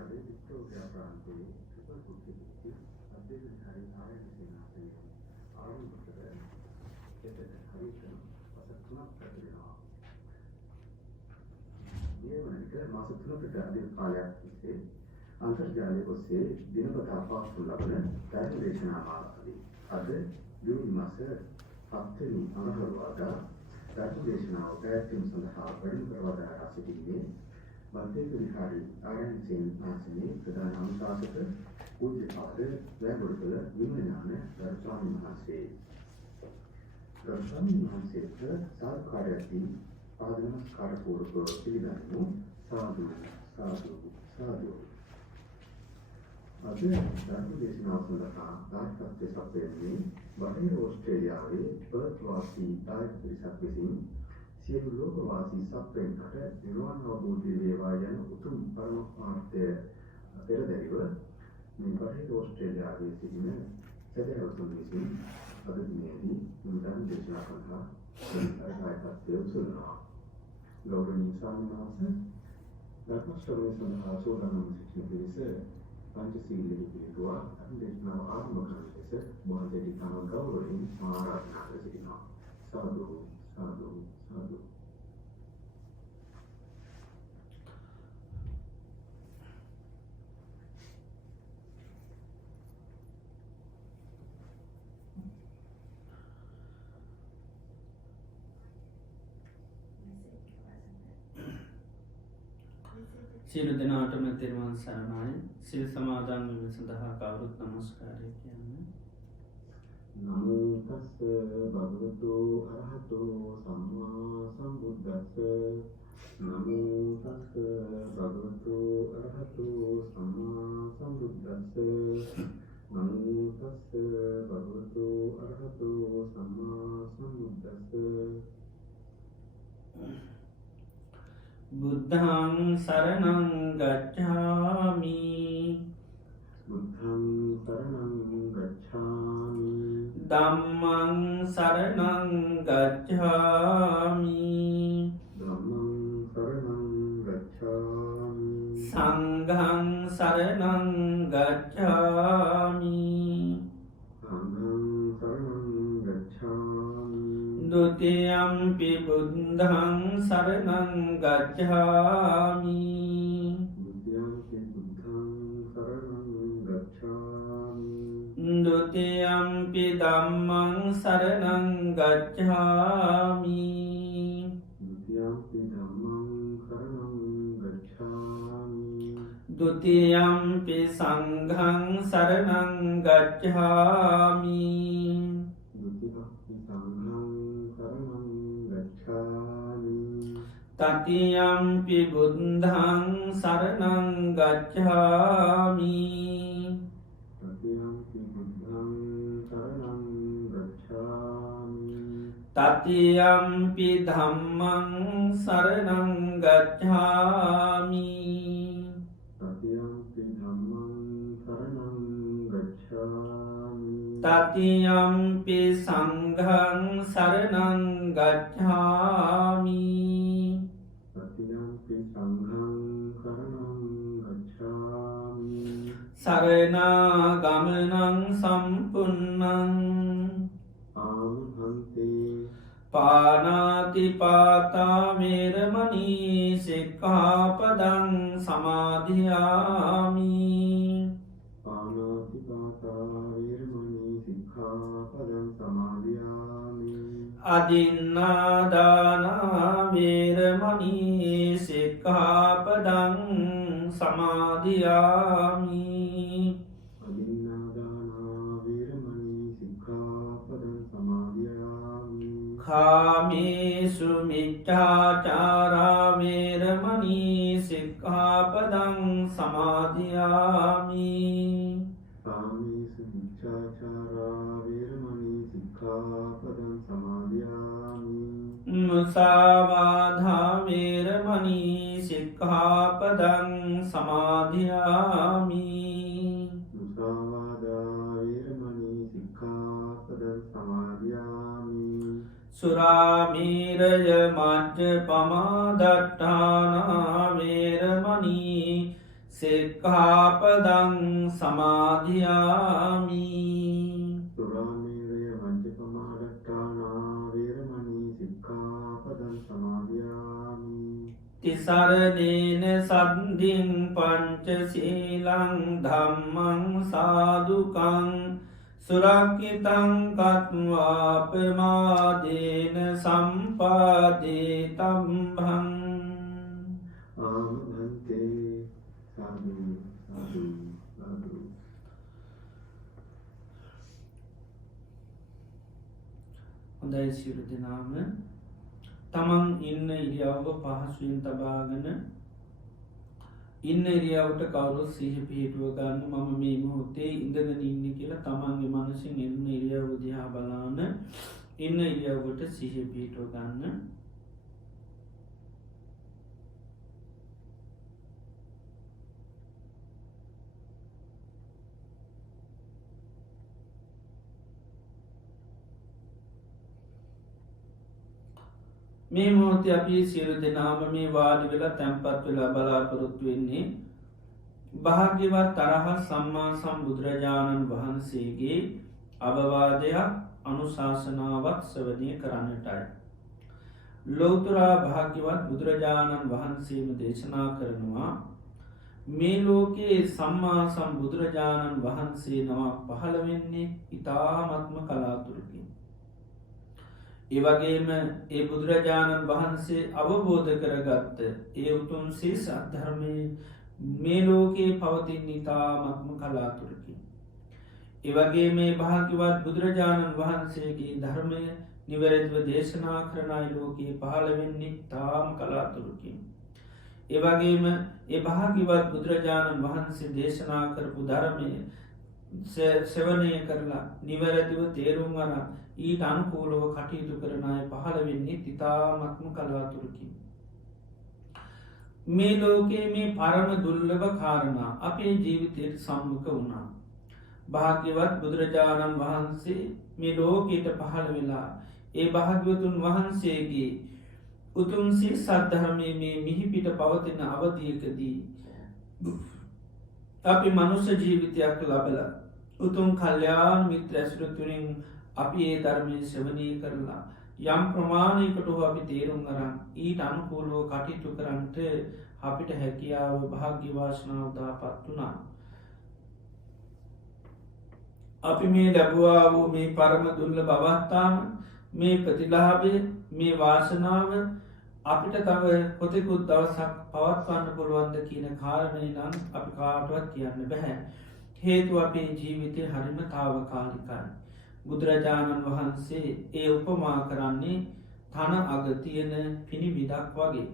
ඔස්ට්‍රේලියාවේ Victoria ප්‍රාන්තයේ triple කුට්ටියේදී අධ්‍යයනකාරී ආරණ්‍ය සේනාසනයේ ආරම්භ කර එතන හරියටම මාස 3ක් පැතිරෙනවා. මේ වන විට මාස 3කට අධික කාලයක් තිස්සේ අන්තර්ජාලය ඔස්සේ දිනපතා පාස්තු ලබන ධර්ම දේශනා මාලාවදී අද ජූනි මාස 7 වෙනි අඟහරුවාදා ධර්ම දේශනාව පැවැත්වීම සඳහා වැඩම කරවදා සිටින්නේ මන්ත්‍රී විහාරී ආරණ්‍ය සේනාසනයේ ප්‍රධාන අනුශාසක පූජ්‍යපාද වැයඹුල්පල විමනාන ගරු ස්වාමීන් වහන්සේ. ගරු ස්වාමීන් වහන්සේට සාදුකාරයදී පාද නමස්කාර පූර්වක පිළිගනිමු. සාදු සාදු සාදු. අද ධර්ම දේශනාව සඳහා දායකත්වයේ සපයන්නේ බටහිර ඕස්ට්‍රේලියාවේ පර්ත් වාසී දායක පිරිසක් විසින් සියලු ලෝකවාසී සත්වයන්ට නිර්වාණ අවබෝධය වේවා යන උතුම් පරමාර්ථය පෙරදැරිව මේ බටහිර ඕස්ට්‍රේලියාවේ සිටින සදහවතුන් විසින් අද දිනේදී මුදන් දේශනා කරනවා දායකත්වයේ උසුලනවා. ගෞරවනීය ස්වාමීන් වහන්සේ ධර්ම ශ්‍රවණය සඳහා සෝදානම් සිටින පිරිස පංචශීලයේ පිළිතුවා අධිදේශනාව ආරම්භ කරන ලෙස මොහොතේදී තම ගෞරවයෙන් ආරාධනා කර සිටිනවා. සාදු සාදු සාදු. සියලු දෙනාටම තෙරුවන් සරණයි. සිල් සමාදන් වීම සඳහා කවුරුත් නමස්කාරය කියන්නේ. නමෝ තස්ස භගවතු අරහතෝ සම්මා සම්බුද්දස්ස. නමෝ තස්ස භගවතු අරහතෝ සම්මා සම්බුද්දස්ස. නමෝ තස්ස භගවතු අරහතෝ සම්මා සම්බුද්දස්ස. බුද්ධං සරණං ගච්ඡාමි. බුද්ධං සරණං ගච්ඡාමි. ධම්මං සරණං ගච්ඡාමි. ධම්මං සරණං ගච්ඡාමි. සංඝං සරණං ගච්ඡාමි. සංඝං සරණං ගච්ඡාමි. ဒုတိယံ පි බුද්ධං සරණං ගච්ඡාමි. ဒုတိယံ පි බුද්ධං සරණං ගච්ඡාමි. ဒုတိယံ පි ධම්මං සරණං ගච්ඡාමි. ဒုတိယံ පි ධම්මං සරණං ගච්ඡාමි. ဒုတိယံ පි සංඝං සරණං ගච්ඡාමි. ဒုတိယံ පි සංඝං සරණං ගච්ඡාමි. တတိယံ පි බුද්ධං සරණං ගච්ඡාමි. တတိယံ පි බුද්ධං සරණං ගච්ඡාමි. တတိယံ පි ධම්මං සරණං ගච්ඡාමි. တတိယံ පි ධම්මං සරණං ගච්ඡාමි. တတိယံ පි සංඝං සරණං ගච්ඡාමි. တတိယံ පි සංඝං සරණං ගච්ඡාමි. සරණාගමනං සම්පුන්නං ආමහන්තේ පානාතිපාතා වේරමණී සික්ඛාපදං සමාදියාමි. පාණාතිපාතා වේරමණී සික්ඛාපදං සමාදියාමි. අදින්නාදානා වේරමණී සික්ඛාපදං සමාදියාමි. අදින්නාදානා වේරමණී සික්ඛාපදං සමාදියාමි. කාමේසු මිච්ඡාචාරා වේරමණී සික්ඛාපදං සමාදියාමි. කාමේසු මිච්ඡාචාරා වේරමණී සික්ඛාපදං සමාදියාමි. මුසාවාධා වේරමණී සික්ඛාපදං සමාදියාමි. මුසාවාදා වේරමණී සික්ඛාපදං සමාදියාමි. සුරාමීරය මජ්ජපමා දට්ඨානා වේරමණී සික්ඛාපදං සමාදියාමි සුරාමේරය මජ්ජපමාදට්ඨානා වේරමණී සික්ඛාපදං සමාදියාමි තිසරණේන සද්ධින් පංචශීලං ධම්මං සාදුකං සුරක්ඛිතං කତ୍වා ප්‍රමාදේන සම්පාදේ තම්භං ආමන්තේ සාදු සාදු සාදු හොඳයි සියලු දෙනාම තමන් ඉන්න ඉරියව්ව පහසුවෙන් තබාගෙන ඉන්න ඉරියව්වට කවුරුත් සිහි පිහිටුව ගන්න මම මේ මොහොතේ ඉඳගෙන ඉන්නේ කියලා තමන්ගේ මනසින් ඉන්න ඉරියව්ව දිහා බලාන ඉන්න ඉරියව්වට සිහි පිහිටුව ගන්න මේ මොහොතේ අපි සියලු දෙනාම මේ වාඩි වෙලා තැන්පත් වෙලා බලාපොරොත්තු වෙන්නේ භාග්‍යවත් තරහ සම්මා සම්බුදුරජාණන් වහන්සේගේ අවවාදයක් අනුශාසනාවක් ශ්‍රවණය කරන්නටයි. ලෝතුරා භාග්‍යවත් බුදුරජාණන් වහන්සේම දේශනා කරනවා මේ ලෝකයේ සම්මා සම්බුදුරජාණන් වහන්සේ නමක් පහළ වෙන්නේ ඉතාමත්ම කලාතුරකින්. ඒවගේම ඒ බුදුරජාණන් වහන්සේ අවබෝධ කරගත්ත ඒ උතුම් සේ සද්ධර්මය මේ ලෝකයේ පවතින් ඉතාමත්ම කලාතුරකි. ඒවගේ මේ භාග්‍යවත් බුදුරජාණන් වහන්සේගේ ධර්මය නිවැරදිව දේශනා කරනයි ලෝකයේ පහළවෙන්නේ තාම කලාතුරකින්. ඒවගේම ඒ භාග්‍යවත් බුදුරජාණන් වහන්සේ දේශනා කරපු ධර්මය සෙවනය කරලා නිවැරදිව තේරුම් අර ඊට අනුකූලව කටයුතු කරන අය පහළ වෙන්නේ ඉතාමත්ම කලාතුරකින්. මේ ලෝකයේ මේ පරම දුර්ලභ කාරණා අපේ ජීවිතයට සම්මුඛ වුණා. භාග්‍යවත් බුදුරජාණන් වහන්සේ මේ ලෝකයට පහළ වෙලා ඒ භාග්‍යවතුන් වහන්සේගේ උතුම් සිල් සද්ධර්මය මේ මිහිපිට පවතින අවධියකදී අපි මනුෂ්‍ය ජීවිතයක් ලබල උතුම් කල්්‍යාන් මිත්‍ර ඇසුර තුරින් අපි ඒ ධර්මය ශ්‍රවණය කරලා යම් ප්‍රමාණයකට අපි තේරුම් අරන් ඊට අනුකූලෝ කටයුතු කරන්නට අපිට හැකියාව භාග්‍යවාශනාවදාපත් වුණා. අපි මේ ලැබවා වූ මේ පරම දුල්ල බවත්තාම මේ ප්‍රතිලාභය මේ වාශනාව අපිට තව කොතෙකුත් දවසක් පවත්වන්න පුළුවන්ද කියන කාරණය නම් අපි කාටවත් කියන්න බැහැ. හේතු අපේ ජීවිතය හරිම තාවකාලිකයි. බුදුරජාණන් වහන්සේ ඒ උපමා කරන්නේ තන අගතියන පිණිවිදක් වගේ.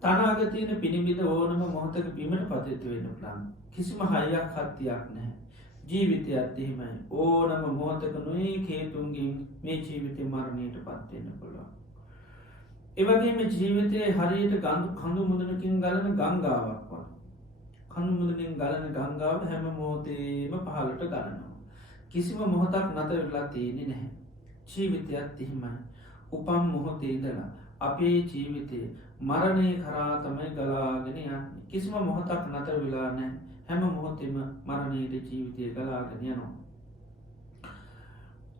තන අගතියන පිණිවිද ඕනම මොහොතක බිමට පතිතු වෙන ප්ලන් කිසිම හයියක් හත්තියක් නැහැ. ජීවිතයත් එහෙමයි ඕනම මොහොතක නොේ හේතුන්ගින් මේ ජීවිතය මරණයට පත්වෙන්න පුළුවන්. එවගේම ජීවිතය හරියට කඳු මුදනකින් ගලන ගංගාවක් වා. කඳු මුදනින් ගලන ගංගාව හැම මෝතේම පහලට ගලනවා. කිසිම මොහොතක් නත වෙලා තියෙනෙ නැහැ. ජීවිතයත් එහෙමයි. උපම් මොහොතේ ඉඳලා අපේ ජීවිතය මරණය කරා තමයි ගලාගෙන යන්නේ. කිසිම මොහොතක් නතර වෙලා නැහැ. හැම මොහොතෙම මරණයට ජීවිතය ගලාගෙන යනවා.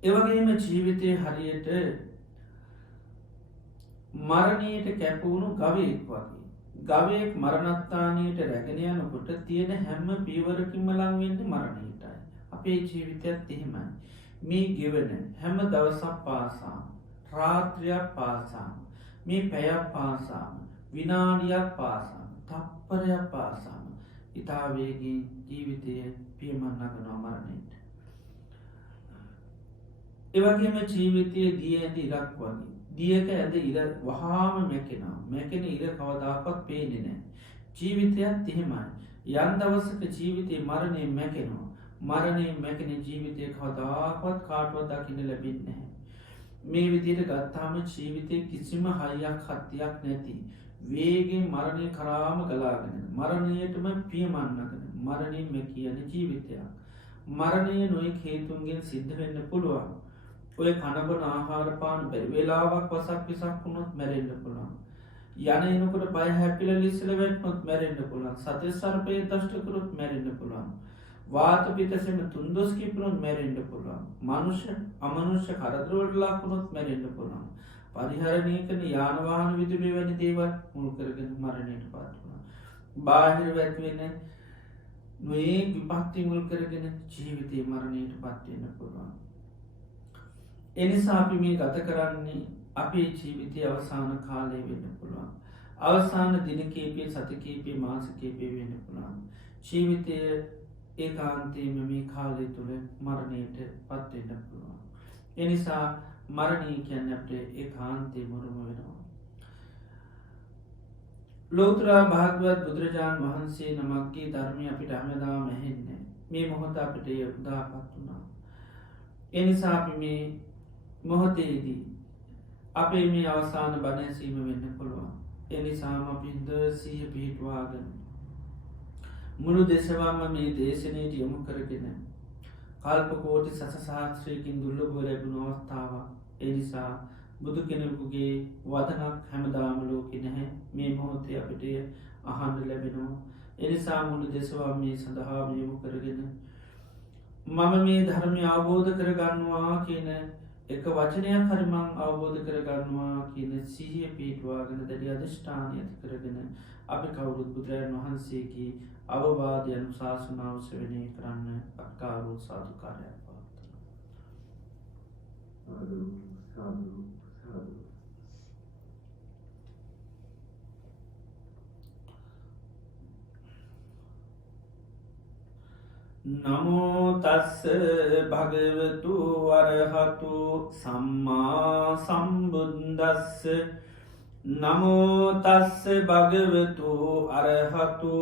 එවගේම ජීවිතය හරියට මරණයට කැපවුණු ගවයෙක් වගේ. ගවයෙක් මරණස්ථානයට රැගෙන යනකොට තියෙන හැම පීවරකින්ම ලං වෙන්නේ මරණයටයි. අපේ ජීවිතයත් එහෙමයි. මේ ගෙවන හැම දවසක් පාසාම රාත්‍රයක් පාසාම මේ පැයක් පාසාම විනාඩියක් පාසාම තප්පරයක් පාසාම ඉතාවේගේ ජීවිතය පියමන්නගනවා මරණයට. එවගේම ජීවිතය දිය ඇති ඉරක් වගේ. දියක ඇද ඉර වහාම මැකෙනවා. මැකෙන ඉර කවදාපත් පේනෙ නෑ. ජීවිතයත් එහෙමයි. යන් දවසක ජීවිතය මරණය මැකෙනවා. මරණය මැකෙන ජීවිතය කවදාපත් කාටුවත් දකින්න ලැබෙන්නේ. මේ විදියට ගත්තාම ජීවිතය කිසිම හයියක් හත්තියක් නැති. වේගෙන් මරණය කරාම ගලාගෙන මරණයටම පියමන්නගෙන මරණින් මෙ කියන ජීවිතයක්. මරණය නොයි හේතුන්ගෙන් සිද්ධ වෙන්න පුළුවන්. ඔය කනබන ආහාරපාන බැරි වෙලාවක් වසක් විසක් වුණොත් මැරෙන්ඩ පුළුවන්. යන එනකොට පය හැපිල ලිස්සල වැට්නොත් මැරෙන්න්න පුළන් සතය සර්පය දෂ්ටකරුත් මැරෙන්න්න පුළන් වාත පිතසම තුන්දොස් කිපරුත් මැරෙන්ඩ පුළන් මනුෂ්‍ය අමනුෂ්‍ය කරදරුවට ලාකුණොත් මැරෙන්ඩ පුළන් පරිහරණය කන යානවාහන විදුලි වැනි දේවත් මුල් කරගෙන මරණයට පාත්වන බාහිර වැත්වෙන නොඒ විපක්ති මුල් කරගෙන ජීවිතය මරණයට පත්වන්න පුළුවන් එනිසා අපි මේ ගත කරන්නේ අපේ ජීවිතය අවසාන කාලය වෙන්න පුළුවන් අවසාන දිනකේපේ සතකේපේ මාසකේපේ වෙන්න පුළුවන් ජීවිතය ඒ කාන්තේම මේ කාලය තුළ මරණයට පත්වෙන්න පුළුවන් එනිසා මරණී කියන්න අපට ඒ කාන්තේ මුරුම වෙනවා ලෝතරා භාගවත් බුදුරජාණන් වහන්සේ නමක්ගේ ධර්මය අපිට අමදා මැහෙන්නේ මේ මොහොත අපිට උදාපත් වුණා එනිසා අපි මේ මොහොතේදී අපේ මේ අවසාන බණැසීම වෙන්න පුළුවන් එනිසාම අපින්ද සීහ පිහිටවාගෙන මුළු දෙසවම මේ දේශනයට යොමු කරගෙන කල්පකෝටි සසසාත්‍රයකින් දුල්ලබෝ ලැබුණු අවස්ථාවක් එනිසා බුදු කෙනෙකුගේ වදනක් හැමදාම ලෝකෙ නැහැ මේ මොහොතේ අපිට අහන්ඩ ලැබෙනවා එනිසා මුළු දෙසවා මේ සඳහාම යොමු කරගෙන මම මේ ධර්මය අවබෝධ කරගන්නවා කියන එක වචනයක් හරිමං අවබෝධ කරගන්නවා කියන සිහිය පිටවාගෙන දැඩි අධිෂ්ඨානය ඇති කරගෙන අපි කවුරුත් බුදුරජාණන් වහන්සේගේ අවවාදය අනුශාසනාව සෙවනය කරන්න අක්කාරු සාධකාරයක් සාදු සාදු සාදු නමෝ තස්ස භගවතු අරහතු සම්මා සම්බුද්දස්ස නමෝ තස්ස භගවතු අරහතු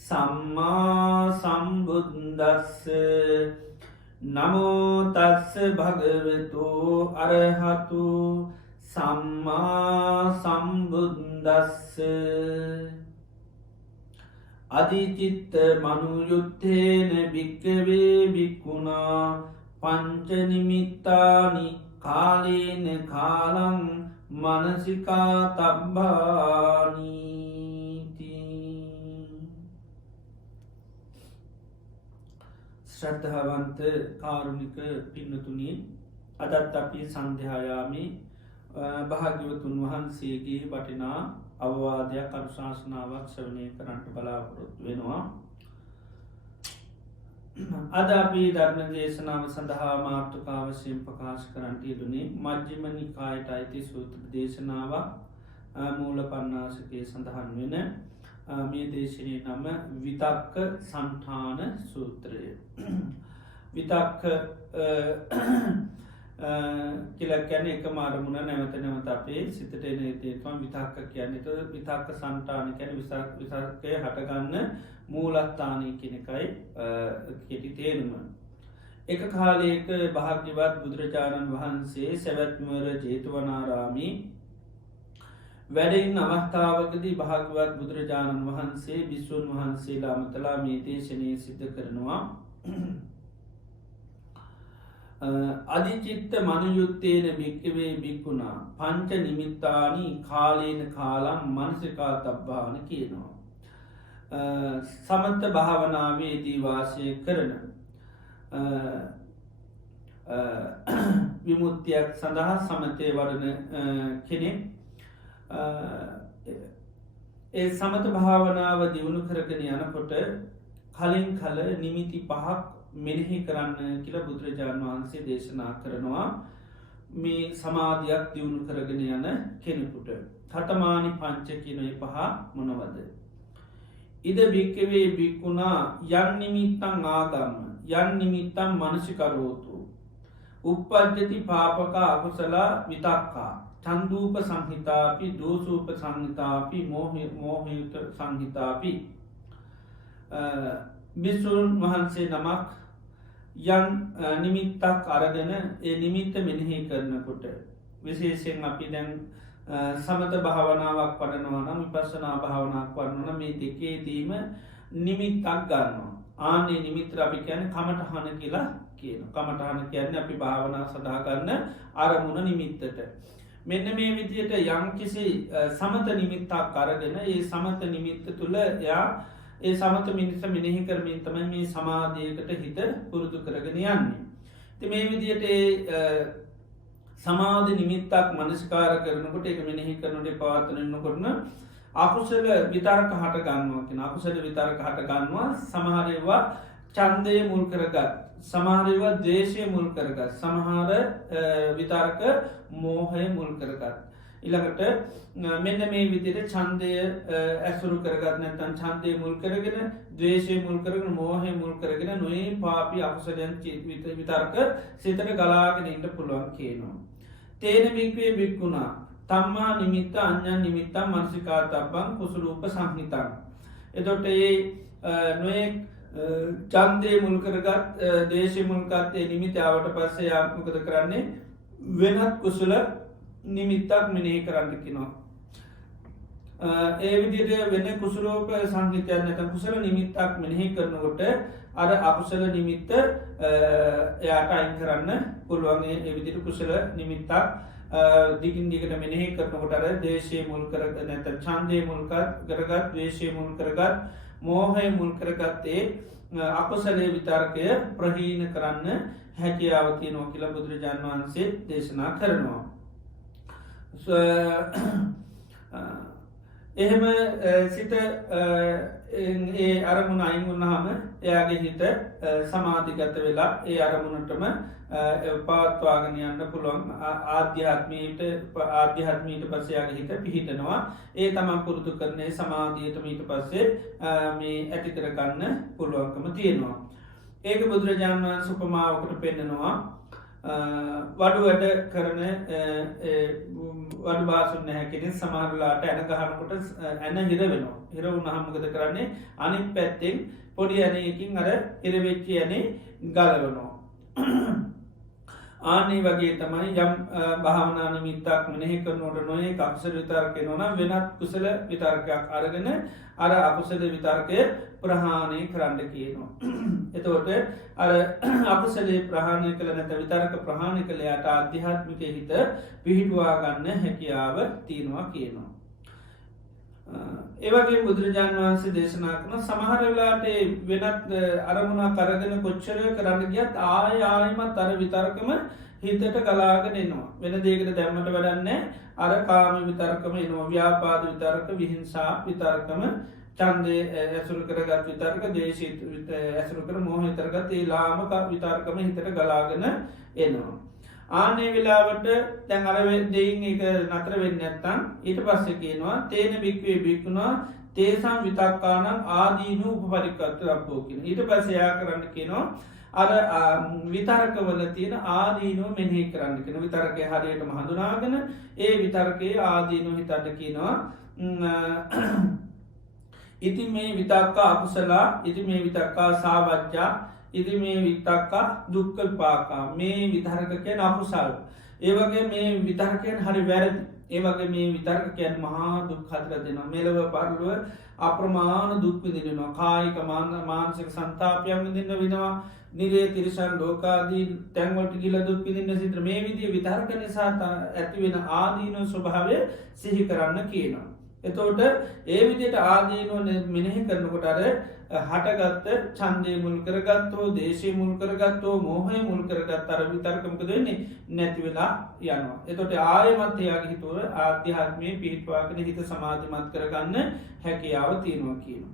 සම්මා සම්බුද්දස්ස නමෝ තස්ස භගවතු අරහතු සම්මා සම්බුද්දස්ස අධිචිත්ත මනුයුත්තේන භික්කවේ භික්කුණා පංචනිමිත්තානි කාලේන කාලං මනසිකා තබ්බානීති ශ්‍රද්ධාවන්ත කාරුණික පින්නතුනී අදත් අපි සන්ධ්‍යායාමි භාග්‍යවතුන් වහන්සේගේ වටිනා අවවාදයක් අනුශාසනාවක් ශ්‍රවණය කරන්නට බලාපොරොත්තු වෙනවා අද අපි ධර්ම දේශනාව සඳහා මාතෘකාවශයෙන් ප්‍රකාශ කරන්නට යෙදුනේ මජ්ක්‍ධිම නිකායට අයිති සූත්‍ර දේශනාවක් මූල පණ්ණාසකයේ සඳහන් වෙන මේ දේශනය නම විතක්ක සන්ඨාන සූත්‍රය විතක්ක කියලක් ගැන එක මාරමුණ නැවත නැවත අපේ සිතට එන තේතුවන් විතක්ක කියන්නට විතක්ක සන්ටාන කැන විසර්කය හටගන්න මූලස්ථානය කෙනෙකයි කෙටි තේරුම එක කාලයක භාග්‍යවත් බුදුරජාණන් වහන්සේ සැවැත්මවර ජේතවනාරාමී වැඩයින් අවස්ථාවකදී භාගවත් බුදුරජාණන් වහන්සේ භික්ෂූන් වහන්සේලා අමතලා මේ දේශනය සිද්ධ කරනවා අධිචිත්ත මනුයුත්තේන භික්කවේ භික්කුණා පංච නිමිත්තානි කාලේන කාලම් මනසිකා තබ්බාන කියනවා සමන්ත භාවනාවේදී වාසය කරන විමුත්තියක් සඳහා සමතය වඩන කෙනෙක් ඒ සමත භාවනාව දියුණු කරගෙන යනකොට කලින් කල නිමිති පහක් මෙනෙහි කරන්න කියල බුදුරජාණන් වහන්සේ දේශනා කරනවා මේ සමාධයක් දියුණු කරගෙන යන කෙනෙකුට කතමානි පංච කියනය පහ මොනවද ඉද භික්කවේ භික්කුණා යන් නිමිත්තං ආගම්ම යන් නිමිත්තම් මනසිකරෝතු උපපජ්ජති පාපක අකුසලා විතක්කා චන්දූප සංහිතාපි දෝසූප සංහිතාපි මෝහයුත සංහිතාපි භික්ෂූන් වහන්සේ නමක් යන් නිමිත්තක් අරගෙන ඒ නිමිත්ත මෙනෙහි කරනකොට විශේෂයෙන් අපි දැන් සමත භාවනාවක් වඩනවා නම් විපස්සනා භාවනාවක් වඩනවන මේ දෙකේදීම නිමිත්තක් ගන්නවා ආනේ නිමිත්‍ර අපි කියැන කමටහන කියලා කියන කමටහන කියන්න අපි භාවනා සදාගන්න අරමුණ නිමිත්තට මෙන්න මේ විදියට යම් කිසි සමත නිමිත්තක් කරගෙන ඒ සමත නිමිත්ත තුළ යා ඒ සමත මිනිස මිනිහි කරමින් තමයි මේ සමාධයකට හිත පුරුදු කරගෙන යන්නේ. ති මේ විදියට සමාධ නිමිත්තක් මනස්කාර කරනකොට එක මෙනෙහි කරනට පවත්වනන්න කරන අකුසල විතරක හට ගන්නවා අකුසල විතරක හට ගන්නවා සමහරවා චන්දය මුල් කරගත් සමහරවා දේශය මුල් කරගත් සමහර විතරක මෝහය මුල් කරගත්. ඉළඟට මෙන්න මේ විදිට චන්දය ඇසුරු කරගත් නැතන් චන්දය මුල් කරගෙන දවේශය මුල් කරගෙන මෝහය මුල් කරගෙන නොයි පාපි අකුසලයන් විතරක සිතට ගලාගෙන ඉට පුළුවන් කියනවා. තේන බික්වේ බික්කුණා තම්මා නිමිත්ත අඥන් නිමිත්තම් මනසිකා තබ්බං කුසුරූප සංහිතන්. එතොට ඒ නොයෙක් චන්දය මුල්කරගත් දේශය මුල්කත්තේ නිමිතාවට පස්සේ යාත්මකද කරන්නේ වෙනත් කුසල නිමිත්තක් මෙනෙහි කරන්නකිනවා. ඒ විදිට වෙන කුසුරෝප සංහිතයන් නැත කුසල නිමිත්තක් මෙනෙහි කරනකොට අර අකුසල නිමිත්ත එයාට අයින් කරන්න පුළුවන්ගේ එවිදිට කුසල නිමිත්තක් දිගින් දිගට මෙනෙහි කරනකොට අර දේශය මුල් කරග නැත චන්දය මුල්කත් කරගත් දේශය මුල් කරගත් මෝහය මුල් කරගත්තේ අකුසලේ විතර්කය ප්‍රහීන කරන්න හැකියාවතිය නෝ කියලා බුදුරජාණන් වහන්සේ දේශනා කරනවා. එහෙම සිත ඒ අරමුණ අයින් වුණහම එයාගේ හිත සමාධිගත වෙලා ඒ අරමුණටම පවත්වාගෙන යන්න පුළුවන් ආධ්‍යාත්මීට පස්සයාගේ හිත පිහිටනවා ඒ තමන් පුරුදු කරන්නේ සමාධියට මීට පස්සේ මේ ඇති කරගන්න පුළුවන්කම තියෙනවා. ඒක බුදුරජාණන් වහන්සේ උපමාවකට පෙන්නනවා වඩු වැඩ කරන වඩු භාසුන් නැහැකිෙන සමහරලාට ඇන ගහනකොට ඇන හිර වෙනවා හිර උනහමකද කරන්නේ අනිත් පැත්තෙන් පොඩි ඇනයකින් අර හිරවෙච්චි ඇනේ ගලවනවා. ආනේ වගේ තමයි යම් භාවනා නිමිත්තක් මෙනෙහි කරනකොට නොයේ අකුසල විතරකය නොන වෙනත් කුසල විතර්කයක් අරගෙන අර අකුසල විතර්කය ප්‍රහාණය කරන්න කියනවා. එතකොට අර අකුසලේ ප්‍රහාණය කළ නැත විතරක ප්‍රහාණය කළයාට අධ්‍යාත්මික හිත පිහිටවා ගන්න හැකියාව තියෙනවා කියනවා. ඒවගේ බුදුරජාණන් වහන්සේ දේශනා කරන සමහරලාට වෙනත් අරමුණා කරගෙන කොච්චර කරන්න ගියත් ආයමත් අර විතරකම හිතට ගලාගෙනනවා වෙන දේකට දැම්මට වැඩන්නේ අර කාම විතරකම එනවා ව්‍යාපාද විතරක විහිංසා විතරකම චන්දය ඇසුරු කරගත් විතරක දේශීත ඇසුරු කර මෝහ විතරගත් ඒ ලාමක විතරකම හිතට ගලාගෙන එනවා. ආනේ වෙලාවට තැන් අර දෙයින් එක නතර වෙන්න ඇත්තන් ඊට පස්සෙ කියනවා තේන බික්වේ බික්ුණා තේසම් විතක්කානම් ආදීනු උපපරිකත්ත රක්බෝකින ඊට පසයා කරන්න කියනවා අර විතරකවල තියෙන ආදීනුව මෙහි කරන්න කෙන විතරකය හරියට මහඳුනාගෙන ඒ විතරකයේ ආදීනු හිතට කියනවා ඉති මේ විතක්කා අකුසලා ඉති මේ විතක්කා සාවච්චා ඉදි මේ විතක්කා දුක්ක පාකා මේ විතරකකයන් අකුසල්. ඒවගේ මේ විතරකයන් හරි වැරදි ඒවගේ මේ විතර්කයන් මහා දුක් හතර දෙනවා මෙලව පරලුව අප්‍රමාණ දුක්විදිනවා කායික මාන්සික සන්තාපයන් විදින්න වෙනවා නිරේ තිරිසන් ලෝකාදී තැන්වලට ගිල දුක්විදින්න සිත්‍ර මේ විදිිය විතර්ක නිසා ඇතිවෙන ආදීනු ස්වභාවය සිහි කරන්න කියනවා. එතෝට ඒ විදියට ආදීනුව මෙනෙහි කරනකොට අර හටගත්ත චන්දය මුල් කරගත්තෝ දේශය මුල් කරගත්තෝ මෝහය මුල් කරගත් අර විතර්කමක දෙන්නේ නැතිවෙලා යනවා. එතොට ආයමත්‍යයාගේ හිතුව ආධ්‍යාත්මය පිහිටවාගෙන හිත සමාධිමත් කරගන්න හැකියාව තියෙනවා කියන.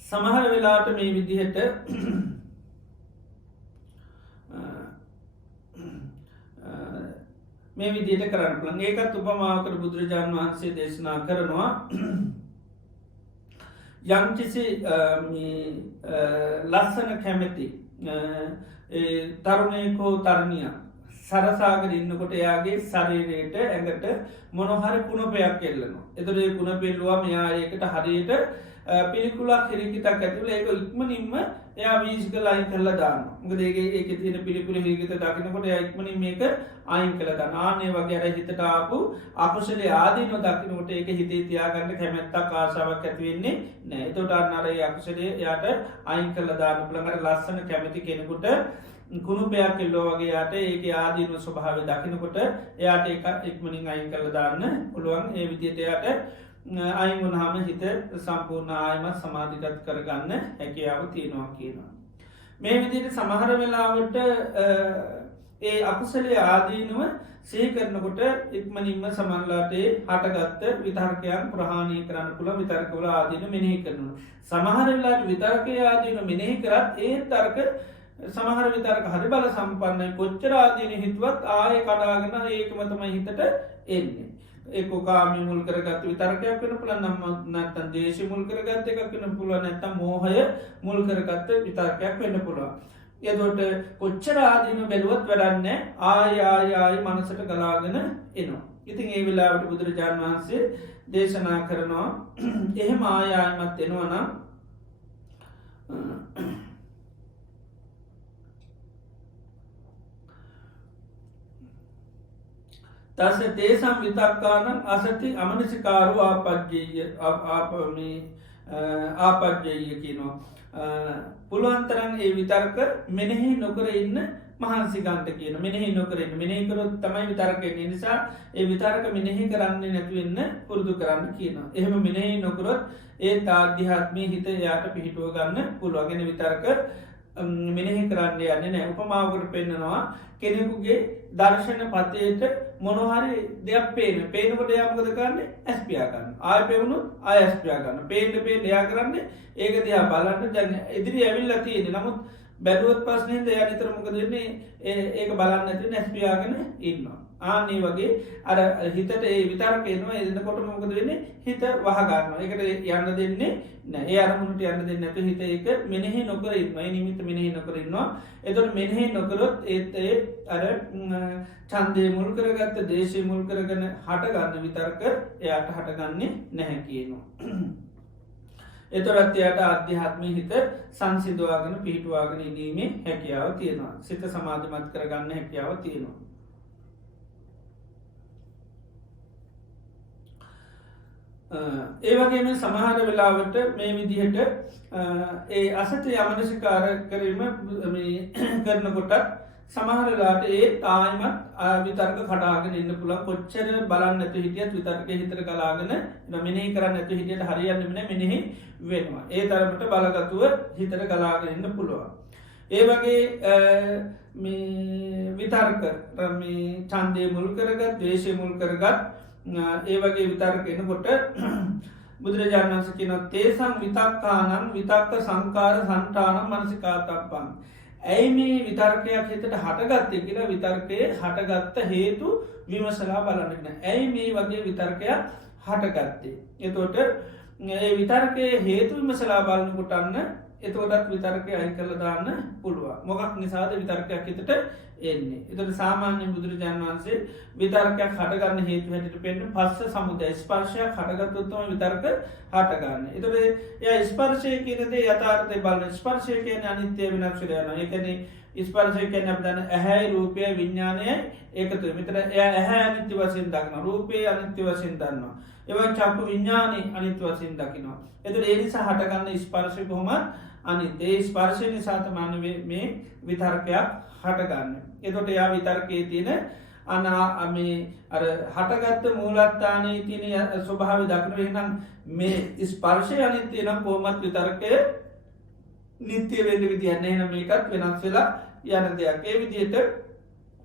සමහර වෙලාට මේ විදිහට මේ විදියට කරන්න පුළන් ඒකත් උපමාකර බුදුරජාණන් වහන්සේ දේශනා කරනවා යම්කිසි ලස්සන කැමැති තරුණයකෝ තරණිය සරසාගර ඉන්නකොට එයාගේ ශරීරයට ඇඟට මොනොහරි කුණපයක් එල්ලනවා. එතොරේ කුණ පෙල්ලවා මෙයායකට හරියට පිළිකුලක් හිරිකිතක් ඇතුළ ඒක ඉක්මනින්ම එයා වීසික ලයින් කල්ල දාන්න ගදේගේ ඒක තින පිළිපුල හිගත දකිනකොට ඉක්මන මේක අයින් කළ දන්න ආනේ වගේ අර හිතට ආපු අකුසලේ ආදීන දකිනකොට ඒක හිතේ තියාගන්න කැමැත්තා කාසාවක් ඇතිවෙන්නේ නෑ තොට අන්නර අකුසලේ යාට අයින් කල්ල දාන්න පුළඟට ලස්සන කැමති කෙනෙකුට කුණුපයක් කෙල්ලෝ වගේ යාට ඒක ආදීන ස්වභාව දකිනකොට එයාට එක ඉක්මනින් අයින් කළ දාන්න පුළුවන් ඒ විදියට යාට අයින් වුණහම හිත සම්පූර්ණ ආයමත් සමාධිගත් කරගන්න හැකියාව තියෙනවා කියනවා. මේ විදිට සමහර වෙලාවට ඒ අකුසලේ ආදීනුව සේකරනකොට ඉක්මනින්ම සමල්ලාටේ හටගත්ත විතර්කයන් ප්‍රහාණය කරන්න පුළ විතර්කවල ආදීන මෙනෙහි කරනු. සමහර වෙලාට විතර්කය ආදීන මෙනෙහි කරත් ඒ තර්ක සමහර විතරක හරි බල සම්පන්නයි කොච්චර ආදීන හිතුවත් ආය කඩාගෙන ඒකමතම හිතට එන්නේ. ඒකාමි මුල් කරගත් විතරකයක් වෙන පුළ නම් නැත්තන් දේශ මුල් කරගත්ත එකක් වෙන පුළුව නැත්තම් මෝහය මුල් කරගත්ත විතරකයක් වෙන්න පුළුව. එදොට කොච්චර ආදීන බැලුවත් වැඩන්න ආයායායි මනසට ගලාගෙන එනවා. ඉතින් ඒ වෙලාවට බුදුරජාණන් වහන්සේ දේශනා කරනවා එහෙම ආයායමත් එනවනම් තස තේසම් විතක්කානන් අසති අමනසිකාරු ආපජ්ජය කියනවා. පුළුවන්තරන් ඒ විතර්ක මෙනෙහි නොකර ඉන්න මහන්සිකන්ත කියන මෙනෙහි නොකරන්න මෙනෙහිකරොත් තමයි විතරකෙන්නේ නිසා ඒ විතරක මෙනෙහි කරන්නේ නැතිවෙන්න පුරුදු කරන්න කියනවා. එහෙම මෙනෙහි නොකරොත් ඒ තාධ්‍යාත්මය හිත යාට පිහිටුව ගන්න පුළුවගෙන විතරක මෙනෙහි කරන්න යන්න නෑ උපමාවකට පෙන්න්නනවා කෙනෙකුගේ දර්ශන පතයට මොනහරි දෙයක් පේනකොට යාමකද කරන්න ඇස්පියාගන්න ආය පෙවුණු අයස්පියාගන්න පේට පේ දෙයා කරන්න ඒක දිහා බලන්න ජන්න ඉදිරි ඇවිල්ල තියෙන නමුත් බැදුවත් පස්නේ දෙය නිතරමකදන්නේ ඒක බලන්න ඇති නැස්පියාගෙන ඉන්නවා. ආන්නේ වගේ අර හිතට ඒ විතරකේනවා එදකොට මොකද වෙන්නේ හිත වහගන්න එකට යන්න දෙන්නේ ඒ අරමුණට යන්න දෙන්න නැතු හිත එක මෙනෙහි නොකරන්න නිමිත මෙනෙහි නොකරන්නවා එතොට මෙනෙහි නොකරොත් ඒත් අර චන්දය මුල් කරගත්ත දේශය මුල් කරගන හටගන්න විතර්ක එයාට හටගන්නේ නැහැ කියනවා. එතොරත් එයට අධ්‍යාත්මය හිත සංසිදවාගෙන පිහිටවාගෙන ඉදීමේ හැකියාව තියෙනවා සිත සමාධමත් කරගන්න හැකියාව තියෙනවා. ඒවගේම සමහර වෙලාවට මේ විදිහට ඒ අසත යමනසිකාර කිරීම කරනකොටත් සමහරලාට ඒ තායිමත් විතර්ක කඩාගෙන ඉන්න පුළන් කොච්චර බලන්න ඇතු හිටියත් විතර්ක හිතර කලාගෙන මෙනෙහි කරන්න ඇතු හිටියට හරියන්නමන මෙනෙහි වෙනවා. ඒ තරමට බලගතුව හිතර කලාගෙන ඉන්න පුළුවන්. ඒ වගේ විතර්ක චන්දය මුල් කරගත් දේශය මුල් කරගත් ඒ වගේ විතරකෙන කොට බුදුරජාණන් වහන්සේ කියන තේසං විතක්කානං විතක්ක සංකාර සන්ටානම් මනසිකාතප්පං. ඇයි මේ විතර්කයක් හිතට හටගත්තේ කියලා විතර්කය හටගත්ත හේතු විමසලා බලන්නන. ඇයි මේ වගේ විතර්කයක් හටගත්තේ. එතෝට විතර්කය හේතු විමසලා බලන්නකොටන්න එතකොටත් විතර්කය අයි කරල දාන්න පුළුව මොකක් නිසාද විතර්කයක් හිතට එන්නේ. එතට සාමාන්‍ය බුදුරජාණන් වහන්සේ විතර්කයක් හටගන්න හේතු හැට පෙන්න්න පස්ස සමුදය ස්පර්ශයක් හටගත්තුත්තම විතර්ක හටගන්න. එතට ය ස්පර්ශය කියනදේ යථාර්ථය බලන ස්පර්ශය කියන අනිත්‍යය විනක්ෂරයන එකන ස්පර්ශය කියන අපදන ඇහැයි රූපය විඤ්ඥානය ඒකතු මෙතර එය ඇහැ අනිත්‍ය වසින් දක්න රූපය අනිත්‍ය වසින් දන්නවා. එව චක්පු විඤ්ඥානය අනිත්‍ය වසින් දකිනවා. එතුර ඒ නිසා හටගන්න ස්පර්ශය කොහොම අනිතේ ස්පර්ශය නිසාතමාන මේ විතර්කයක් හටගන්න. එතොට යා විතර්කයේ තියෙන අනාමේ අර හටගත්ත මූලත්තානයේ තියන ස්වභාව දක්නවේ නම් මේ ස්පර්ශය අනිත්‍යය නම් කොහොමත් විතර්කය නිත්‍යය වෙන්න විදින්නේ නම් මේකත් වෙනස් වෙලා යන දෙයක් ඒ විදියට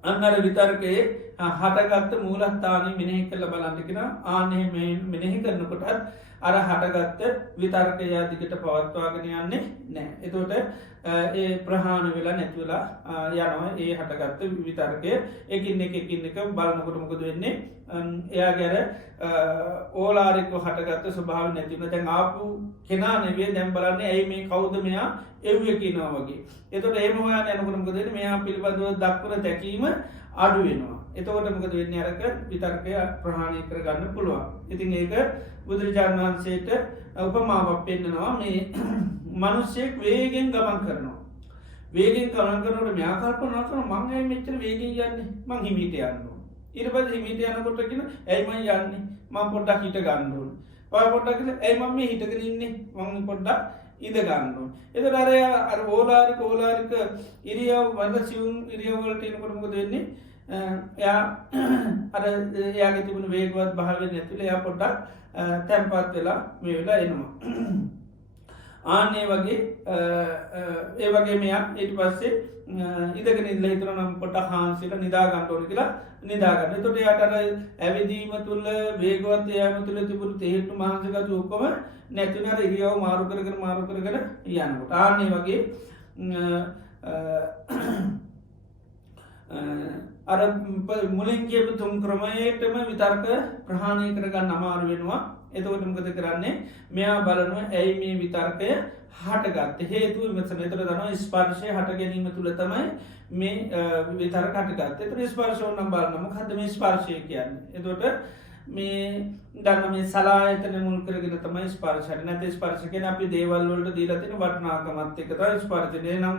අන්නර විතර්කයේ හටගත්ත මූලස්ථානය මෙනෙහි කළ බලන්නකෙන ආනය මෙනෙහි කරනකොටත් අර හටගත්ත විතර්කයා දිකට පවත්වාගෙන යන්නේ නෑ. එතෝට ඒ ප්‍රහාණ වෙලා නැතිවලා යනවා ඒ හටගත්ත විතර්කය එකින් එකකින් එක බලනකොටමකොද වෙන්නේ එයා ගැර ඕලාරික හටගත්ත ස්වභාව නැතිවන දැන් ආපු කෙනා නෙවේ දැම් බලන්නේ ඇයි මේ කෞද මෙයා එව්ය කියනවා වගේ. එතොට ඒමවා නැනකොටමකද මෙයා පිළිබඳව දක්වර දැකීම අඩු වෙනවා. එතකොට මොකද වෙන්නේ අරක විතර්කය ප්‍රහාණය කරගන්න පුළුවන්. ඉතින් ඒක බුදුරජාණන් වහන්සේට උපමාවක් පෙන්නනවා මේ මනුස්සයෙක් වේගෙන් ගමන් කරනවා. වේගෙන් ගමන් කරනකොට මෙයා කල්පනා කරනවා මං ඇයි මෙච්චර වේගෙන් යන්නේ? මං හිමීට යන්න ඕන. ඊට පස්සේ හිමීට යනකොට කියන ඇයි මං යන්නේ? මං පොඩ්ඩක් හිට ගන්න ඕන. ඔය පොඩ්ඩක් ඇයි මම මේ හිටගෙන ඉන්නේ? මං පොඩ්ඩක් ඉඳ ගන්න ඕන. එතකොට අර ඕලාරික ඉරියව් වල සිවුම් ඉරියව් වලට එනකොට මොකද වෙන්නේ? එයා අර එයාගේ තිබුණු වේගවත් භාවය නැතිලා එයා පොඩ්ඩක් තැම්පත් වෙලා මේ වෙලා එනවා. ආන්නේ වගේ ඒ වගේ මෙයා ඊට පස්සේ ඉඳගෙන ඉඳලා හිතනවා නම් පොඩ්ඩක් හාන්සිලා නිදා ගන්න ඕන කියලා නිදා ගන්න. එතකොට එයාට අර ඇවිදීම තුල වේගවත් යාම තුල තිබුණු තේහෙට්ටු මහන්සිගත ඔක්කොම නැති වෙන අර ඉරියව් මාරු කරගෙන යනකොට ආන්නේ වගේ අර මුලින් කියපු තුන් ක්‍රමයටම විතර්ක ප්‍රහාණය කරගන්න අමාරු වෙනවා. එතකොට මොකද කරන්නේ? මෙයා බලනවා ඇයි මේ විතර්කය හටගත්තේ? හේතුව විමසන. එතකොට දන්නවා ස්පර්ශය හට ගැනීම තුල තමයි මේ විතර්ක හටගත්තේ. එතකොට ස්පර්ශය නම් බලනවා මොකද්ද මේ ස්පර්ශය කියන්නේ? එතකොට මේ ගන්න මේ සලායතන මුල් කරගෙන තමයි ස්පර්ශය. නැත්නම් ස්පර්ශ කියන්නේ අපි දේවල් වලට දීලා තියෙන වටිනාකමත් එක්ක තමයි ස්පර්ශය. එනම්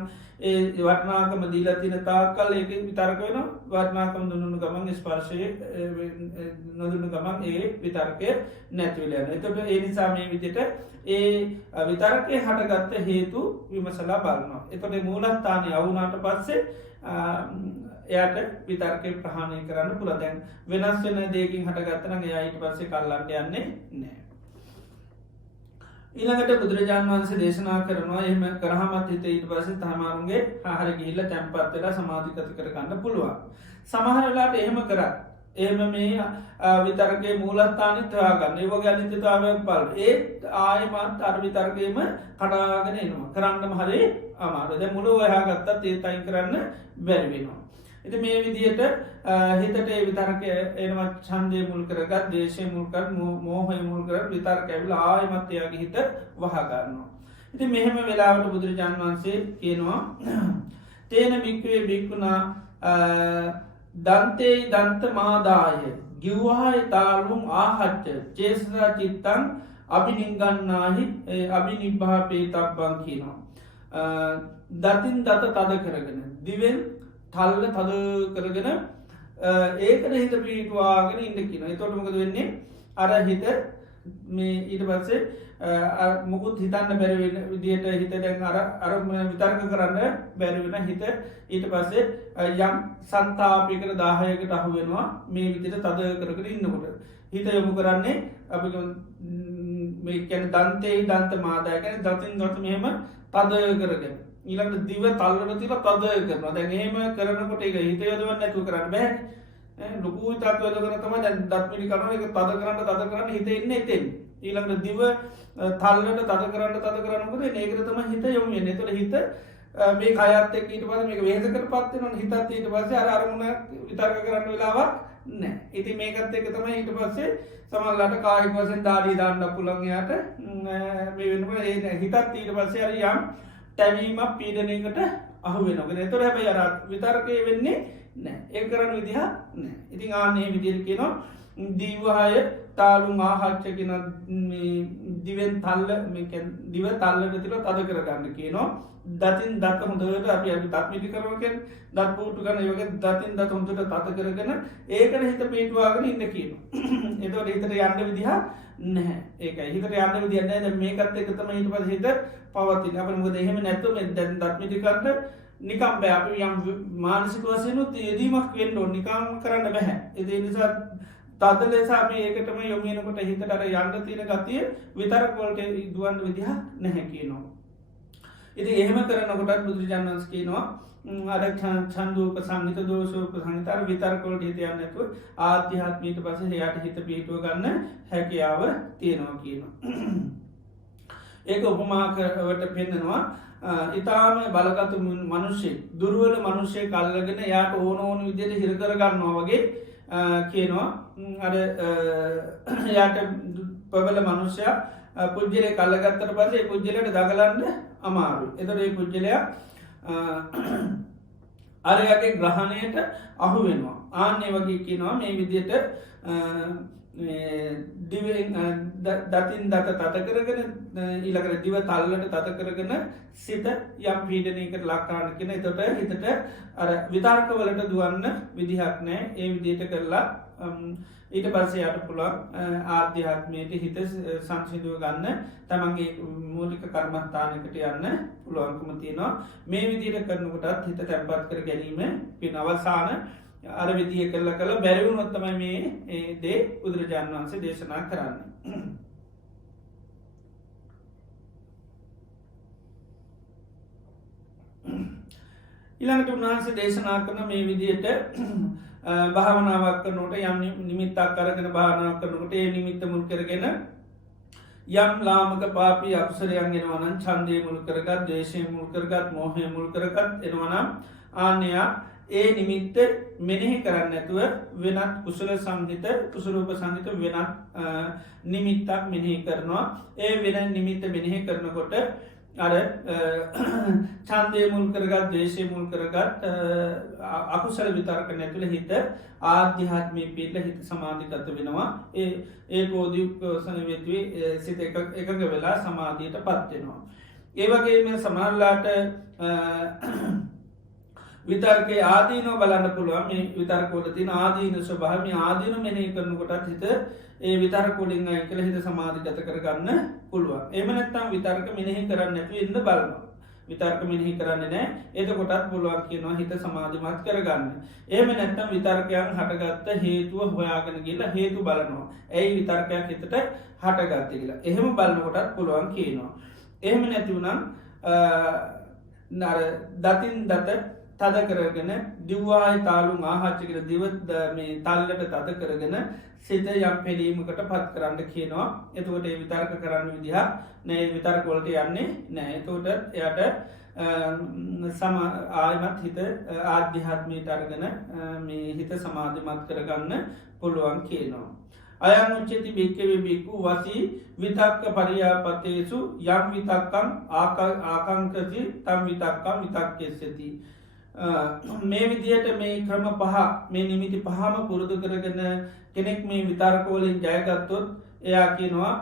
ඒ වටිනාකම දීලා තියෙන තාක්කල් ඒකේ විතර්ක වෙනවා. වටිනාකම දුන්නු ගමන් ස්පර්ශයේ නොදුන්නු ගමන් ඒ විතර්කය නැති වෙලා යනවා. එතකොට ඒ නිසා මේ විදිහට ඒ විතර්කේ හටගත්ත හේතු විමසලා බලනවා. එතකොට මූලස්ථානය වුණාට පස්සේ එයාට විතර්කය ප්‍රහාණය කරන්න පුළුවන්. දැන් වෙනස් වෙන දෙයකින් හටගත්තා නම් එයා ඊට පස්සේ කල්ලන්න යන්නේ නැහැ. ඊළඟට බුදුරජාණන් වහන්සේ දේශනා කරනවා එහෙම කරාමත් හිත ඊට පස්සේ තමරුන්ගේ ආහාර ගිහිල්ලා තැම්පත් වෙලා සමාධිගත කරගන්න පුළුවන්. සමහර වෙලාවට එහෙම කරා. එහෙම මේ විතර්කයේ මූලස්ථානෙත් හොයාගන්න. ඒ වගේ අනිත්‍යතාවයක් බලන්න. ඒ ආයෙමත් අර විතර්කයේම කඩාගෙන එනවා. කරන්නම හරි අමාරුයි. දැන් මුල හොයාගත්තත් ඒත් අයින් කරන්න බැරි වෙනවා. ඉතින් මේ විදිහට හිතට ඒ විතර්කය එනවා ඡන්දය මුල් කරගත්, ද්වේෂය මුල් කරගත්, මෝහය මුල් කරගත් විතර්කය ඇවිල්ලා ආයෙමත් එයාගේ හිත වහ ගන්නවා. ඉතින් මෙහෙම වෙලාවට බුදුරජාණන් වහන්සේ කියනවා තේන භික්ඛවේ භික්ඛුනා දන්තේ දන්ත මාදාය ගිව්වාය තාලුම් ආහච්ච චේතසා චිත්තං අබිනිංගන්නාහි අබිනිබ්බාපේතබ්බං කියනවා. දතින් දත තද කරගෙන දිවෙන් තල්ල තද කරගෙන ඒකට හිත පිටවාගෙන ඉන්න කියනවා. එතකොට මොකද වෙන්නේ? අර හිත මේ ඊට පස්සේ මොකුත් හිතන්න බැරි වෙන විදියට හිත දැන් අර විතර්ක කරන්න බැරි වෙන හිත ඊට පස්සේ යම් සංතාපයකට 10කට අහු වෙනවා මේ විදියට තද කරගෙන ඉන්නකොට. හිත යොමු කරන්නේ අපි මේ කියන්නේ දන්තේ දන්ත මාදාය කියන්නේ දතින් දත මෙහෙම තද කරගෙන ඊළඟට දිව තල්ලට තියලා තද කරනවා. දැන් එහෙම කරනකොට ඒක හිත යොදවන්න නැතුව කරන්න බෑ. ලොකු හිතක් යොදවන තමයි දැන් දත් මිලි කරනවා ඒක තද කරන්න හිත එන්නේ එතෙන්. ඊළඟට දිව තල්ලට තද කරන්න මොකද මේකට තමයි හිත යොමු වෙන්නේ. ඒතකොට හිත මේ කයත් එක්ක ඊට පස්සේ මේක වෙහෙසකටපත් වෙනවා. හිතත් ඊට පස්සේ අර අරමුණ විතර්ක කරන්න වෙලාවක් නැහැ. ඉතින් මේකත් එක්ක තමයි ඊට පස්සේ සමහරවිට කායික වශයෙන් දාඩිය දාන්න පුළුවන් එයාට මේ වෙනකොට ඒ හිතත් ඊට පස්සේ අර යම් තැවීමක් පීඩනයකට අහු වෙනවා. ඒතකොට හැබැයි අර විතර්කය වෙන්නේ නැහැ. ඒක කරන්න විදිහක් නැහැ. ඉතින් ආන්නේ විදිහට කියනවා දීවහය තාලුම් ආහච්ච කියන මේ දිවෙන් තල්ල මේ කියන්නේ දිව තල්ලට තියලා තද කරගන්න කියනවා. දතින් දත හොඳට අපි දත් මිදි කරනවා කියන්නේ දත් පුටු ගන්න ඒ වගේ දතින් දත හොඳට තද කරගෙන ඒකට හිත පිටවාගෙන ඉන්න කියනවා. ඒතකොට හිතට යන්න විදිහක් නැහැ. ඒකයි හිතට යන්න විදිහක් නැහැ. දැන් මේකත් එක්ක තමයි ඊට පස්සේ හිත පවතින. අපිට මොකද එහෙම නැත්නම් මේ දැන් දත් මිදි කරන්න නිකම් බෑ. අපි යම් මානසික වශයෙන් යෙදීමක් වෙන්න ඕන. නිකම් කරන්න බෑ. ඒ නිසා තද ලෙස අපි ඒකටම යොමු වෙනකොට හිතට අර යන්න තියෙන ගතිය විතරක් වලට දුවන්න විදිහක් නැහැ කියනවා. ඉතින් එහෙම කරනකොටත් බුදුරජාණන් වහන්සේ කියනවා අර ඡන්දෝප සංහිත දෝෂෝප සංහිත අර විතරක වලට හිත යන්නේ නැතුව ආධ්‍යාත්මීට පස්සේ එයාට හිත පිටව ගන්න හැකියාව තියෙනවා කියනවා. ඒක උපමාකට පෙන්නනවා ඊටාම බලගත් මිනිස්සෙක් දුර්වල මිනිස්සෙක් අල්ලගෙන එයාට ඕන විදිහට හිර කර ගන්නවා වගේ කියනවා. අර එයාට ප්‍රබල මිනිසයා පුජ්‍යලේ කල්ලගත්තට පස්සේ පුජ්‍යලයට දගලන්න අමාරුයි. එතකොට මේ පුජ්‍යලයා අරයාගේ ග්‍රහණයට අහු වෙනවා. ආන්නේ වගේ කියනවා මේ විදියට දතින් දත තත කරගෙන ඊළකට දිව තල්ලට තත කරගෙන සිත යම් පීඩනයකට ලක්කාන කෙන එතොට හිතට අර විතර්කවලට දුවන්න විදිහක් නෑ ඒ විදියට කරලා ඊට පස්සයට පුළන් ආධ්‍යාත්මයට හිත සංසිදුව ගන්න තමන්ගේ මූලික කර්මස්ථානකට යන්න පුළුවන්කම තියෙනවා මේ විදියට කරනකොටත් හිත තැන්පත් කර ගැනීම පින් අවසාන අර විදිය කරල කළ බැරිවුණොත්තමයි මේ දේ බුදුරජාණන් වහන්සේ දේශනා කරන්න. ඉළඟට උන්වහන්සේ දේශනා කරන මේ විදියට භාවනාවක් කරනට යම් නිමිත්තක් කරගෙන භාවනාවක් කරනකොට ඒ නිමිත්ත මුල් කරගෙන යම් ලාමක පාපී අක්ෂරයන් එනවනන් චන්දය මුල් කරගත් දේශය මුල් කරගත් මෝහය මුල් කරගත් එනවනම් ආනයා ඒ නිමිත්ත මෙනෙහි කරන්න ඇතුව වෙනත් කුසල සංගිත කුසරූප සංගිත වෙනත් නිමිත්තක් මෙනෙහි කරනවා ඒ වෙන නිමිත්ත මෙනෙහි කරනකොට අර චන්දය මුල් කරගත් දේශය මුල් කරගත් අකුසල විතරක නැතුළ හිත ආධ්‍යාත්මී පිල්ල හිත සමාධිකත වෙනවා ඒ පෝදියුක් සනවෙත්වේ සිත එකග වෙලා සමාධීයට පත්වෙනවා. ඒවගේම සමහරලාට විතර්කේ ආදීනෝ බලන්න පුළුවන් මේ විතර්කෝල තින ආදීන ස්වභාම ආදීන මෙනී කරනකොටත් හිත ඒ විතරකොලින් අය කළ හිත සමාධිගත කරගන්න පුළුවන් එම නැත්තම් විතර්ක මෙනෙහි කරන්න නැතු ඉන්න බලනවා විතර්ක මෙනෙහි කරන්න නෑ එතකොටත් පුළුවන් කියනවා හිත සමාධිමත් කරගන්න එම නැත්තම් විතර්කයන් හටගත්ත හේතුව හොයාගෙන කියලා හේතු බලනවා ඇයි විතර්කයක් හිතට හටගත්ත කියලා එහෙම බලන්නකොටත් පුළුවන් කියනවා එහෙම නැතිවනම් දතින් දත තද කරගෙන දිව්වායි තාලු ආහච්චිකර දිවත් මේ තල්ලට තද කරගෙන සිත යම් පෙලීමකට පත් කරන්න කියනවා එතුකට ඒ විතර්ක කරන්න විදිහ නෑ විතර්කොලට යන්නේ නෑ තෝට එයට සම ආයමත් හිත ආධ්‍යාත්මීට අර්ගන මේ හිත සමාධිමත් කරගන්න පුළුවන් කියනවා. අයන් උච්චති භික්කවේ බික්කු වසී විතක්ක පරියාපතේසු යම් විතක්කම් ආකංකසි තම් විතක්කම් විතක්කෙස්සති. මේ විදියට මේ ක්‍රම පහ මේ නිමිති පහම පුරුදු කරගෙන කෙනෙක් මේ විතර්කෝලින් ජයගත්තොත් එයා කියනවා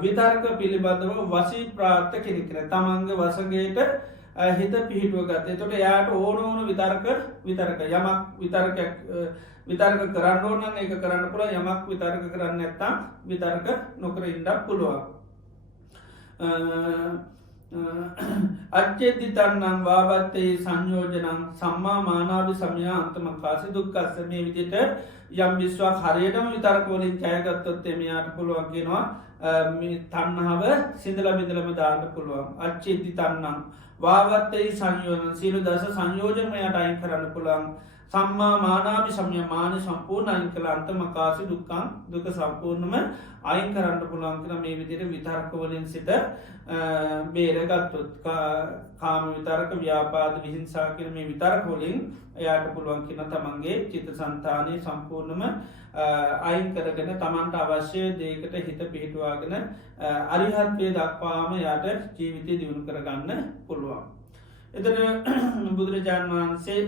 විතර්ක පිළිබඳව වසී ප්‍රාත්ත කෙනෙකෙන තමන්ග වසගේට හිත පිහිටුව ගත තොට යායට ඕනෝන විතර්ක යමක් විතර්ක කරන්න ඕනන් එක කරන්න පුළ යමක් විතර්ක කරන්න ඇත්තා විතර්ක නොකර ඉන්ඩක් පුළුවන් අච්චෙද්දිතන්නම් වාබත්තයේ සංයෝජනං සම්මා මානාභි සමයා අන්තමකාසි දුක්කස්ස මේ විදිට යම් විශ්වක් හරියටම විතරකෝලින් ජයගත්තොත් එමයාට පුළුවන් කියෙනවා තන්නහාව සිදල බිඳලම දාන්න පුළුවන් අච්චෙද්දිතන්නම් වාවත්තයේ සංයෝජන සීලු දස සංයෝජනයට අයින් කරන්න පුළුවන් සම්මා මානාභි සමය මාන සම්පූර්ණ අයින් කළ අන්තමකාසි දුක්කන් දුක සම්පූර්ණම අයින් කරන්න පුළුවන් කර මේ විදිට විතර්කවලින් සිට බේරගත්තොත් කාම විතරක ව්‍යාපාද විහිංසා කර මේ විතරකෝලින් එයාට පුළුවන් කියන තමන්ගේ චිත සන්තානය සම්පූර්ණම අයින් කරගෙන තමන්ට අවශ්‍ය දේකට හිත පිහිටවාගෙන අරිහත්වය දක්වාම යාට ජීවිතය දියුණු කරගන්න පුළුවන්. එතන බුදුරජාණන් වහන්සේ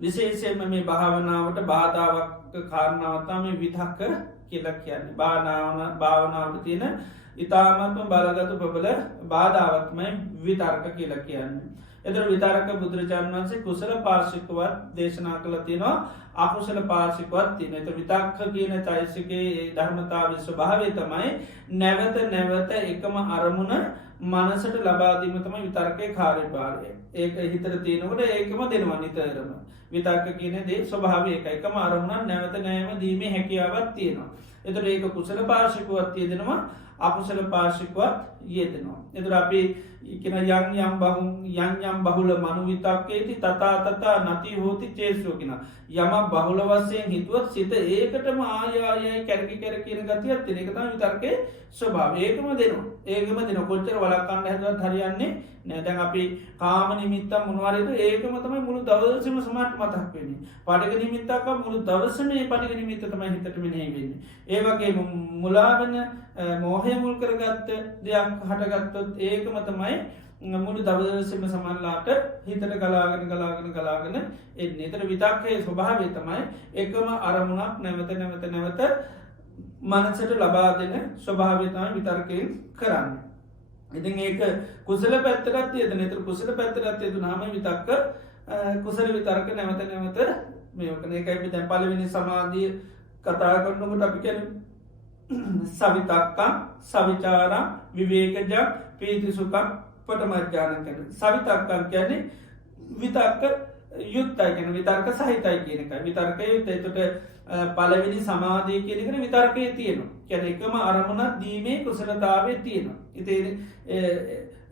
විශේෂයෙන්ම මේ භාවනාවට බාධාවක් කාරණාවතාම විතක්ක කියලක් කියන්නේ භාවනාවට තියෙන ඉතාමත්ම බලගතු ප්‍රබල බාධාවත්මයි විතර්ක කියල කියන්නේ. එතර විතරක බුදුරජාණන් වන්සේ කුසල පාර්ශිකවත් දේශනා කළ තියෙනවා අකුසල පාර්ශිකවත් තියන එත විතක්ක කියන චෛසිකේ ධර්මතාව ස්වභාවය තමයි නැවත නැවත එකම අරමුණ මනසට ලබාදීමතම විතර්කය කාර්යභාරය ඒක හිතර තියෙනකට ඒකම දෙනවා නිතරම විතර්ක කියන දේ ස්වභාවය එකම අරමුණ නැවත නෑම දීමේ හැකියාවත් තියෙනවා. එතට ඒක කුසල පාර්ශිකුවත් තියදෙනවා අකුසල පාර්ශිකවත් යෙදෙනවා. එතුර අපි ඉකෙන යම් බහුල මනු විතක්කේති තතා නති හෝති චේෂෝකෙන යම බහුල වස්සයෙන් හිතුවත් සිත ඒකටම ආයායයි කැරකි කැර කියන ගතියත් තින එකතම විතර්කේ ස්වභාව ඒකම දෙනවා ඒකම දෙන කොච්චර වලක්කන්න හැදවත් හරියන්නේ නෑතැන් අපි කාම නිමිත්තක් මුණවාරයට ඒකම තමයි මුළු දවසම සමට මතක් වෙන්නේ පඩග නිමිත්තක් මුළු දවසම මේ පටිග නිමිත්ත තමයි හිතට මෙනෙහිවෙන්නේ ඒවගේ මුලාවන මෝහය මුල් කරගත්ත දෙයක් හටගත්තොත් ඒකම තමයි මුළු දවසම සමල්ලාට හිතට ගලාගෙන එන්නේ. එතර විතක්කේ ස්වභාවය තමයි එකම අරමුණක් නැවත මනසට ලබා දෙන ස්වභාවතම විතර්කයෙන් කරන්න. ඉතින් ඒක කුසල පැත්තරත් යද නතර කුසල පැත්තරත් යතු නාම විතක්ක කුසල විතර්ක නැවත මේකන එකයි දැන් පලවෙනි සමාධිය කතා කරන්නකට අපි කැන සවිතක්කා සවිචාරා විවේකජ පීතිසුකක් පටමජ්‍යාන කැන සවිතක්කන් කියන්නේ විතක්ක යුත්තයි කියෙන විතර්ක සහිතයි කියනක විතර්ක යුත්තයි තොට පලවිනි සමාධය කියනකන විතර්කය තියෙනවා කැන එකම අරමුණත් දීමේ කුසලතාවේ තියෙනවා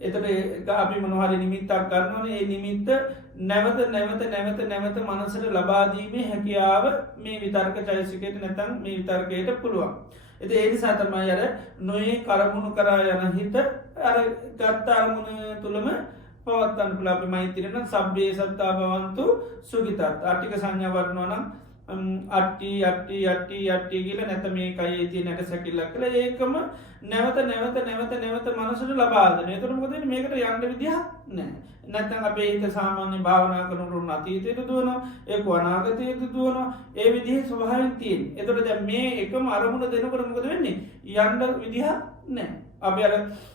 එතට අපි මනහරි නිමිත්තක් කරන්නවන ඒ නිමිත්ත නැවත මනසට ලබාදීමේ හැකියාව මේ විතර්ක චෛසිකයට නැතන් මේ විතර්කයට පුළුවන්. එති ඒනි සතමයි අර නොයේ කරමුණු කරා යන හිත අර ගත්ත අරමුණ තුළම පවත්තන්න පුලාපි මෛතිරෙන සබ්බේ සත්තා බවන්තු සුගිතත් ආටික සංඥාවරණවනම් අට්ටි කියල නැත මේ කයේති නැට සැකිල්ලක් කළ ඒකම නැවත මනසට ලබාදන තුරමොද මේකට යන්න විදිහ නෑ නැත්තන් අපේ හිත සාමාන්‍ය භාවනා කනුරුන් අතීතයට දුවන ඒ වනාගතයට දුවන ඒ විදිහ ස්වභාවෙන් තියෙන් එතොට දැ මේ එකම අරමුණ දෙනකට මොකද වෙන්නේ යන්ඩ විදිහ නෑ අපි අර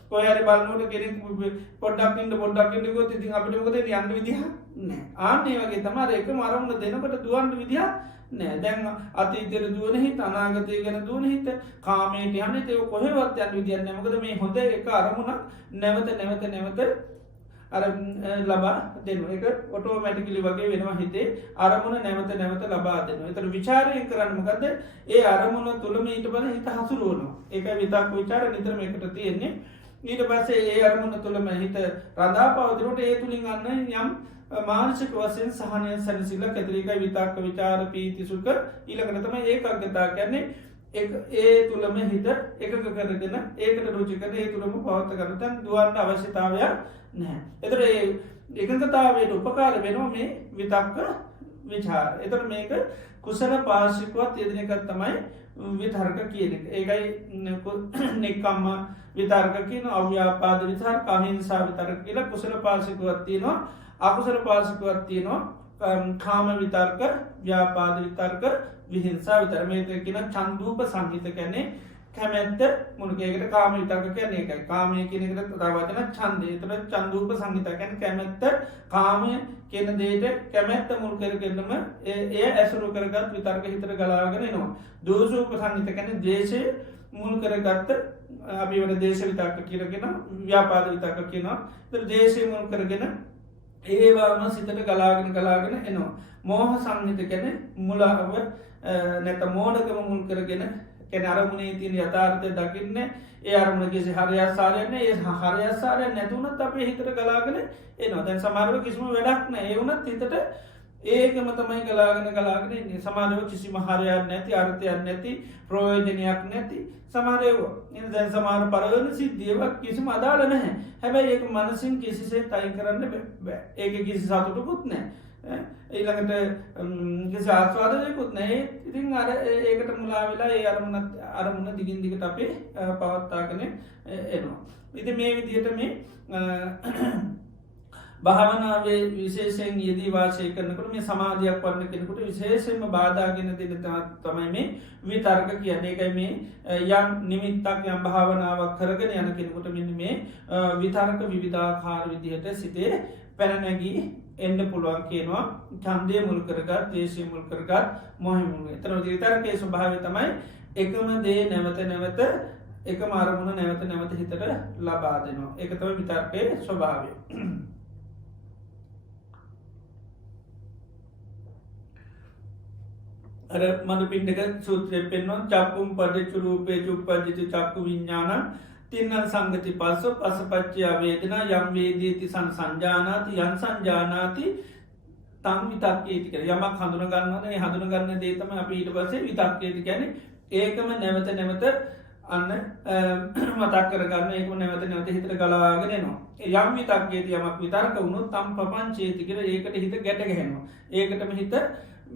කොයර බලන්නට කෙනෙක් පොඩ්ඩක්ට පොඩ්ඩක්ට ගොත් ඉතින් අපිට මොකද යන්න විදිහ නෑ ආන්නේ වගේ තමර එක අරමුණ දෙනකට දුවන්ට විදිහ නෑ දැන් අතීතර දුවන හිත අනාගතය ගැන දුවන හිත කාමයට යන්න තව කොහෙවත් යන්න විදිියන් නැමකද මේ හොඳ එක අරමුණ නැවත අර ලබා දෙනු එක ඔටෝ මැටිකිලි වගේ වෙනවා හිතේ අරමුණ නැවත ලබා දෙන එතර විචාරය කරන්නමකද ඒ අරමුණ තුළම ඊට බල හිත හසුරුවනු එක විතක් විචාර නිතරම එකට තියෙන්නේ ඊට පස්සේ ඒ අරමුණ තුළම හිත රඳා පවතිනට ඒ තුළින් ගන්න යම් මානසික වසයෙන් සහනය සැනසිල්ල කැතරික විතක්ක විචාර පීතිසුක ඊලකනතම ඒකක්ගතා කැන්නේ ඒ තුළම හිත එකක කරගෙන ඒකට රුචිකන ඒ තුළම පවත්ත කරතන් දුවන්න අවශ්‍යතාවයක් නැහැ. එතර එකකතාවයට උපකාර වෙනවා මේ විතක්ක විචාර. එතර මේක කුසල පාශිකවත් යෙදනකත් තමයි විතර්ක කියන එක. ඒකයි නෙක්කම්ම විතර්ක කියන අව්‍යාපාද විචාර කහිංසා විතර්ක කියලා කුසල පාශිකවත් තියෙනවා අකුසල පාශිකවත් තියෙනවා කාම විතර්ක ව්‍යාපාද විතර්ක විහිංසා විතරමේත කියන චන්දූප සංහිත කැනේ කැමැත්ත මුණකේකට කාම විතර්ක කියන්නේ එකයි කාමය කියනකට තවචන චන්දය තර චන්දූප සංහිතකැන කැමැත්ත කාමය කියන දේට කැමැත්ත මුල් කරගෙනම ඒ ඇසුරු කරගත් විතර්ක හිතර ගලාගෙන නවා දෝසූප සංහිත කැන දේශය මුල් කරගත්ත අපි වන දේශ විතර්ක කියරගෙන ව්‍යාපාද විතර්ක කියනවා දේශය මුල් කරගෙන ඒවාම සිතට ගලාගෙන එනවා මෝහ සංහිත කැන මුලාව නැත මෝඩකම මුල් කරගෙන කැන අරමුණේ තියන යථාර්ථය දකින්න ඒ අරමුණ කිසි හරයස්සාරයන්න ඒ හරයස්සාරය නැතුවනත් අපේ හිතට ගලාගෙන එනවා දැන් සමාරව කිසිම වැඩක්න ඒවනත් හිතට ඒකම තමයි ගලාගෙන සමාරව කිසිම හරයක් නැති අර්ථයක් නැති ප්‍රයෝජනයක් නැති සමාරයව දැන් සමාර පරවන සිද්ධියවක් කිසිම අදාල නැහැ හැබැයි ඒක මනසින් කිසිසේ තයි කරන්න බෑ ඒක කිසි සතුටකුත් නෑ ඊළඟට ආස්වාදයකුත් නෑ ඉතින් අර ඒකට මුලා වෙලා ඒ අරමුණ දිගින් දිගට අපේ පවත්තාගෙන එනවා. ඉති මේ විදියට මේ භාවනාවේ විශේෂෙන් යෙදී වාශය කරනකට මේ සමාධයක් වන්න කෙනෙකුට විශේෂෙන්ම බාධාගෙන දෙන තමයි මේ විතර්ක කියන්නේ එකයි මේ යම් නිමිත්තක් යම් භාවනාවක් කරගෙන යන කෙනෙකුට මෙන්න මේ විතර්ක විවිධාකාර විදිහට සිතේ පැනනැගී එන්න පුළුවන් කියනවා චන්දය මුල් කරගත් දේශය මුල් කරගත් මොහමුල එතන විතර්කයේ ස්වභාවය තමයි එකම දේ නැවත එක මාරමුණ නැවත හිතට ලබා දෙනවා එකතව විතර්කයේ ස්වභාවය අර මඩු පින්ඩක සූත්‍රය පෙන්වා චක්කුම් පඩචු රූපේ චුප්පජිති චක්කු විඤ්ඥාන තින්නල් සංගති පස්ස පසපච්චයා වේදනා යම් වේදීති සංජානාති යන් සංජානාති තම් විතක්කේතික යමක් හඳුනගන්නවන හඳුනගන්න දේතම අපි ඊට පසේ විතක්කේති ගැන ඒකම නැවත අන්න මතක් කරගන්න ඒක නැවත හිතර ගලාගෙනනවා යම් විතක්ගේති යමක් විතර්ක වුණු තම් පපංචේතිකර ඒකට හිත ගැටගහෙනවා ඒකටම හිත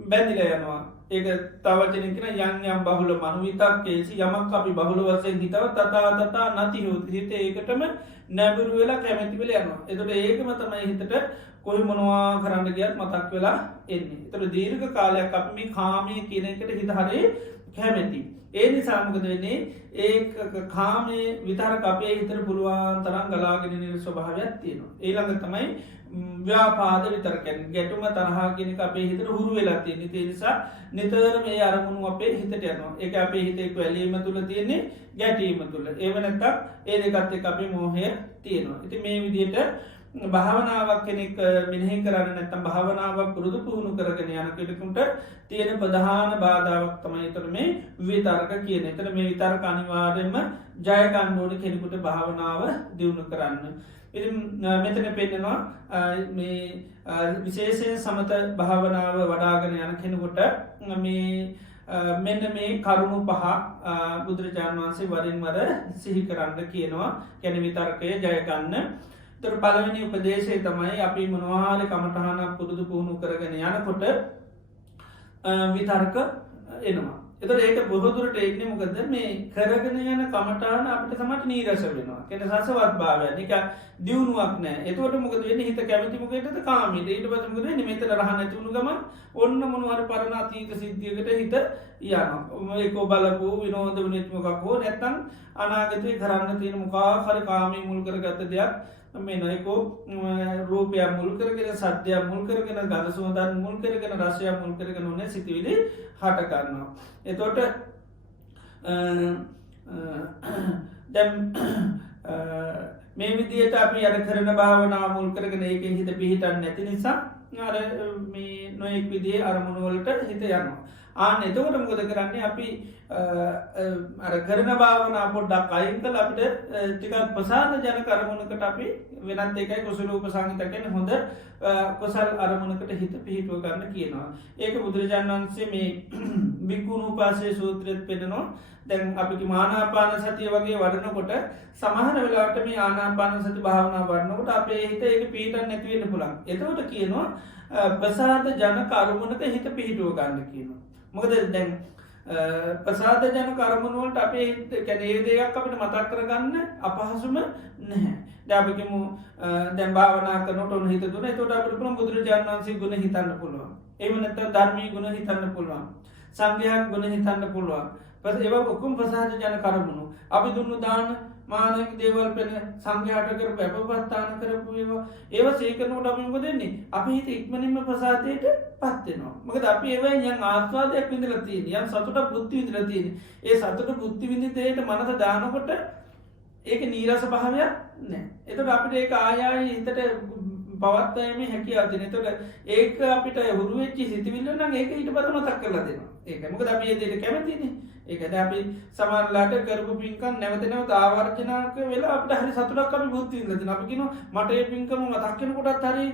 බැඳිල යනවා ඒක තවචන කෙන යම් බහුල මනුවිතක් කේසි යමක් අපි බහුල වසයෙන් හිතව තතා නති හෝත හිත ඒකටම නැබුරු වෙලා කැමැතිවල යනවා එතට ඒකම තමයි හිතට කොයි මොනවා කරන්න ගියත් මතක් වෙලා එන්නේ එතට දීර්ඝ කාලයක් අප මේ කාමය කියන එකට හිත හරේ කැමැති ඒ නිසාමකද වෙන්නේ ඒ කාමේ විතර අපේ හිතර පුළුවන් තරම් ගලාගෙන ස්වභාවයක් තියෙනවා ඒළඟ තමයි ව්‍යාපාද විතරකැන් ගැටුම තරහා කෙනෙක අපේ හිතට හුරු වෙලා තියෙන නිසා නිතර මේ අරමුණු අපේ හිතට යනවා එක අපේ හිතෙක් වැලීම තුළ තියෙන්නේ ගැටීම තුළ ඒවනත්තක් ඒ දෙකත් එක අපේ මෝහය තියෙනවා ඉති මේ විදියට භාවනාවක් කෙනෙක් මිනිහි කරන්න නැත්තම් භාවනාවක් පුරුදු පුහුණු කරගෙන යන කෙනෙකුට තියෙන ප්‍රධාන බාධාවක් තමයි තර මේ විතර්ක කියන එතර මේ විතර්ක අනිවාර්යම ජයකණ්ඩෝන කෙනෙකුට භාවනාව දියුණු කරන්න. ඉති මෙතන පෙන්නවා මේ විශේෂයෙන් සමත භාවනාව වඩාගෙන යන කෙනෙකුට මෙන්න මේ කරුණු පහ බුදුරජාණන් වහන්සේ වරින් වර සිහි කරන්න කියනවා කැන විතර්කය ජයගන්න තොර පලවෙනි උපදේශය තමයි අපි මොනවාර කමටහනක් පුරුදු පුහුණු කරගෙන යනකොට විතර්ක එනවා. එත ඒක බොහදුරට එක්න මොකද මේ කරගෙන යන කමටාන අපට සමට නීරස වෙනවා කෙන සසවත් භාවය එක දියුණුවක් නෑ එතවට මොකද වෙන්න හිත කැමතිමකටද කාමීට ඊට පතමකද නිමතල රහන තුුණු ගම ඔන්න මොනවර පරණාතීක සිද්ධියකට හිත යන ඒකෝ බලපු විනෝද වනත්මකක්හෝ නැත්තන් අනාගතය කරන්න තියෙන මොකා හර කාමී මුල් කරගත්ත දෙයක් මේ නොයකෝ රූපය මුල් කරගෙන සත්‍යයක් මුල් කරගෙන ගදසුවදන් මුල් කරගෙන රශයක් මුල් කරගෙන නොන සිතිවිලි හටකන්නවා. එතොට දැම් මේ විදියට අපි අර කරන භාවනා මුල් කරගෙන ඒක හිත පිහිටන් නැති නිසා අර මේ නොයෙක් විදිේ අරමුණුවලට හිත යනවා. ආන එතකොට මොකද කරන්නේ අපි කරන භාවනා පොඩ්ඩක් අයින්කල අපිට ටිකක් ප්‍රසාද ජන කරමුණකට අපි වෙනත් එකයි කුසල උපසංහිතකෙන හොඳ කොසල් අරමුණකට හිත පිහිටුව ගන්න කියනවා. ඒක බුදුරජාණන් වන්සේ මේ බික්කුණු පාසේ සූත්‍රයත් පෙදනවා දැන් අපි මානාපාන සතිය වගේ වඩනකොට සමහර වෙලාට මේ ආනාපාන සති භාවනා වඩනකොට අපේ හිත ඒක පීටන් නැතිවෙන්න පුළන් එතවට කියනවා ප්‍රසාද ජන කරුමණක හිත පිහිටුව ගන්න කියනවා. මොකද දැන් ප්‍රසාද ජන කරමුණුවලට අපේ කැනේ දෙයක් අපට මතක් කරගන්න අපහසුම නැහැ. දැපිකමු දැම් භාවනා කරනට ඔන්න හිත තුන තොට අපට පුළම් බුදුරජාණන් වන්සේ ගුණ හිතන්න පුළුවන් එමනත ධර්මී ගුණ හිතන්න පුළුවන් සංඝයක් ගුණ හිතන්න පුළුවන් පස ඒව ඔක්කුම් ප්‍රසාද ජන කරමුණු අපි දුන්නු දාන මානක දේවල් පෙන සංඝයාට කර පැපවස්ථාන කරපු ඒව සේකරනට අපිම දෙන්නේ අපි හිත ඉක්මනින්ම ප්‍රසාදයට පත්වෙනවා මකද අපි ඒව යන් ආස්වාදයක් විඳල තියන යන් සතුට බුද්ධි විදිල තියෙන ඒ සතුට බුද්ධි විඳිතයට මනස දානකොට ඒක නීරස භාවයක් නෑ එතට අපිට ඒක ආයාය හිතට පවත්වයම හැකි අතින තොට ඒක අපිට හුරුවෙච්චි සිතිවිල්ලන ඒක ඊට පත මතක් කරලා දෙනවා ඒක මොක අපි ඒදට කැමතින ඒකට අපි සමල්ලාට කරපු පින්කන් නැවතනව ආවර්ජනක වෙලා අපට හරි සතුරක් අපි බුද්ධින් ලතින අපිකින මට ඒ පින්කම මතක්කෙන කොටත් හරි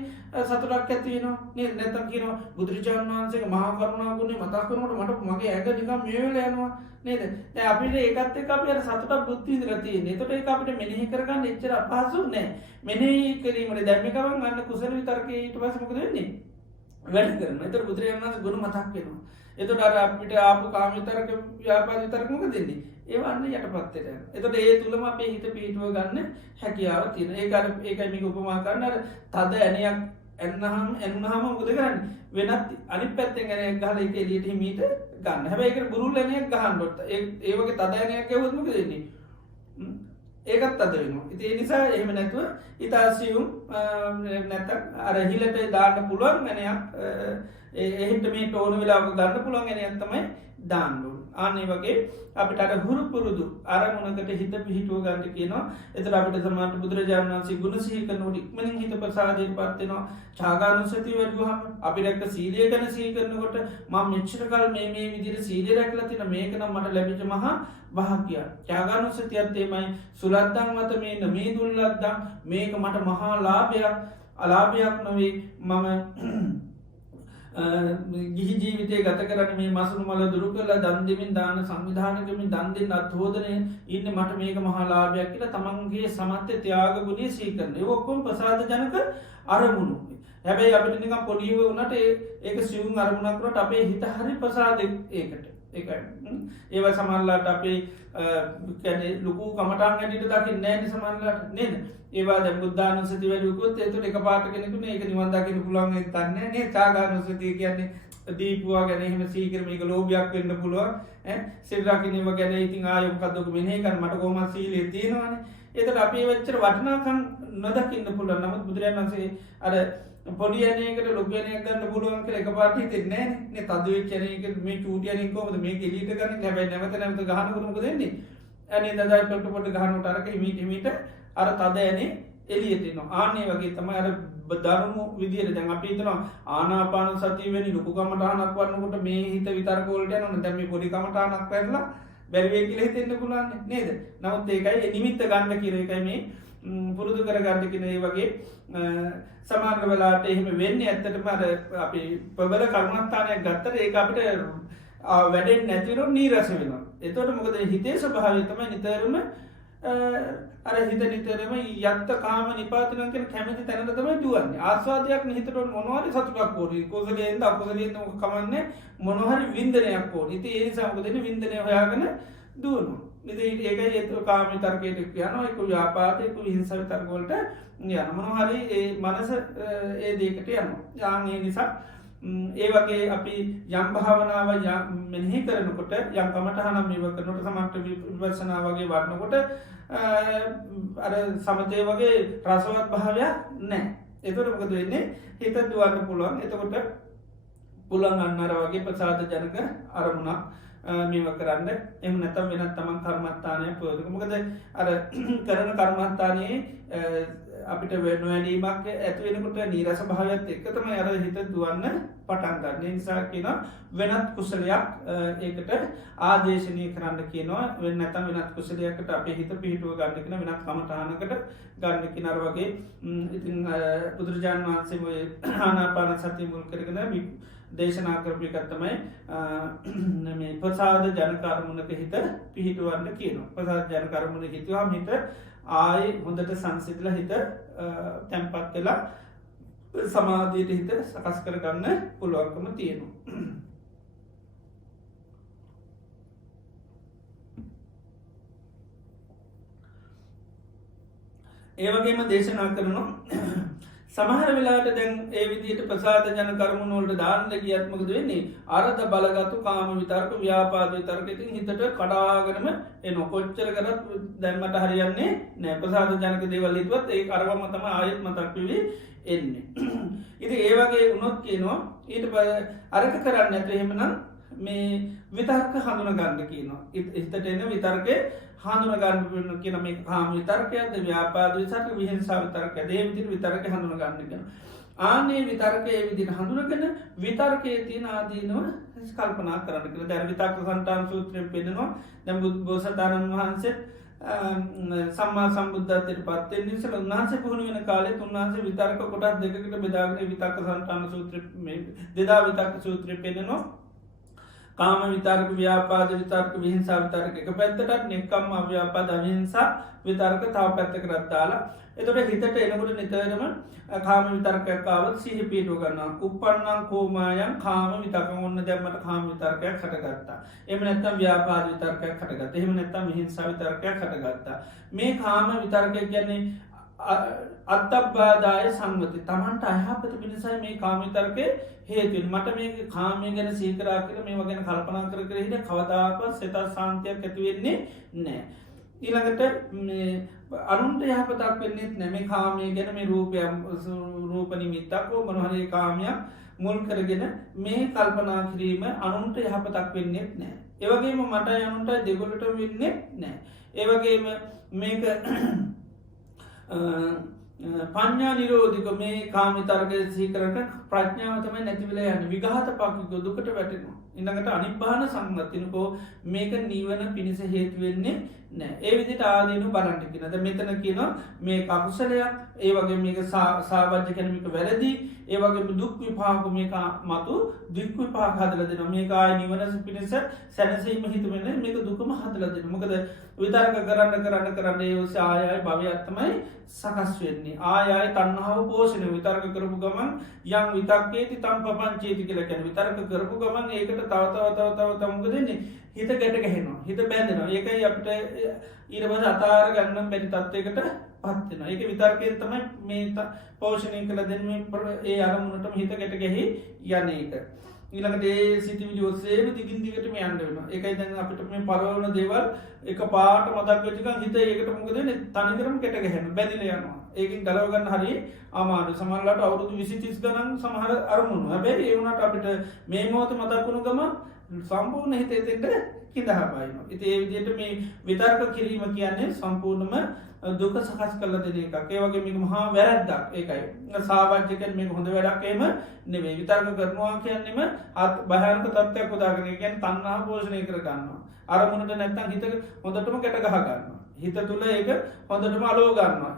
සතුරක් ඇතින නැතම් කියන බුදුරජාණන් වහන්සේ මහාකරුණාගුණේ මතක්කනට මට මගේ ඇග නිකම් මේවල යනවා නේද අපිට ඒකත් එක අප සතුට බුද්ධි රතිය තොට ඒ අපට මෙනෙහි කරගන්න එච්චර අපහසු නෑ මෙනෙහි කිරීමට දැමිකවන් ගන්න කුසල විතර්කයට පසමක දෙන්නේ වැඩ කරන එතර බුදුරජාණන් ගුණ මතක් වෙනවා එතට අර අපිට ආපු කාමිතරක ව්‍යාපාද විතරකමක දෙන්නේ ඒවන්න යට පත්තට එතට ඒ තුළම අපේ හිත පිහිටුව ගන්න හැකියාව තියෙන ඒකර ඒකයිමික උපමා කරන්න තද ඇනයක් එන්නහම එන්නහම මුද කරන්න වෙනත් අනි පැත්තෙන් ගැන ගහල එක එලියට හිමීට ගන්න හැබැයික බුරුල් ඇනයක් ගහන්ඩොට ඒවගේ තදයනයක් ඇවත්මක දෙන්නේ ඒකත් අද වෙනවා ඉති නිසා එහෙම නැතුව ඉතාසියුම් නැතක් අරහිලට දාන්න පුළුවන් ගැනයක් එහිට මේ ටෝන වෙලාක ගන්න පුළුවන් ගැනයක් තමයි දාන්නුන් ආනේ වගේ අපිට හුරු පුරුදු අරමුණකට හිත පිහිටුව ගන්න කියනවා එතර අපිට සමට බුදුරජාණන් වන්සේ ගුණ සහිකනට ඉක්මනින් හිත ප්‍රසාදය පත්වෙනවා චාගානුසති වැඩුවහම අපි රැක්ක සීලිය ගැන සීකරනකොට ම මෙච්චරකල් මේ විදිර සීලිය රැක්ලතින මේකනම් මට ලැබිච මහා භාග්‍ය ත්‍යාගානුසතියත්තේමයි සුලද්දං මත මේ නමේ දුල්ලද්දම් මේක මට මහා ලාභයක් අලාභයක් නොවේ මම ගිහි ජීවිතය ගත කරන මේ මසුරු මල දුරු කරලා දන්දමින් දාන සංවිධානකමින් දන්දෙන් අත්හෝදනය ඉන්න මට මේක මහලාභයක් කියලා තමන්ගේ සමත්‍ය ත්‍යාගගුණේ සීකරන ඔක්කොම් ප්‍රසාද ජනක අරමුණු හැබැයි අපිට නිකම් පොඩිව වුණට ඒක සිවුම් අරමුණක්කට අපේ හිත හරි ප්‍රසාද ඒකට ඒකයි ඒව සමල්ලාට අපේ ලොකු කමටන් ඇටිට දකි නෑන සමල්ලාට නේද ඒවා දැ බුද්ධානුසති වැඩකුත් එතුට එක පාට කෙනෙකුන එක නිවන්දකින පුළන් තන්නේ නේ චාගානුසතිය කියන්නේ දීපුවා ගැනීම සීකරම එක ලෝභයක් වෙන්න පුළුවන් සිල්රකිනීම ගැන ඉතින් ආයොකදක මෙහකන් මට කොම සීලේ තියෙනවාන ඒතට අපේ වෙච්චර වටනාකම් නොදකින්න පුළුවන් නමුත් බුදුරන් වන්සේ අර පොඩියනකට ලොකනයක් ගන්න පුළුවන් එක පාටි තින්නේ නේ තදවෙච්චනක මේ චූටියනකොමද මේ එලිට ගන්න හැබයි නැමත නැමත ගහනකරමක දෙන්නේ ඇනේ දදයි පොට පොට ගහනුටරක හිමිට අර තදයනේ එලියටන ආනේ වගේ තම අර දරුණු විදියට දැන් අපි හිතනවා ආනාපාන සතියවෙනි ලොකු කමටහනක් වන්නකොට මේ හිත විතරකෝලට යනවනේ දැන් මේ පොඩි කමටහනක් කරලා බැරිවේ කියලා හිතෙන්න පුළුවන් නේද? නමුත් ඒකයි නිමිත්ත ගන්න කියන එකයි මේ පුරුදු කරගන්න කියන ඒ වගේ සමාන වෙලාවට එහෙම වෙන්නේ ඇත්තටම අර අපි ප්‍රබල කර්මස්ථානයක් ගත්තට ඒක අපිට වැඩෙන්නේ නැතිවෙනවා නීරස වෙනවා. එතකොට මොකද හිතේ ස්වභාවය තමයි නිතරම අර හිත නිතරම යත්ත කාම නිපාතන කියන කැමති තැනට තමයි දුවන්නේ. ආස්වාදයක් නිහිතට මොනවාරි සතුටක් ඕනේ. කුසලයෙන්ද අකුසලයෙන්ද කමන්නේ මොනවාරි වින්දනයක් ඕනේ. ඉතින් ඒ නිසා මොකද වෙන්නේ වින්දනය හොයාගෙන දුවනවා. ඉතින් ඒකයි ඒක කාම විතරකයට යනවා. ඒක ව්‍යාපාදේ ඒක හිංසා විතරක වලට යනවා. මොනවාරි ඒ මනස ඒ දෙයකට යනවා. ඒ නිසා ඒ වගේ අපි යම් භාවනාව මෙනෙහි කරනකොට යම් කමටහනම් මේව කරනකොට සමන්ට විපස්සනා වගේ වඩනකොට අර සමතේ වගේ රසවත් භාවයක් නැහැ. ඒතර මොකද වෙන්නේ? හිත දුවන්න පුළුවන්. එතකොට පුළුවන් අන්නර වගේ ප්‍රසාද ජනක අරමුණක් මේව කරන්න. එහෙම නැත්නම් වෙනත් තමන් කර්මස්ථානයක් ප්‍රයෝජන. මොකද අර කරන කර්මස්ථානයේ අපිට නොවැඩීමක් ඇති වෙනකොට නීරස භාවයත් එක්ක තමයි අර හිත දුවන්න පටන් ගන්න. ඒ නිසා කියනවා වෙනත් කුසලයක් ඒකට ආදේශනීය කරන්න කියනවා. වෙන නැත්නම් වෙනත් කුසලයකට අපේ හිත පිහිටුව ගන්න කියන වෙනත් කමඨානකට ගන්න කියන අර වගේ ඉතින් බුදුරජාණන් වහන්සේ මේ ආනාපාන සතිය මුල් කරගෙන දේශනා කරපු එක තමයි මේ ප්‍රසාද ජනක අරමුණක හිත පිහිටවන්න කියනවා. ප්‍රසාද ජනක අරමුණක හිතුවාම හිත ආයි හොඳට සංසිඳලා හිත තැන්පත් වෙලා සමාධියට හිත සකස් කරගන්න පුළුවන්කම තියෙනවා. ඒ වගේම දේශනා කරනවා සමහර වෙලාවට දැන් ඒ විදිහට ප්‍රසාද ජන කර්මණු වලට දාන්න ගියත් මොකද වෙන්නේ? අරද බලගත්තු කාම විතරක ව්‍යාපාද විතරක ඉතින් හිතට කඩාගෙනම එන කොච්චර කරත් දැන් මට හරියන්නේ නැහැ. ප්‍රසාද ජනක දේවල් හිතුවත් ඒක අරවම තමයි ආයෙත් මතක් වෙවි එන්නේ. ඉතින් ඒ වගේ වුණොත් කියනවා ඊට අරක කරන්නේ නැත්නම් එහෙමනම් මේ විතර්ක හඳුන ගන්න කියනවා. හිතට එන විතර්කේ හඳුන ගන්න කියන මේ කාම විතර්කයක්ද ව්‍යාපාද විතර්ක විහිංසා විතර්කයක්ද ඒ විදිහට විතර්ක හඳුන ගන්න කියනවා. ආනේ විතර්කයේ විදිහට හඳුනගෙන විතර්කයේ තියෙන ආදීනව කල්පනා කරන්න කියලා. දැන් විතර්ක සංතාන සූත්‍රයෙන් පෙන්නනවා. දැන් බෝසතාණන් වහන්සේ සම්මා සම්බුද්ධත්වයට පත් වෙන නිසා උන්වහන්සේ පුහුණු වෙන කාලේ උන්වහන්සේ විතර්ක කොටස් දෙකකට බෙදාගෙන විතර්ක සංතාන සූත්‍රය මේ දෙදා විතර්ක සූත්‍රය පෙන්නනවා. කාම විතර්ක ව්‍යාපාද විතර්ක විහිංසා විතර්ක එක පැත්තටත් නෙක්ඛම්ම අව්‍යාපාද අවිහිංසා විතර්ක තව පැත්තකට දාලා එතකොට හිතට එනකොට නිතරම කාම විතර්කයක් ආවොත් සිහි පිටව ගන්නවා. uppannam komayan කාම විතර්ක මොන්න දැම්මට කාම විතර්කයක් හටගත්තා. එහෙම නැත්නම් ව්‍යාපාද විතර්කයක් හටගත්තා. එහෙම නැත්නම් විහිංසා විතර්කයක් හටගත්තා. මේ කාම විතර්කය කියන්නේ අත්තබ්බාදාය සංවති තමන්ට අයහපත පිණිසයි මේ කාම විතර්කේ හේතුවෙන්. මට මේ කාමය ගැන සීකරා කියලා මේවා ගැන කල්පනා කර කර හිටිය කවදාකවත් සිත සාන්තියක් ඇති වෙන්නේ නැහැ. ඊළඟට අනුන්ට යහපතක් වෙන්නේ නැහැ. මේ කාමය ගැන මේ රූප නිමිත්තක් හෝ මොන හරි කාමයක් මුල් කරගෙන මේ කල්පනා කිරීම අනුන්ට යහපතක් වෙන්නේ නැහැ. ඒ වගේම මට අනුන්ට දෙගොල්ලට වෙන්නේ නැහැ. ඒ වගේම මේක පඤ්ඤා නිරෝධික මේ කාම විතර්කය සීකරන ප්‍රඥාව තමයි නැති වෙලා යන්නේ. විඝාත පක්ඛික දුකට වැටෙනවා. ඊළඟට අනිබ්බාන සම්මතිනකෝ මේක නිවන පිණිස හේතු වෙන්නේ නැහැ. ඒ විදිහට ආදීනු බලන්න කියනවා. දැන් මෙතන කියනවා මේ අකුසලයක්, ඒ වගේ මේක සාවජ්‍ය කියන්නේ මේක වැරදි, ඒ වගේම දුක් විපාක මේක මතු දුක් විපාක හදලා දෙනවා. මේක ආයි නිවන පිණිස සැනසීම හිත වෙන්නේ මේක දුකම හදලද මොකද විතර්ක කරන්න ඒ ආයයි භවයත්තමයි සකස් වෙන්නේ ආයයි තන්නාව පෝෂණ විතර්ක කරපු ගමන් යම් විතක්කේති තම් පපංචේති කියලා කියන විතර්ක කරපු ගමන් ඒකට තව තමුක දෙන්නේ හිත ගැට ගැහෙනවා හිත බැඳෙනවා ඒකයි අපිට ඊරබස අතාර ගන්නම් බැරි තත්වයකට පත්වෙන ඒක විතර්කයෙන් තමයි මේ පෝෂණය කළ දෙන්න ඒ අරමුණටම හිත ගැට ගැහි යන එක ඊළඟට ඒ සිතිවිලි ඔස්සේම දිගින් දිගටම යන්න වෙනවා. ඒකයි දැන් අපිට මේ පරවන දේවල් එක පාට මතක් වෙච්ච ගමන් හිත ඒකට මොකද වෙන්නේ? තනිකරම කැට ගැහෙනවා. බැඳිලා යනවා. ඒකෙන් ගලව ගන්න හරිය අමාරු. සමහරවිට අවුරුදු 20 30 ගණන් සමහර අරමුණු. හැබැයි ඒ වුණාට අපිට මේ මොහොතේ මතක් වුණ ගමන් සම්පූර්ණ හිතේ දෙන්න කිඳහා පායනවා. ඉතින් ඒ විදිහට මේ විතර්ක කිරීම කියන්නේ සම්පූර්ණම දුක සකස් කළ දෙන එකක්. ඒ වගේ මේක මහා වැරද්දක්. ඒකයි. සාවජ්‍යකෙන් මේක හොඳ වැඩක් එහෙම නෙමෙයි. විතර්ක කරනවා කියන්නේම භයානක තත්ත්වයක් උදාගෙන. ඒ කියන්නේ තණ්හා පෝෂණය කර ගන්නවා. අරමුණට නැත්තම් හිත හොඳටම ගැට ගහ ගන්නවා. හිත තුල ඒක හොඳටම අලව ගන්නවා.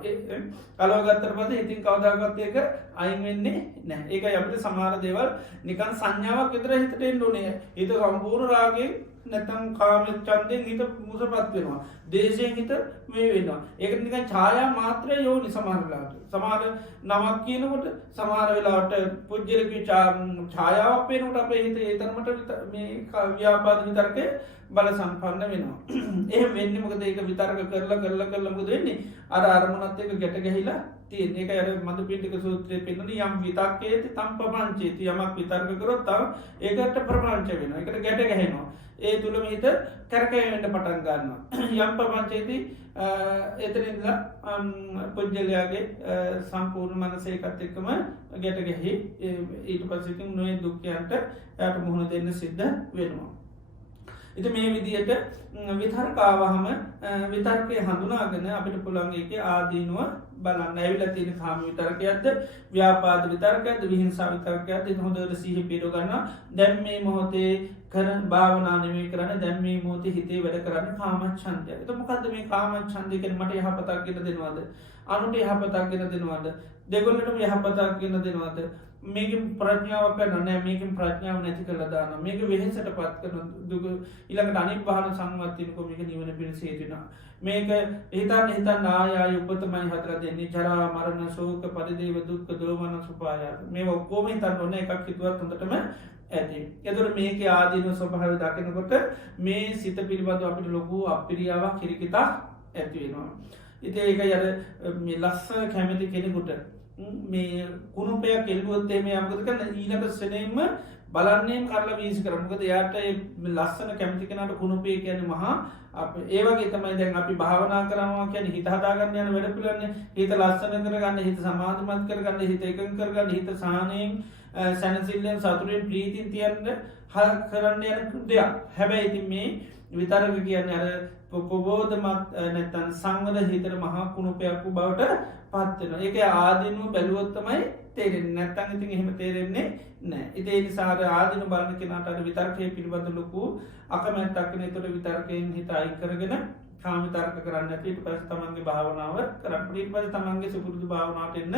අලව ගත්තට පස්සේ ඉතින් කවදාකවත් ඒක අයින් වෙන්නේ නැහැ. ඒකයි අපිට සමහර දේවල් නිකන් සංඥාවක් විතර හිතට එන්න ඕනේ. හිත සම්පූර්ණ රාගයෙන් නැත්තම් කාම ඡන්දයෙන් හිත මුසපත් වෙනවා. දේශයෙන් හිත මේ වෙනවා. ඒක නිකන් ඡායා මාත්‍රය යෝනි සමහර වෙලාවට. සමහර නමක් කියනකොට සමහර වෙලාවට පුජ්‍යලකී ඡායාවක් පේනකොට අපේ හිත ඒ තරමට මේ ව්‍යාපාද විතරකේ බල සම්පන්න වෙනවා. එහෙම වෙන්නේ මොකද ඒක විතරක කරලා මොකද වෙන්නේ? අර අරමුණත් එක්ක ගැට ගැහිලා තියෙන. ඒකයි අර මදුපිණ්ඩික සූත්‍රයේ පෙන්නන යම් විතක්කේති තම් පපංචේති යමක් විතර්ක කරොත් තම ඒකට ප්‍රපංච වෙනවා. ඒකට ගැට ගැහෙනවා. ඒ තුළම හිත කැරකෙන්න පටන් ගන්නවා. යම් පපංචේති එතනින්දලා පුජ්‍යලයාගේ සම්පූර්ණ මනස ඒකත් එක්කම ගැට ගැහි ඊට පස්සේ ඉතින් නොයේ දුක්ඛයන්ට යාට මුහුණ දෙන්න සිද්ධ වෙනවා. ඉතින් මේ විදිහට විතර්කාවහම විතර්කයේ හඳුනාගෙන අපිට පුළුවන් ඒකේ ආදීනව බලන්න. ඇවිල්ලා තියෙන කාම විතර්කයක්ද ව්‍යාපාද විතර්කයක්ද විහිංසා විතර්කයක්ද ඒක හොඳට සිහි පිටව ගන්නවා. දැන් මේ මොහොතේ කරන භාවනා නෙමෙයි කරන්නේ දැන් මේ මොහොතේ හිතේ වැඩ කරන්නේ කාමච්ඡන්දය. ඒක මොකද්ද මේ කාමච්ඡන්දය කියන්නේ? මට යහපතක් ගෙන දෙනවද? අනුන්ට යහපතක් ගෙන දෙනවද? දෙගොල්ලටම යහපතක් ගෙන දෙනවද? මේකෙන් ප්‍රඥාවක් නැහැ. මේකෙන් ප්‍රඥාව නැති කරලා දානවා. මේක වෙහෙසටපත් කරන දුක ඊළඟට අනිත් පහන සංවත්තිනකො මේක නිවන පිණිස හේතුනා. මේක හිතන්න ආය උපතමයි හතර දෙන්නේ. ජරා මරණ ශෝක පරිදේව දුක්ඛ දෝමන සුපායාස. මේව ඔක්කොම හිතන්න ඕනේ එකක් හිතුවත් හොඳටම ඇති. එතකොට මේකේ ආදීන ස්වභාවය දකිනකොට මේ සිත පිළිබඳව අපිට ලොකු අප්‍රියාවක් කිරිකිතක් ඇති වෙනවා. ඉතින් ඒකයි අර මේ ලස්සන කැමති කෙනෙකුට මේ කුණුපයක් එල්ලුවොත් එමේ මොකද කරන්නේ? ඊළඟ ශ්‍රේණියෙම බලන්නේ කරලා වීසි කරනවා. මොකද එයාට ලස්සන කැමති කෙනාට කුණුපේ කියන්නේ මහා ඒ වගේ තමයි දැන් අපි භාවනා කරනවා කියන්නේ හිත හදාගන්න යන වැඩ පිළිවෙලනේ. හිත ලස්සන කරගන්න, හිත සමාධිමත් කරගන්න, හිත එකඟ කරගන්න, හිත සාහනයෙන් සැනසෙල්ලෙන් සතුටෙන් ප්‍රීතියෙන් තියන්න කරන්න යන දෙයක්. හැබැයි ඉතින් මේ විතරක කියන්නේ අර ප්‍රබෝධමත් නැත්තම් සංවර හිතට මහා කුණුපයක් බවට පත් වෙනවා. ඒක ආදීනව බැලුවොත් තමයි තේරෙන්නේ. නැත්තම් ඉතින් එහෙම තේරෙන්නේ නැහැ. ඉතින් ඒ නිසා ආදීනව බලන කෙනාට අර විතරකයේ පිළිබඳ ලොකු අකමැත්තක් නේ. ඒතකොට විතරකයෙන් හිත අයින් කරගෙන කාම විතරක කරන්නේ නැති ඊට පස්සේ තමන්ගේ භාවනාව කරන්න. ඊට පස්සේ තමන්ගේ සුපුරුදු භාවනාවට එන්න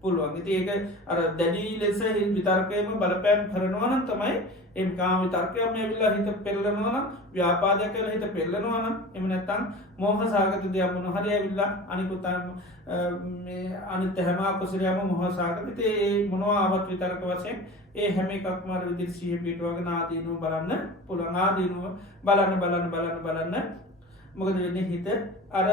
පුළුවන්. ඉතින් ඒක අර දැඩි ලෙස විතරකයේම බලපෑම් කරනවා නම් තමයි එම් කාම විතරකයම ඇවිල්ලා හිත පෙරලනවා නම් ව්‍යාපාදයක් කරලා හිත පෙරලනවා නම් එහෙම නැත්නම් මෝහ සාගත දෙයක් මොන හරි ඇවිල්ලා අනිකුත් මේ අනිත් හැම අකුසලයක්ම මෝහ සාගත. ඉතින් ඒ මොනවා ආවත් විතරක වශයෙන් ඒ හැම එකක්ම අර විදිහට සිහිය පිටවගෙන ආදීනව බලන්න පුළුවන්. ආදීනව බලන්න මොකද වෙන්නේ? හිත අර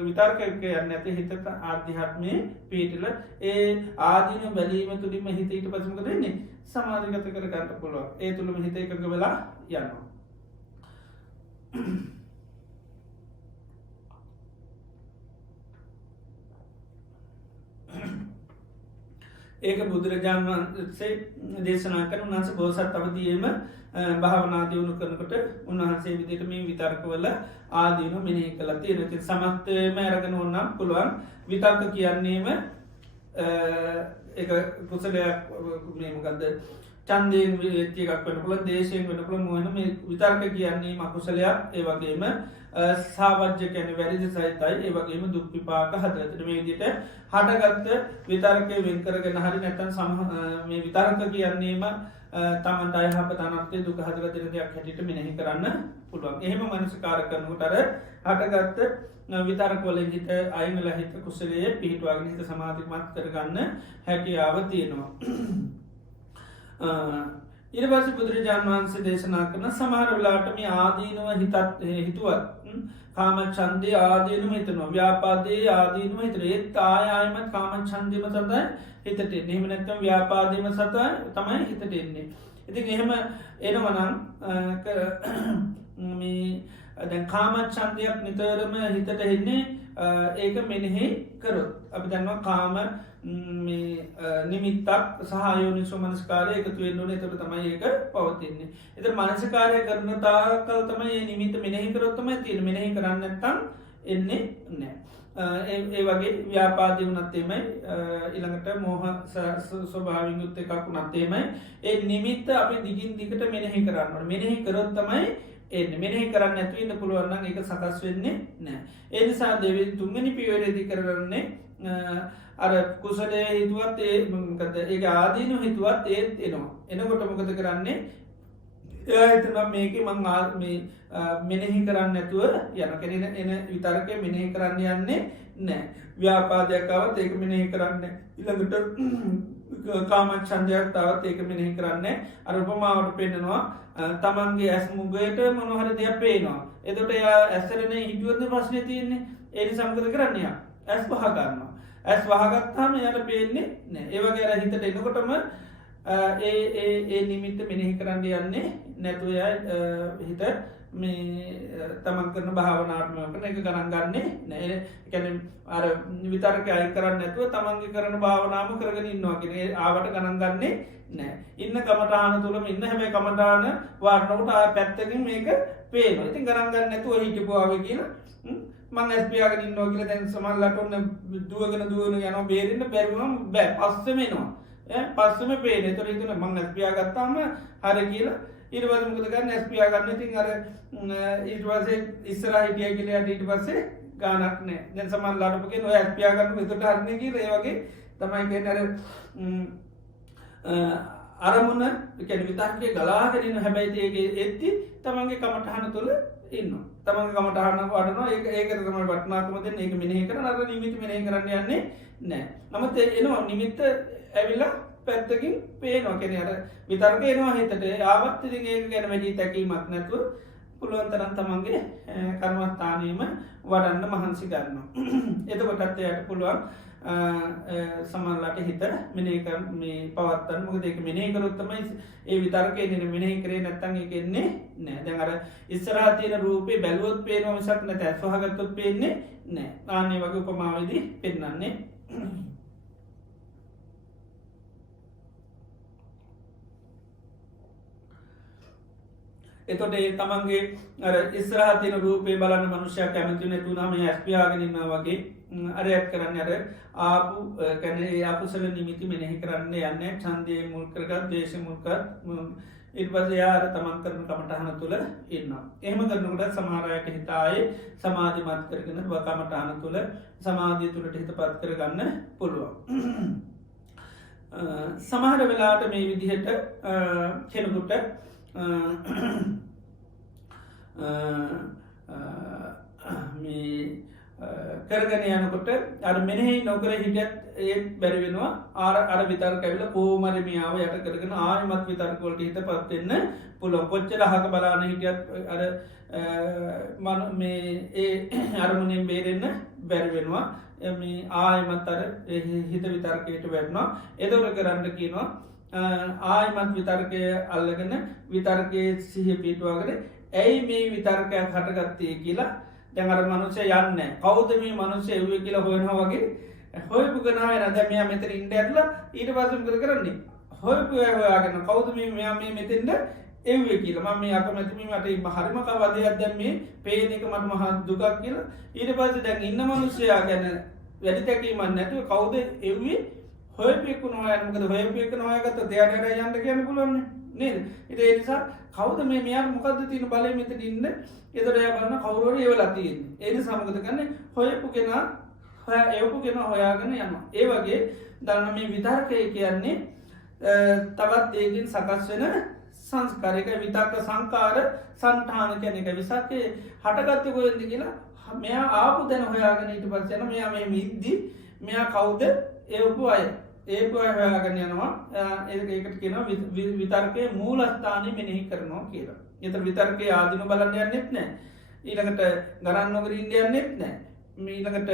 විතර්කයක් යන්නේ නැති හිතට ආධ්‍යාත්මයේ පිටල ඒ ආදීන බැලීම තුලින්ම හිත ඊට පස්සේ මොකද වෙන්නේ? සමාධිගත කර ගන්න පුළුවන්. ඒ තුලම හිත එකඟ වෙලා යනවා. ඒක බුදුරජාණන් වහන්සේ දේශනා කරන උන්වහන්සේ බෝසත් අවදීයේම භාවනා දියුණු කරනකොට උන්වහන්සේ විදිහට මේ විතර්කවල ආදීන මෙනෙහි කළා තියෙනවා. ඉතින් සමස්තයම අරගෙන ඕනම් පුළුවන්. විතර්ක කියන්නේම ඒක කුසලයක් මේ මොකද්ද? ඡන්දයෙන් වෙච්ච එකක් වෙන්න පුළුවන්, දේශයෙන් වෙන්න පුළුවන්. මොන මේ විතර්ක කියන්නේ අකුසලයක්. ඒ වගේම සාවජ්‍ය කියන්නේ වැරදි සහිතයි. ඒ වගේම දුක් විපාක හදලා මේ විදිහට හටගත්ත විතර්කයේ වෙන් කරගෙන හරි නැත්නම් මේ විතර්ක කියන්නේම තමන්ට අයහපතනත්තේ දුක හදගතිර දෙයක් හැටිට මෙනෙහි කරන්න පුළුවන්. එහෙම මනසිකාර කරනකටර හටගත්ත විතරකොලින් හිත අයිමල හිත කුසලයේ පිහිටවාගෙන හිත සමාධිමත් කරගන්න හැකියාව තියෙනවා. ඉරවස බුදුරජාණන් වහන්සේ දේශනා කරන සමහර වෙලාටම ආදීනුව හිතුවත් කාම චන්දය ආදීනු හිතනවා ව්‍යාපාදයේ ආදීනුව හිතර ඒත් ආයමත් කාම චන්දීම සතයි හිතට නිහමනැත්තම් ව්‍යාපාදීම සතයි තමයි හිතට එන්නේ. ඉතින් එහෙම එනවනම් දැන් කාමත් චන්දයක් නිතරම හිතට එන්නේ ඒක මෙනෙහි කරොත්. අපි දන්නවා කාම නිමිත්තක් සහයෝනි සුමනස්කාරය එකතු වෙන්නුන එතට තමයි ඒක පවතින්නේ. එත මනසකාරය කරන තාකල් තමයි නිමිත මෙනෙහි කරොත්තම තිය මෙනෙහි කරන්නත්තම් එන්නේ නෑ. ඒ වගේ ව්‍යාපාදය වනත්තේමයි ඉළඟට මෝහ ස්වභාවින් යුත්ත එකක් වනත්තේමයි ඒ නිමිත්ත අපි දිගින් දිකට මෙනෙහි කරන්න මෙනෙහි කරොත්තමයි එන්න මෙනෙහි කරන්න ඇතුවන්න පුළුවන්න එක සකස් වෙන්නේ නෑ. ඒනිසා දෙවි තුන්ගනි පියවරේදි කරන්නේ අර කුසලේ හිතුවත් ඒ ආදීනු හිතුවත් ඒත් එනවා. එනකොට මොකද කරන්නේ එතන මේක මං මෙනෙහි කරන්න ඇතුව යන කෙනෙන එන විතරක මෙනෙහි කරන්න යන්නේ නෑ. ව්‍යාපාදයක්කාවත් ඒක මෙනෙහි කරන්න ඉළඟට කාමත් චන්දයක් තාවත් ඒක මෙනෙහි කරන්න අරපමාවට පෙන්නවා තමන්ගේ ඇස් මුගයට මොනහර දෙයක් පේනවා. එතොට එයා ඇස්සරන හිටුවද ප්‍රශ්නය තියන්නේ ඒනි සම්කද කරන්නය ඇස් පහගන්නවා. ඇස් වහගත්තාම යට පේන්නේ නෑ. ඒවගේ අර හිතට එනකොටම ඒ නිමිත්ත මෙනෙහි කරන්න යන්නේ නැතුවය හිත තමන් කරන භාවනාත්මයකන එක ගණන් ගන්නේ නෑ කැන අර විතරක අයි කරන්න නැතුව තමන්ගේ කරන භාවනාම කරගෙන ඉන්නවාගෙන ආවට ගණන් ගන්නේ නෑ. ඉන්න කමටාන තුළම ඉන්න හැබැ කමටාන වාර්නකට පැත්තකින් මේක පේන ඉතින් ගණන් ගන්න නැතුව හිටපුවාව කියලා මං ඇස්පියාගෙන ඉන්නෝ කියල දැන් සමල්ලට ඔන්න දුවගෙන දුවන යන බේරන්න බැරුවම් බෑ පස්සමෙනවා පස්සම පේන තොර තුන මං ඇස්පියා ගත්තාම හර කියලා ඉරවසමකද ගන්න ඇස්පියාගන්න තින් අර ඉටවසේ ඉස්සර හිටිය කියලට ඊට පස්සේ ගානක් නෑ දැන් සමන් ලාටපුගෙන් ඔය ඇස්පියාගන්න එතට හරණය කියල ඒවගේ තමයි නර අරමුණ කැන විතර්කය ගලාගෙනන හැබැයිතියගේ එත්ති තමන්ගේ කමටහන තුළ ඉන්න තමන් කමටහන වඩන ඒක තම වටනාකමද ඒක මෙනෙහි කර අර නිමිති මෙනහි කරන්න යන්නේ නෑ. නමුත් එනවා නිමිත්ත ඇවිල්ලා පැත්තකින් පේනවා කෙන අර විතර්ක එනවා හිතට ආවත් ඉතින් ඒක ගැන වැඩි තැකීමක් නැතුව පුළුවන් තරම් තමන්ගේ කර්මස්ථානීම වඩන්න මහන්සි ගන්න. එතකොටත් එයට පුළුවන් සමල්ලට හිත මෙනකර මේ පවත්තන් මොක දෙක මෙනේ කරොත්තමයි ඒ විතරකේ දෙන මෙනෙහි කරේ නැත්තන් එකෙන්නේ නෑ දැන් අර ඉස්සරාතියන රූපේ බැලුවොත් පේනවා මිසක් නැත ඇස්වහගත්තොත් පේන්නේ නෑ. ආන්නේ වගේ උපමාවේදී පෙන්වන්නේ. එතොට ඒ තමන්ගේ ඉස්රහතින රූපේ බලන්න මනුෂ්‍යයක් කැමති නැතුනම ඇස්පියාගෙනන්න වගේ අරයක් කරන්න අර ආපු කැන අපසල නිමිති මෙනෙහි කරන්න යන්න චන්දය මුල්කරගත් දේශ මුල්කත් ඉර්පස යාර තමන් කරන කමටහන තුළ ඉන්න. එහම කරනකට සමහරයට හිතාය සමාධිමත් කරගෙන කමටහන තුළ සමාධී තුළට හිත පත් කරගන්න පුළුවන්. සමහර වෙලාට මේ විදිහට කෙනකුට මේ කරගෙන යනකොට අර මෙනෙහි නොකර හිටියත් ඒත් බැරිවෙනවා අර විතර කැවිල පෝමරමියාව යට කරගෙන ආයමත් විතර්කවලට හිත පත්වෙන්න පුළො කොච්චර හක බලාන හිටියත් අර මේ ඒ අරමුණෙන් බේරෙන්න බැරිවෙනවා ආයමත් අර හිත විතර්කයට වැටනවා එදවර කරන්න කියනවා ආයමත් විතර්කය අල්ලගෙන විතර්කය සිහ පිටවාගෙන ඇයි මේ විතර්කයක් හටගත්තේ කියලා දැඟර මනුෂය යන්න කෞද මේ මනුෂ්‍ය එව්ව කියලා හොයනවා වගේ හොයපු ගනාව නැදැමයා මෙතර ඉන්ඩ ඇත්ල ඊට පසම් කර කරන්නේ හොයපු හොයාගෙන කෞද මෙයා මේ මෙතෙන්ට එව්වේ කියලා මේ අකමැතිමීමට හරිම කවදයක් දැම් මේ පේනක මට මහත් දුකක් කියලා ඊට පස දැන් ඉන්න මනුෂ්‍යයා ගැන වැඩි තැකීමන්න නැතුව කෞද එව්වේ හොයපෙක්ු නොයනකද හොයපෙක් නොයගත දෙයනර යන්න කියන පුලන්න නේද ඉට එනිසා කවද මේ මෙයා මොකද තින බලය මෙත ඉන්න එතට යබන්න කවුරුවර ඒවලතියෙන් ඒනි සමගත කන්න හොයපු කෙනා එවපු කෙන හොයාගෙන යන්න ඒ වගේ දන්න මේ විධර්කය කියන්නේ තවත් ඒකින් සකස් වෙන සංස්කාරයක විතක්ක සංකාර සන්ටාන කැනෙක විසාකේ හටගත්ත ගොයන්දි කියලා මෙයා ආපු දැන හොයාගෙන ඊට පස්සයන මෙයා මේ මිද්දි මෙයා කවුද ඒපු අය ඒපු අය හොයාගෙන යනවා ඒකට කියන විතර්කය මූලස්ථානය මෙනෙහි කරනවා කියලා එත විතර්කය ආදින බලන්න යන්නෙත් නෑ ඊළඟට ගරන්න නොකර ඉන්ඩියන්නෙත් නෑ මීළඟට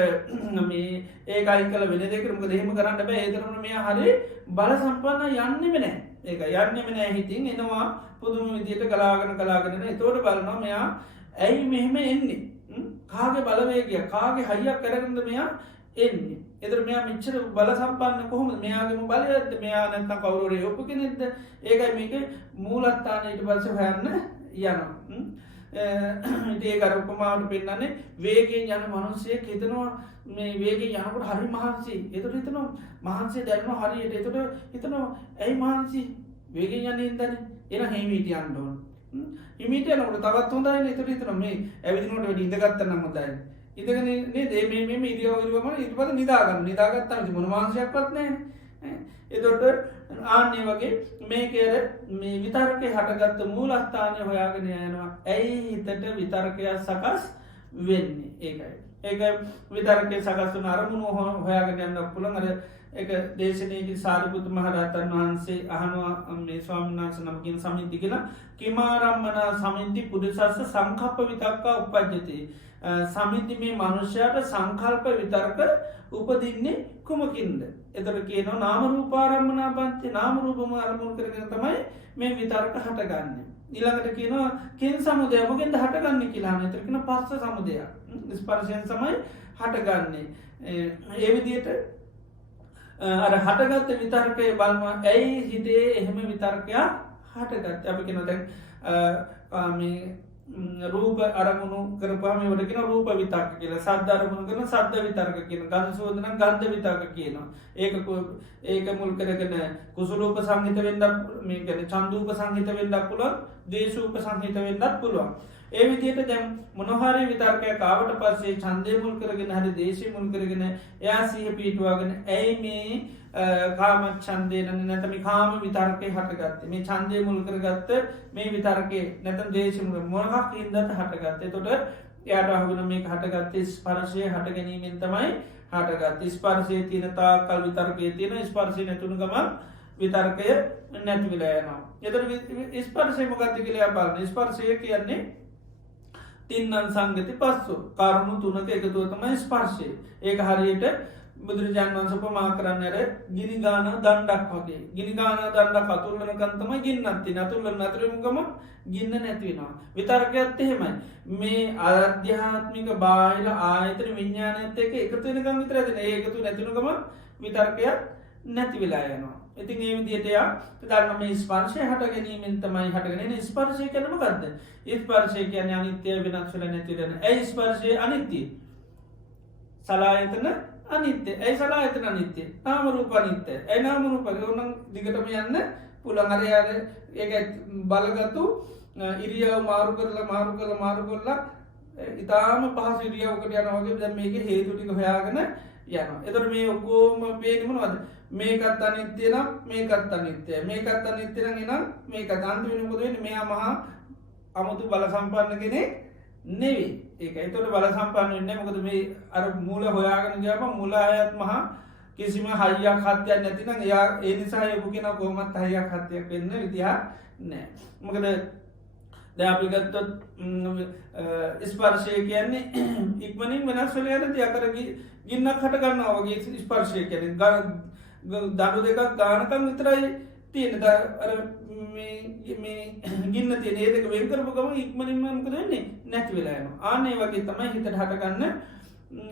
මේ ඒකයි කල වෙන දෙකරම දෙහෙම කරන්න බෑ ඒතරන මේ හරි බල සම්පන්න යන්නෙම නෑ ඒක යන්නෙම නෑ හිතින් එනවා පුදුම විදියට කලාගෙන එතෝට බලනවා මෙයා ඇයි මෙහෙම එන්නේ කාගේ බලවේගිය කාගේ හයියක් කරගන්න මෙයා එන්නේ එතර මෙයා මිච්චර බල සම්පන්න කොහොම මෙයාගේම බලයද මෙයා නැත්ත කවුරේ ඔප්පු කෙනෙක්ද ඒකයි මේක මූලස්ථානයට පස්ස හයන්න යනවා ඒ ගරපමාවට පෙන්න්නන්නේ වේගෙන් යන මනුස්සේ හිතනවා මේ වේගේ යනකට හරි මහන්සේ එතුට හිතනවා මහන්සේ දැල්ම හරියට එතුට හිතනවා ඇයි මහන්සි වේගෙන් යන්න ඉදන එන හෙමීට අන්ඩෝන් හිමිට නට තවත් හොඳයි එතුට හිතන මේ ඇවිදිනට වැඩ ඉඳගත්ත නම්මදයි ඉදගනේ දේම ඉදියවරුවම ඉටපද නිදාගන්න නිදාගත්තම මොනවාංශයක් පත්නෑ එතොට ආන්නේ වගේ මේකර මේ විතර්කය හටගත්ත මූලස්ථානය හොයාගෙන යනවා ඇයි හිතට විතර්කයක් සකස් වෙන්නේ ඒකයි ඒක විතර්කය සකස්වන අරමුණු හොයාගෙන යන්න පුළන් අර එක දේශනයකි සාරිපුතු මහරහතන් වහන්සේ අහනවා මේ ස්වාමිනාස නමකින් සමිති කියලා කිමාරම්මන සමින්ති පුරිසස්ස සංකප්ප විතක්කා උපද්ජති සමිති මේ මනුෂ්‍යයට සංකල්ප විතර්ක උපදින්නේ කුමකින්ද එතර කියන නාමරූපාරම්මනා පන්ති නාමරූපම අරමුණ කරගෙන තමයි මේ විතර්ක හටගන්න ඊළඟට කියනවා කෙන් සමුදයමගෙන්ද හටගන්න කියලාන එතරකෙන පස්ස සමුදයක් ස්පර්ශයෙන් සමයි හටගන්නේ ඒ විදියට අර හටගත්ත විතර්කය බලවා ඇයි හිතේ එහෙම විතර්කයක් හටගත් අපි කෙන දැන් රූප අරමුණු කරපාම වටකෙන රූප විතර්ක කියලා සද්ධ අරමුණු කරන සද්ධ විතර්ක කියන ගන්න සෝදන ගන්ධ විතර්ක කියනවා ඒක මුල් කරගෙන කුසලූප සංහිත වෙන්නත් මේ ගැන චන්දූප සංහිත වෙන්නත් පුළුවන් දේශූප සංහිත වෙන්නත් පුළුවන් ඒ විදියට දැම් මොනහරි විතර්කය කාවට පස්සේ චන්දය මුල් කරගෙන හරි දේශය මුල් කරගෙන එයා සහ පිටවාගෙන ඇයි මේ කාමත් චන්දයන නැතම කාම විතර්කය හටගත්ත මේ චන්දය මුල් කරගත්ත මේ විතර්කය නැතම් දේශමුල මොනහක් ඉන්දට හටගත්තේ තොට එයට අහුන මේ හටගත්තේ ස්පර්ශය හට ගැනීමෙන් තමයි හටගත් ස්පර්ශය තියනතා කල් විතර්කය තියෙන ස්පර්ශය නැතුුණු ගමන් විතර්කය නැතිවිලයනවා එතර ස්පර්ශය මොගත්ති කියලයා පාලන ස්පර්ශය කියන්නේ තින්නන් සංගති පස්සු කරුණු තුනක එකතුව තමයි ස්පර්ශය ඒක හරියට බුදුරජාන් වන්ස පමා කරන්නර ගිනිගාන දණ්ඩක් වගේ ගිනිගාන දණ්ඩ කතුල්ලන කන්තම ගින්නත්ති නතුල්ල නතරමගම ගින්න නැතිවෙනවා විතර්කයක්ත් එහෙමයි මේ අධ්‍යාත්මික බාහිල ආයතන විඤ්ඥානඇත එක එකතුවෙනකම් විතරදන ඒකතු නැතිනකම විතර්කයක් නැති වෙලා යනවා ඉතින් ඒ විදිහටයා දන්න මේ ස්පර්ශය හට ගැනීමෙන් තමයි හටගෙන ස්පර්ශය කනම ගත්ද ස්පර්ශය කියන අනිත්‍යය වෙනක්ෂල නැතිරෙන ඇයි ස්පර්ශය අනිත්‍ය සලායතන අනිත්‍ය ඇයි සලායතන අනිත්‍ය නාමරූප අනිත්‍ය ඇයි නාමරූප ඕනම් දිගටම යන්න පුළඟරයාර ඒ බලගතු ඉරියාව මාරු කරලා ඉතාම පහස ඉරියාවකට යනවගේ ද මේක හේතුටික හොයාගෙන යන එතර මේ ඔක්කෝම පේනමනවද මේකත් අනිත්‍යය නම් මේකත් අනිත්‍යය මේකත් අනිත්‍යන නම් මේක අන්ති වෙනකොදෙන් මෙයා මහා අමුතු බල සම්පන්න කෙනෙ නෙවී ඒක එතොට බල සම්පන්න වෙන්න මොකද මේ අර මූල හොයාගෙන ගම මුල අයත් මහා කිසිම හයියක් හත්‍යයක් නැතින එයා ඒ නිසා යපු කෙන කොහමත් හයියක් හත්යක් වෙන්න විදිහ නෑ මොකද දැපිගත්තොත් ස්පර්ශය කියන්නේ ඉක්මනින් වෙනස් වල යන තියකර ගින්නක් හට ගන්නවා වගේ ස්පර්ශය කියන දඩු දෙකක් ගානකම් විතරයි තියෙන ගින්න තිය ඒදක වෙන්කරපුගම ඉක්මනින්මක වෙන්නේ නැති වෙලායන ආනේ වගේ තමයි හිතට හටගන්න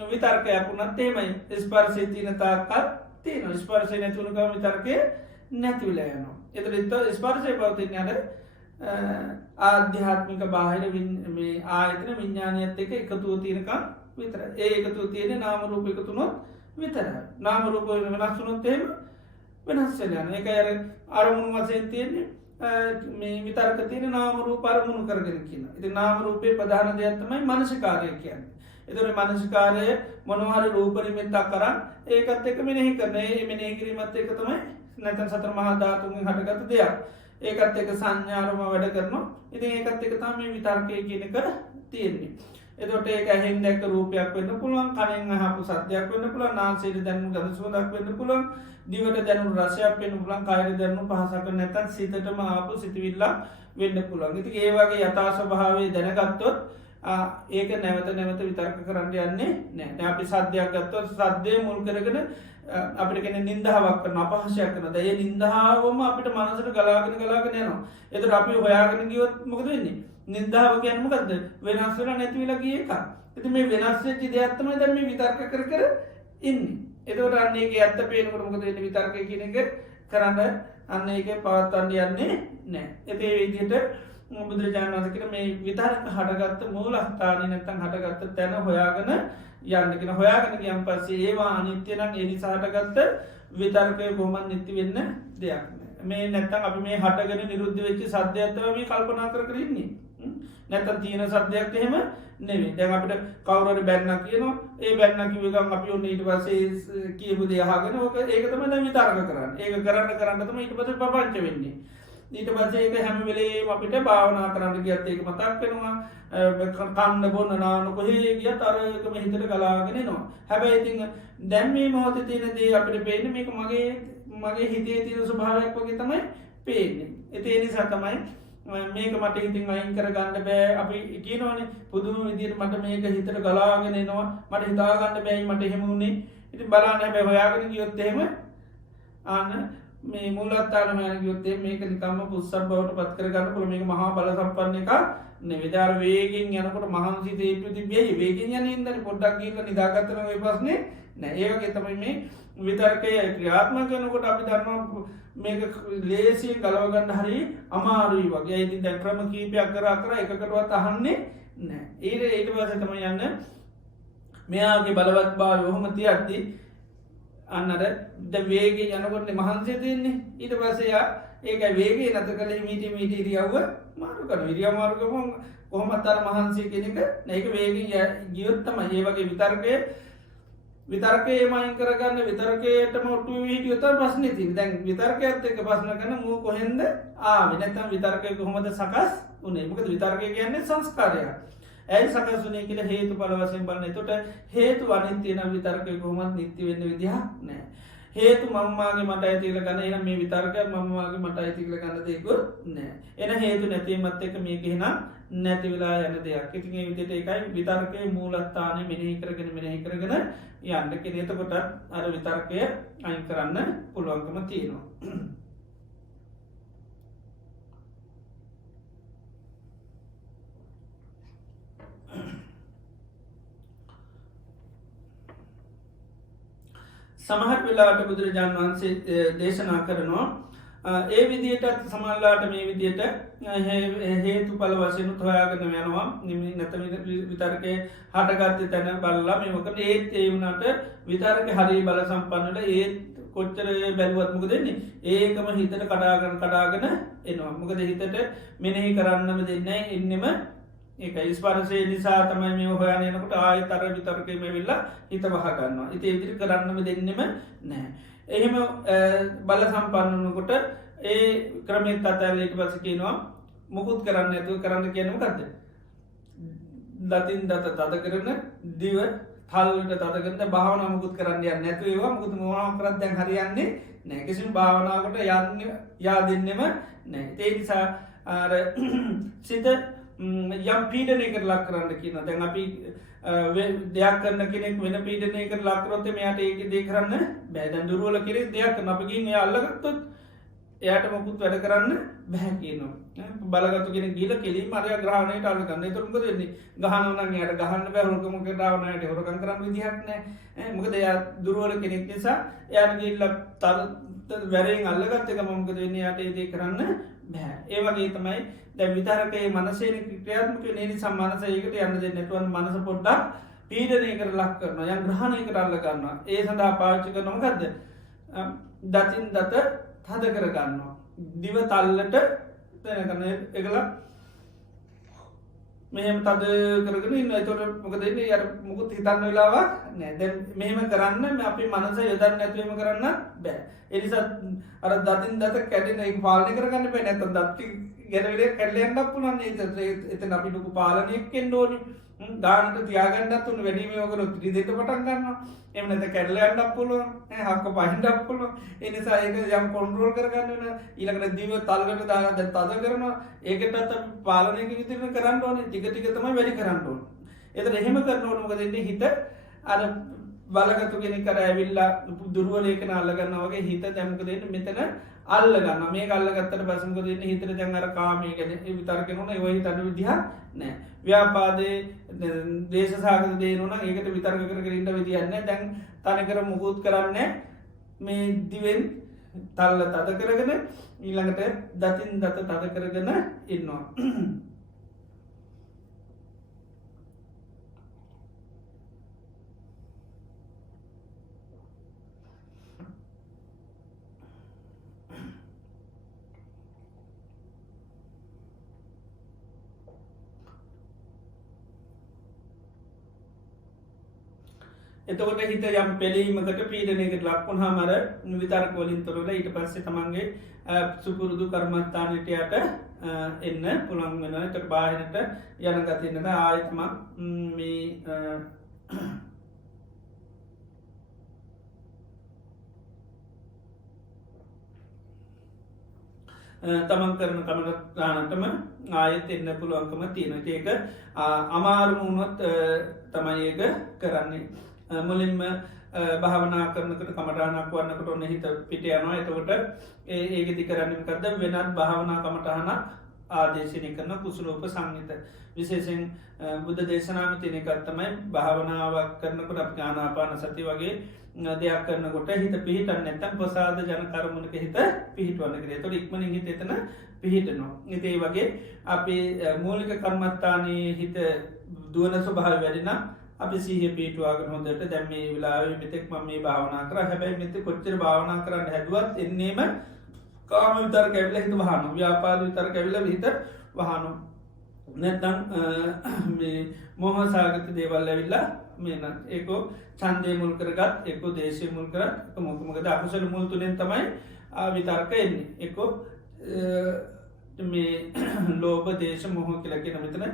විතර්කයක් වුණත් ඒමයි ස්පර්ශය තියන තාකත් තියෙන ස්පර්ශය නැතුවනකම විතර්කය නැතිවිලායනවා එතට ස්පර්ශය පවතින අද ආධ්‍යාත්මික බාහිර ආයතන විඤ්ඥානයත් එක එකතුව තියෙනකම් විතර ඒ එකතු තියෙන නාමරූප එකතුනොත් විතර නාමරූප වෙනස්සුනොත්තේම වෙනස්සලයන එක අර අරමුණු වසයෙන් තියෙන්නේ මේ විතරක තියෙන නාමරූප අරමුණු කරගෙන කියන ඉති නාමරූපය ප්‍රධාන දෙයක්ත්තමයි මනසිකාරය කියන්න එතට මනසිකාරය මොනවාර රූපරිමිත්තක් කරන්න ඒකත් එක මෙනෙහි කරන මෙනෙහි කිරීමත් එක තමයි නැතන් සතර මහා ධාතුන්ගෙන් හටගත්ත දෙයක්. ඒකත් එක සංඥාරම වැඩ කරනවා. ඉතින් ඒකත් එක තමයි මේ විතර්කය කියන එක තියෙන්නේ. එතකොට ඒක ඇහෙන් දැක්ක රූපයක් වෙන්න පුළුවන්, කනෙන් අහපු සද්දයක් වෙන්න පුළුවන්, නාසයෙන් දැනුණු ගඳ සුවඳක් වෙන්න පුළුවන්, දිවට දැනුණු රසයක් වෙන්න පුළුවන්, කයට දැනුණු පහසක් නැත්නම් සිතටම ආපු සිතවිල්ල වෙන්න පුළුවන්. ඉතින් ඒ වගේ යථා ස්වභාවය දැනගත්තොත් ඒක නැවත නැවත විතර්ක කරන්න යන්නේ නැහැ. දැන් අපි සද්දයක් ගත්තොත් සද්දේ මුල් කරගෙන අපිට කෙනෙක් නින්දාවක් කරන අපහාසයක් කරනවා. ඒ නින්දාවම අපිට මනසට ගලාගෙන යනවා. එතකොට අපි හොයාගෙන ගියොත් මොකද වෙන්නේ? නින්දාව කියන්නේ මොකද්ද? වෙනස් වෙලා නැති වෙලා ගිය එක. ඉතින් මේ වෙනස් වෙච්ච දෙයක් තමයි දැන් මේ විතර්ක කර ඉන්නේ. එතකොට අන්න ඒකේ ඇත්ත පේනකොට මොකද වෙන්නේ? විතර්කය කියන එක කරන්න අන්න ඒකේ පවත්වන්න යන්නේ නැහැ. ඒ විදිහට බුදුරජාණන් වහන්සේ කියන මේ විතර්ක හටගත්ත මූලස්ථානේ නැත්නම් හටගත්ත තැන හොයාගෙන යන්න කියන. හොයාගෙන ගියන් පස්සේ ඒවා අනිත්‍ය නම් ඒ නිසා හටගත්ත විතර්කය කොහොමද නිත්‍ය වෙන්න දෙයක් නෑ. මේ නැත්නම් අපි මේ හටගෙන නිරුද්ධ වෙච්ච සද්දයක් තමයි මේ කල්පනා කර ඉන්නේ. නැත්නම් තියෙන සද්දයක් එහෙම නෙමෙයි. දැන් අපිට කවුරු හරි බැන්නා කියනවා. ඒ බැන්නා කිව්ව ගමන් අපි ඔන්න ඊට පස්සේ කියපු දේ අහගෙන ඒක තමයි දැන් විතර්ක කරන්නේ. ඒක කරන්න තමයි ඊට පස්සේ ප්‍රපංච වෙන්නේ. ඊට පස්සේ ඒක හැම වෙලේම අපිට භාවනා කරන්න ගියත් ඒක මතක් වෙනවා. කන්න බොන්න නාන කොහේ ගියත් අර එකම හිතට ගලාගෙන එනවා. හැබැයි ඉතින් දැන් මේ මොහොතේ තියෙන දේ අපිට පේන්නේ මේක මගේ හිතේ තියෙන ස්වභාවයක් වගේ තමයි පේන්නේ. ඒ නිසා තමයි මේක මට හිතින් අයින් කරගන්න බෑ. අපි කියනවනේ පුදුම විදිහට මට මේක හිතට ගලාගෙන එනවා. මට හිතා ගන්න බෑයි මට එහෙම වුනේ. ඉතින් බලන්න හැබැයි හොයාගෙන ගියොත් එහෙම ආන්න මේ මූලස්ථානම යන ගියොත් මේක නිකම්ම පුස්සක් බවට පත් කරගන්න පුළුවන්. මේක මහා බල සම්පන්න එකක් නෙවෙයි. දාර වේගෙන් යනකොට මහන්සි තේට්ටු තිබ්බේ වේගෙන් යන ඉඳන් පොඩ්ඩක් ගිහිල්ලා නිදාගත්තම මේ ප්‍රශ්නේ නෑ. ඒ වගේ තමයි මේ විතර්කය ක්‍රියාත්මක කරනකොට අපි දන්නවා මේක ලේසියෙන් ගලව ගන්න හරි අමාරුයි වගේ. ඉතින් දැන් ක්‍රම කීපයක් කර එකකටවත් අහන්නේ නෑ. ඊට පස්සේ තමයි යන්නේ මෙයාගේ බලවත්භාවය ඔහොම තියද්දි අන්නර ද වේගේ යනකොට මහන්සිය තියන්නේ. ඊට පස්සේ යා ඒක වේගේ නැත කලේ මීට ඉරියව්ව මාරු කරනවා. ඉරියව් මාරු කරපුවම කොහොමද අර මහන්සිය කියන එක නේක වේගෙන් ගියොත් තමයි මේ වගේ විතර්කයේ මයින් කරගන්න විතර්කයටම ඔට්ටු වෙවි හිටියොත් තමයි ප්‍රශ්නේ තියෙන්නේ. දැන් විතර්කයත් එක්ක ප්‍රශ්න කරන මූ කොහෙන්ද ආවේ? නැත්නම් විතර්කය කොහොමද සකස් වුනේ? මොකද විතර්කය කියන්නේ සංස්කාරයක්. ඇයි සකස් වුනේ කියලා හේතුඵල වශයෙන් බලන. එතකොට හේතු අනිත්‍ය නම් විතර්කය කොහොමද නිත්‍ය වෙන්න විදිහක් නැහැ. හේතු මම්මාගේ මට ඇති කියලා ගන්න. එහෙනම් මේ විතර්කය මම්මාගේ මට ඇති කියලා ගන්න දෙයක්වත් නැහැ. එන හේතු නැතිවීමත් එක්ක මේක එහෙනම් නැති වෙලා යන දෙයක්. ඉතින් මේ විදිහට ඒකයි විතර්කයේ මූලස්ථානේ මෙනෙහි කරගෙන යන්න කියන. එතකොට අර විතර්කය අයින් කරන්න පුළුවන්කම තියෙනවා. සමහර වෙලාවට බුදුරජාණන් වහන්සේ දේශනා කරනවා ඒ විදිහට සමහරලාට මේ විදිහට හේතුඵල වශයෙන් හොයාගෙන යනවා. නැත්නම් විතර්කයේ හටගත්තේ තැන බලලා මේක ඒත් ඒ වුණාට විතර්කේ හරිය බල සම්පන්නල ඒත් කොච්චර බැලුවත් මොකද වෙන්නේ? ඒකම හිතට කඩාගෙන එනවා. මොකද හිතට මෙනෙහි කරන්නම දෙන්නේ නැහැ. ඉන්නෙම ඒක ස්පර්ශය නිසා තමයි මේ හොයන යනකොට ආයෙත් අර විතර්කෙම වෙවිලා හිත වහ ගන්නවා. ඉතින් ඒ විදිහට කරන්නම දෙන්නෙම නැහැ. එහෙම බල සම්පන්න වුණකොට ඒ ක්‍රමයට අතහැරලා ඊට පස්සේ කියනවා මුකුත් කරන්න නැතුව කරන්න කියන්නේ මොකද්ද? දතින් දත තද කරන දිව තල්ලට තද කරන භාවනා මුකුත් කරන්න යන්නේ නැතුව ඒවා මුකුත් මොනවා කරත් දැන් හරියන්නේ නැහැ. කිසිම භාවනාවකට යන්නේ yaadෙන්නෙම නැහැ. ඒ නිසා අර සිත යම් පීඩනයකට ලක් කරන්න කියනවා. දැන් අපි දෙයක් කරන කෙනෙක් වෙන පීඩනයකට ලක් කරොත් මෙයාට ඒක දේ කරන්න බෑ. දැන් දුර්වල කෙනෙක් දෙයක් කරන අපි ගිහින් එයා අල්ලගත්තොත් එයාට මොකුත් වැඩ කරන්න බෑ කියනවා. බලගත්තු කෙනෙක් ගිහලා කෙලින්ම අරයා ග්‍රහණයට අල්ල ගන්න. ඒතර මොකද වෙන්නේ? ගහනවා නම් එයාට ගහන්න බෑ. හොරකම කරනවා නම් එයාට හොරකම් කරන්න විදිහක් නැහැ. මොකද එයා දුර්වල කෙනෙක් නිසා එයාට ගිහලා වැරෙන් අල්ලගත්ත එක මොකද වෙන්නේ? එයාට ඒ දේ කරන්න බෑ. ඒ වගේ තමයි දැන් විතරකේ මනසේ ක්‍රියාත්මක වෙන නිසා මනස ඒකට යන්න දෙන්නේ නැතුව මනස පොඩ්ඩක් පීඩනයකට ලක් කරනවා. යම් ග්‍රහණයකට අල්ල ගන්නවා. ඒ සඳහා පාවිච්චි කරන මොකද්ද? දතින් දත තද කර ගන්නවා. දිව තල්ලට තැනකන එකලා මෙහෙම තද කරගෙන ඉන්න තොට මොකදන්න යට මුකුත් හිතන්න වෙලාවක් නෑ දැ මෙහෙම කරන්න අපි මනස යොදන්න ඇතුවම කරන්න බෑ එනිසත් අර දතින් දත කැඩෙන එක පාලනය කරගන්න පේ නැත දත්ති ගැරවිලේ කැඩලයන්ඩක් පුුණන්නේ එත අපි ලොකු පාලනයක්ෙන් ඩෝනි දානට තියාගන්නත් වන වැඩීම යෝකර ත්‍රී දෙත පටන් ගන්න එම නැත කැඩලයන්ඩක් පුලුව හක්ක පහින්ඩක් පුලු එනිසා ඒක යම් කොන්රෝල් කරගන්නන ඊලකට දීව තල්ගට දාගත තද කරනවා ඒකටත් පාලනයක විතිරන කරන්න ඕන ටික තම වැඩි කරන්න ඕන එත එහෙම කරනවන මොකදන්නේ හිත අර බලගතු කෙනෙ කර ඇවිල්ලා දුරුවලේකන අල්ලගන්න වගේ හිත දැමකදන්න මෙතන අල්ලගන්න මේ කල්ලගත්තට පසමකදන්න හිතර ජංගර කාමයකන විතර්කනුන ඒවහි තඩ විදිහ නෑ ව්‍යාපාදය දේශසාගත දේනුන ඒකට විතර්ක කරන්න විදින්න දැන් තනකර මුකුත් කරන්න මේ දිවෙන් තල්ල තද කරගෙන ඊළඟට දතින් දත තද කරගෙන ඉන්නවා එතකොට හිත යම් පෙලීමකට පීඩනයකට ලක්වුණ හමර විතරක වලින් තොරල ඊට පස්සේ තමන්ගේ සුපුරුදු කර්මස්ථානටයට එන්න පුළන් වෙනට බාහිනට යන ගතින්නට ආයතම මේ තමන් කරන කමටානටම ආයත් එන්න පුළුවන්කම තියෙනට ඒක අමාරුමුණොත් තමයි ඒක කරන්නේ මුලින්ම භාවනා කරනකට කමටානක් වන්නකට ඔන්න හිත පිට යනවා එතකොට ඒගෙදි කරන්නකද වෙනත් භාවනා කමටහන ආදේශනය කරන කුසුලෝප සංහිත විශේෂෙන් බුද්ධ දේශනාම තියනෙකත්තමයි භාවනාවක් කරනකොට අප ගානාපාන සති වගේ දෙයක් කරනකොට හිත පිහිටන්න නැතම් ප්‍රසාද ජන කරමුණක හිත පිහිටවන්න කරේ තොට ඉක්මනින් හිත එතන පිහිටනවා ඉතේ වගේ අපි මූලික කර්මත්තානයේ හිත දුවන ස්වභාව වැඩින අපි සහ පිටවාගෙන හොඳට දැම මේ වෙලා මෙතෙක් ම මේ භාවනා කර හැබැයි මෙත කොච්චර භාවනා කරන්න හැදුවත් එන්නේම කාම විතර කැවිල හිත වහනු ව්‍යාපාද විතර කැවිල හිත වහනු නැතන් මොහසාගත දේවල් ඇවිල්ලා මේන ඒකෝ චන්දය මුල් කරගත් එක්කෝ දේශය මුල් කරත් මොකමකද අකුසල මුල් තුනෙන් තමයි විතර්ක එන්නේ එකෝ මේ ලෝබ දේශ මොහෝ කියලකින මෙතන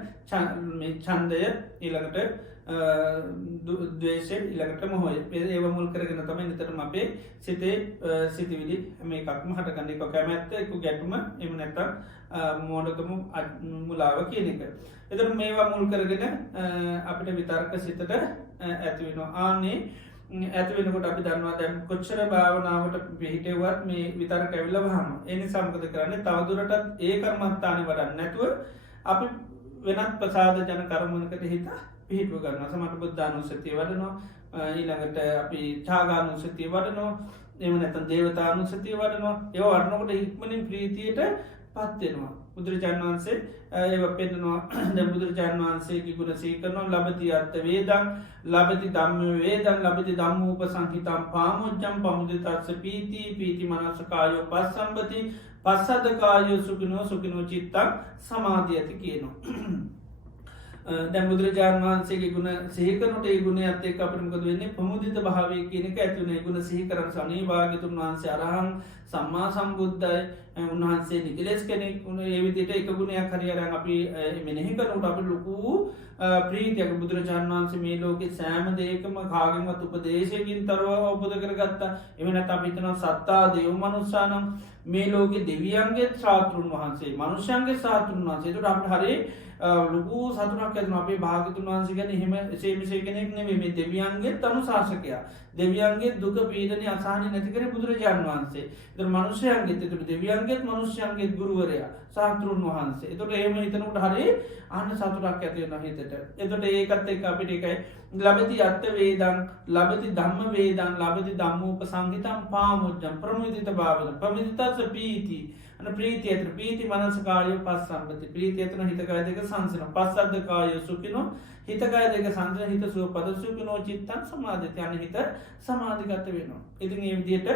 චන්දය ඊළඟට දවේශය ඉළඟට මොහොය ඒව මුල් කරගෙන තමයි නිතරම අපේ සිතේ සිතිවිලි මේ එකක්ම හටගන්න එක කැමැත්ත එක ගැටුම එම නැතම් මෝඩකම මුලාව කියන එක එතර මේවා මුල් කරගෙන අපිට විතර්ක සිතට ඇතිවෙනවා ආනේ ඇතිවෙනකොට අපි දන්නවා දැම් කොච්චර භාවනාවට පිහිටවත් මේ විතර කැවිල්ල හම එනි සම්කත කරන්න තවදුරටත් ඒ කර්මත්තානය වඩන්න නැතුව අපි වෙනත් ප්‍රසාද ජන කරමුණකට හිතා පිහිටුව ගන්න සමට බුද්ධානු සතිය වඩනවා ඊළඟට අපි චාගානු සතිය වඩනවා එම නැතන් දේවතානු සතිය වඩනවා ඒව වර්ණකොට හික්මනින් ප්‍රීතියට පත්වෙනවා බුදුරජාණන් වහන්සේ ඒව පෙන්නවා දැ බුදුරජාණන් වහන්සේකි ගුණ සීකරනවා ලබති අත්ත වේදන් ලබති දම්ම වේදන් ලබති දම්මූප සංහිතම් පාමුද්ජම් පමුදිතත්ස පීති පීති මනසකායෝ පස් සම්බති පස්සදකායෝ සුකිනෝ සුකිනෝ චිත්තක් සමාධී ඇති කියනවා දැ බුදුරජාණන් වහන්සේගේ ගුණ සහිකනට ඒ ගුණ අත්තේ අපිමකද වෙන්නේ පමුදිත භාවය කියනක ඇතුනේ ගුණ සිහිකරන සනී භාගතුන් වහන්සේ අරහන් සම්මා සම්බුද්ධයි උන්වහන්සේ නිකලෙස් කෙනෙක් වුණ ඒවිදිට එක ගුණයක් හරිරන් අපි මෙනෙහි කරනට අපි ලොකූ ප්‍රීතියක බුදුරජාණන් වහන්සේ මේ ලෝකෙ සෑම දේකම කාගෙන්වත් උපදේශයකින් තරව අවබෝධ කරගත්තා එවනත් අපිතන සත්තා දෙව් මනුස්සානම් මේ ලෝකෙ දෙවියන්ගේ ශාතෘන් වහන්සේ මනුෂ්‍යන්ගේ සාතෘන් වහන්සේට අප හරි ලොකූ සතුරක් ඇතුන අපේ භාගතුන් වහන්සේ ගැන එහෙම සේමිසේ කෙනෙක් නෙවේ මේ දෙවියන්ගේ තනු ශාසකයා දෙවියන්ගේ දුක පීඩනය අසාහනය නැතිකර බුදුරජාණන් වහන්සේ ද මනුෂ්‍යයන්ගේ තුට දෙවියන්ගේත් මනුෂ්‍යයන්ගේ ගුරුවරයා සාතෘන් වහන්සේ එතොට ඒම හිතනකට හරි අන්න සතුරක් ඇතිවන හිතට එතොට ඒකත් එක අපිට එකයි ලබති අත්ත වේදන් ලබති ධම්ම වේදන් ලබති ධම්මූප සංහිතම් පාමුද්ජම් ප්‍රමුදිත භාවන ප්‍රමිතස පීති ප්‍රීති ඇත ප්‍රීති මනසකායෝ පස් සම්පති ප්‍රීති ඇතන හිතකය දෙක සංසන පස්සද්ධකායෝ සුකිනෝ හිතකය දෙක සංසන හිත සුව පද සුකිනෝ චිත්තන් සමාධති යන හිත සමාධිගත වෙනවා ඉතින් ඒ විදියට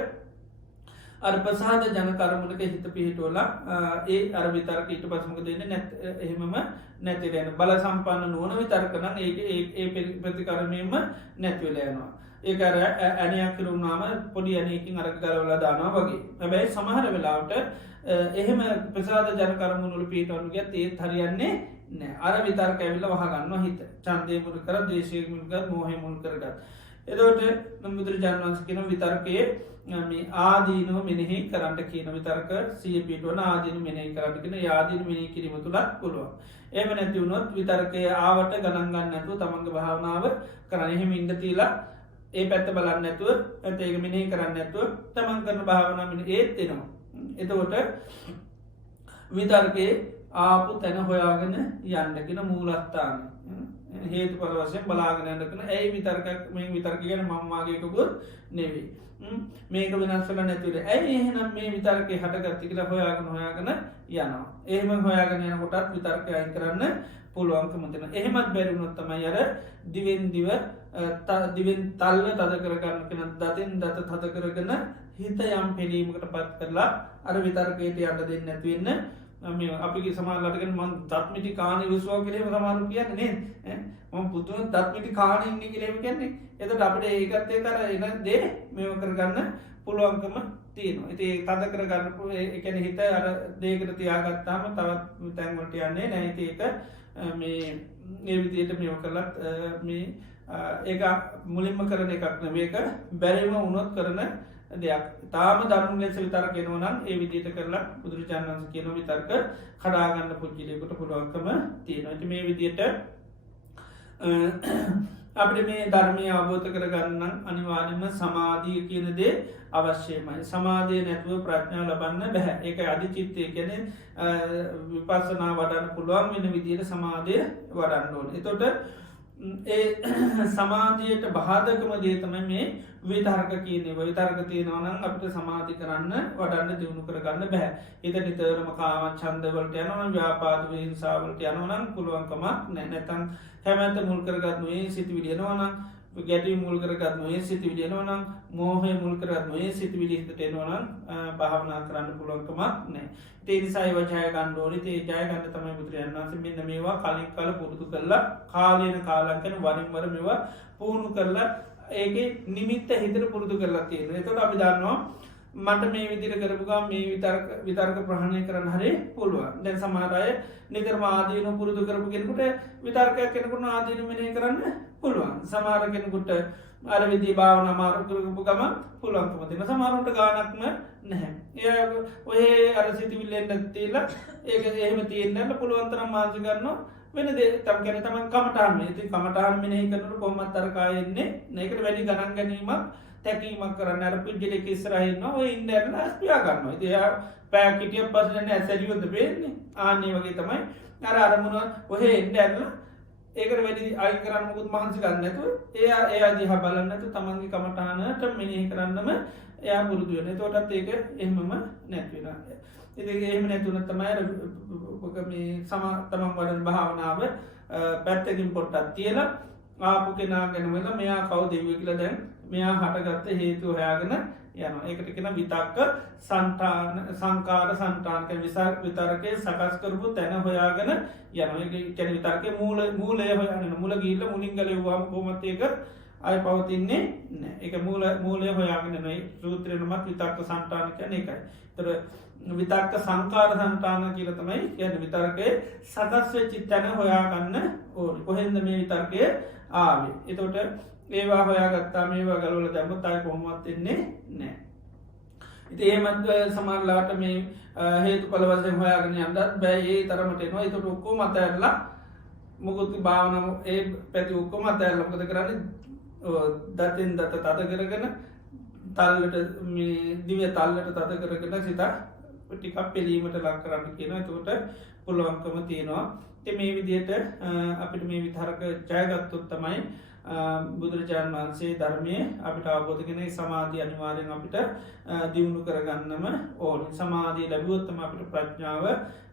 අර ප්‍රසාද ජනකරමුණක හිත පිහිටෝලා ඒ අර විතර්ක ඊට පසමක දෙන්න නැත් එහෙමම නැතිරෙන බල සම්පන්න නුවන විතර්කන ඒ ප්‍රතිකරමයම නැත්වලයනවා ඒකර ඇනයක් කරුණාම පොඩි අනයකින් අරක කරවල දානවා වගේ හැබැයි සමහර වෙලාවට එහෙම ප්‍රසාද ජනකරමුණුල පිටවනුගේ ඒත් හරියන්නේ නෑ අර විතර්ක ඇවිල්ල වහගන්න හිත චන්දය මුල් කර දේශය මුල්ගත් මෝහ මුල් කරගත් එදෝට බුදුරජාණන් වන්ස කියන විතර්කයේ ආදීනව මෙනෙහි කරන්නට කියන විතර්ක සිය පිටුවන ආදීන මෙනෙහි කරන්නගෙන යාදීන මෙනී කිරීම තුළත් පුළුවන් එම නැතිවුණොත් විතර්කය ආවට ගණන්ගන්න නැතුව තමන්ග භාවනාව කරන එහෙම ඉන්ඩ තිීලා ඒ පැත්ත බලන්න නැතුව ඇත ඒක මෙනෙහි කරන්න ඇතුව තමන් කරන භාවනාමින ඒත් දෙනවා එතකොට විතර්කයේ ආපු තැන හොයාගෙන යන්නගෙන මූලස්ථාන හේතු පල වශයෙන් බලාගෙනයටකන ඇයි විතර්කක් මේ විතර්ක ගැන මංවාගේකකුත් නෙවී මේක වෙනස්වල නැතිවල ඇයි එහෙනම් මේ විතර්කය හටගත්ති කියලා හොයාගෙන හොයාගෙන යනවා එහෙම හොයාගෙන යන කොටත් විතර්ක අයින් කරන්න පුළුවන්කමතින එහෙමත් බැරිුණොත්තම යර දිවෙන්දිව දිවෙන් තල්ල තද කරගන්න කෙන දතින් දත තද කරගන හිත යම් පෙලීමකට පත් කරලා අර විතර්කයට අට දෙන්න නැතිවෙන්න අපි සමාලටගෙන මන් දත්මිටි කාන විස්වා කිරීම සමාරු කියන්නේ මම පුතුව දත්මිටි කාන ඉන්න කිරීම කියන්නේ එතට අපට ඒකත්තය කර එන දේ මෙම කරගන්න පුළුවන්කම තියෙනවා ඉති තද කරගන්නපු එකන හිත අර දේකට තියාගත්තාම තවත් තැන්වට යන්නේ නැහිති එක මේ ඒවිදියට මෙව කරලත් මේ ඒ මුලින්ම කරන එකක් නවේක බැරිම උනොත් කරන දෙයක් තාම දරුණු ලෙස විතර කෙනවනම් ඒ විදිට කරලා බුදුරජාණන් වන්ස කියන විතර්ක කඩාගන්න පුද්ගලයකුට පුළුවන්කම තියෙනවා ඇති මේ විදියට අපට මේ ධර්මය අවබෝධ කරගන්න අනිවාර්යම සමාධිය කියන දේ අවශ්‍යමයි සමාධය නැතුව ප්‍රඥා ලබන්න බැහැ ඒක අධිචිත්තය කැන විපස්සනා වඩන්න පුළුවන් වෙන විදියට සමාධය වඩන්න ඕන එතොට ඒ සමාධයට බාධකම දේතම මේ විතර්ක කියනෙ විතර්ක තියෙනවනම් අපට සමාධි කරන්න වඩන්න දියුණු කරගන්න බැහැ එත නිතරම කාමත් චන්දවලට යනවන ව්‍යාපාද හිංසාවලට යනවනම් පුළුවන්කමක් නැතන් හැමැත මුල් කරගත්නුවේ සිති විලියනවනම් ගැටි මුල් කරගත්නුවේ සිති විලියනවනම් මෝහය මුල් කරගත්නුවේ සිති විලිහිතට එනවනම් භාවනා කරන්න පුළුවන්කමක් නෑ තේනිසායි වචය ගණ්ඩෝනි ඒ ජයගන්න තමයි බුදුරයන් වන්ස මෙන්න මේවා කලින් කල පුරුදු කරලා කාලයන කාලංකන වරින්වර මෙවා පුහුණු කරලා ඒක නිමිත්ත හිතර පුරුදු කරලා තියෙන එතොට අපි දන්නවා මට මේ විදිර කරපුගා මේ විතර්ක ප්‍රහණය කරන්න හරි පුළුවන් දැන් සමාරය නිකරම ආදීන පුරුදු කරපු කෙනෙකුට විතර්කයක් කෙනෙකුට ආදීන මෙනය කරන්න පුළුවන් සමාර කෙනෙකුට අර විදි භාවන මාරු කරපු ගම පුළුවන්කමතින සමාරුන්ට ගානක්ම නැහැ එය ඔය අර සිතිවිල්ලෙන් නැත්තේලා ඒක එහෙම තියෙන්න්නට පුළුවන්තරම් මාංසි ගන්නවා වෙන දේ තම කැන තම කමටාන්ම ති කමටාන් මෙනෙහි කරනට කොමත් තරකායෙන්නේ නකට වැඩි ගණන් ගැනීමක් තැකීමක් කරන්න අර පුද්ජලෙ ඉස්රහින්න ඔය ඉන්ඩරල ස්පියා ගන්නවා එතියා පෑකිටිය පසන ඇසැලියොද පේන්නේ ආන්නේ වගේ තමයි අර අරමුණ ඔහේ එන්ඩ ඇරලා ඒකට වැඩි අයි කරන්න මුකුත් මහන්සි ගන්නතු ඒ අදිහ බලන්නතු තමන්ගේ කමටානට මෙනෙහි කරන්නම එයා පුරුදුවන තෝටත් ඒක එහමම නැත්වෙන ඉති එහෙම නැතුන තමයි තමන් වඩන භාවනාව පැත්තකින් පොට්ටත් තියලා ආපු කෙනා ගැනවෙලා මෙයා කව් දෙවිය කියල දැන් මෙයා හටගත්ත හේතු හයාගෙන යන ඒකට කෙන විතක්ක සන්ටාන සංකාර සන්ටාන්ක විසා විතරකය සකස් කරපු තැන හොයාගෙන යන කැන විතර්ක මූලය හොයන්න මුල ගීල්ල මුලින්ගලවාම කොමත්තයක අය පවතින්නේ එක මූලය හොයාගෙන නයි සූත්‍රයනමත් විතක්ක සන්ටානක එකයි තර විතක්ක සංකාර සන්ටාන කියල තමයි යන විතරකය සකස්ව චිත්තැන හොයාගන්න ඕනි කොහෙන්ද මේ විතර්කය ආවේ එතොට ඒවා හොයාගත්තා මේවා ගලවල දැම තයි කොහොමත්වෙන්නේ නෑ ඉති ඒමත්ව සමරලාට මේ හේතු පලවසෙන් හොයාගෙන යන්නත් බෑ ඒ තරමටෙනවා එතට ඔක්කෝ මතඇරලා මුකුත්ති භාවනම ඒ පැති ඔක්කොම අතඇරලමකද කරන්න දතින් දත තද කරගෙන තල්ලට දිව තල්ලට තද කරගෙන සිතා ටිකක් පෙලීමට ලක් කරන්න කියන තෝට පුළුවන්කම තියෙනවා එ මේ විදියට අපිට මේ විතරක ජයගත්තුත් තමයි බුදුරජාණන් වහන්සේ ධර්මය අපිට අවබෝධගෙන සමාධී අනිවාරයෙන් අපිට දියුණු කරගන්නම ඕන සමාධී ලැබුවොත්තම අපිට ප්‍රඥාව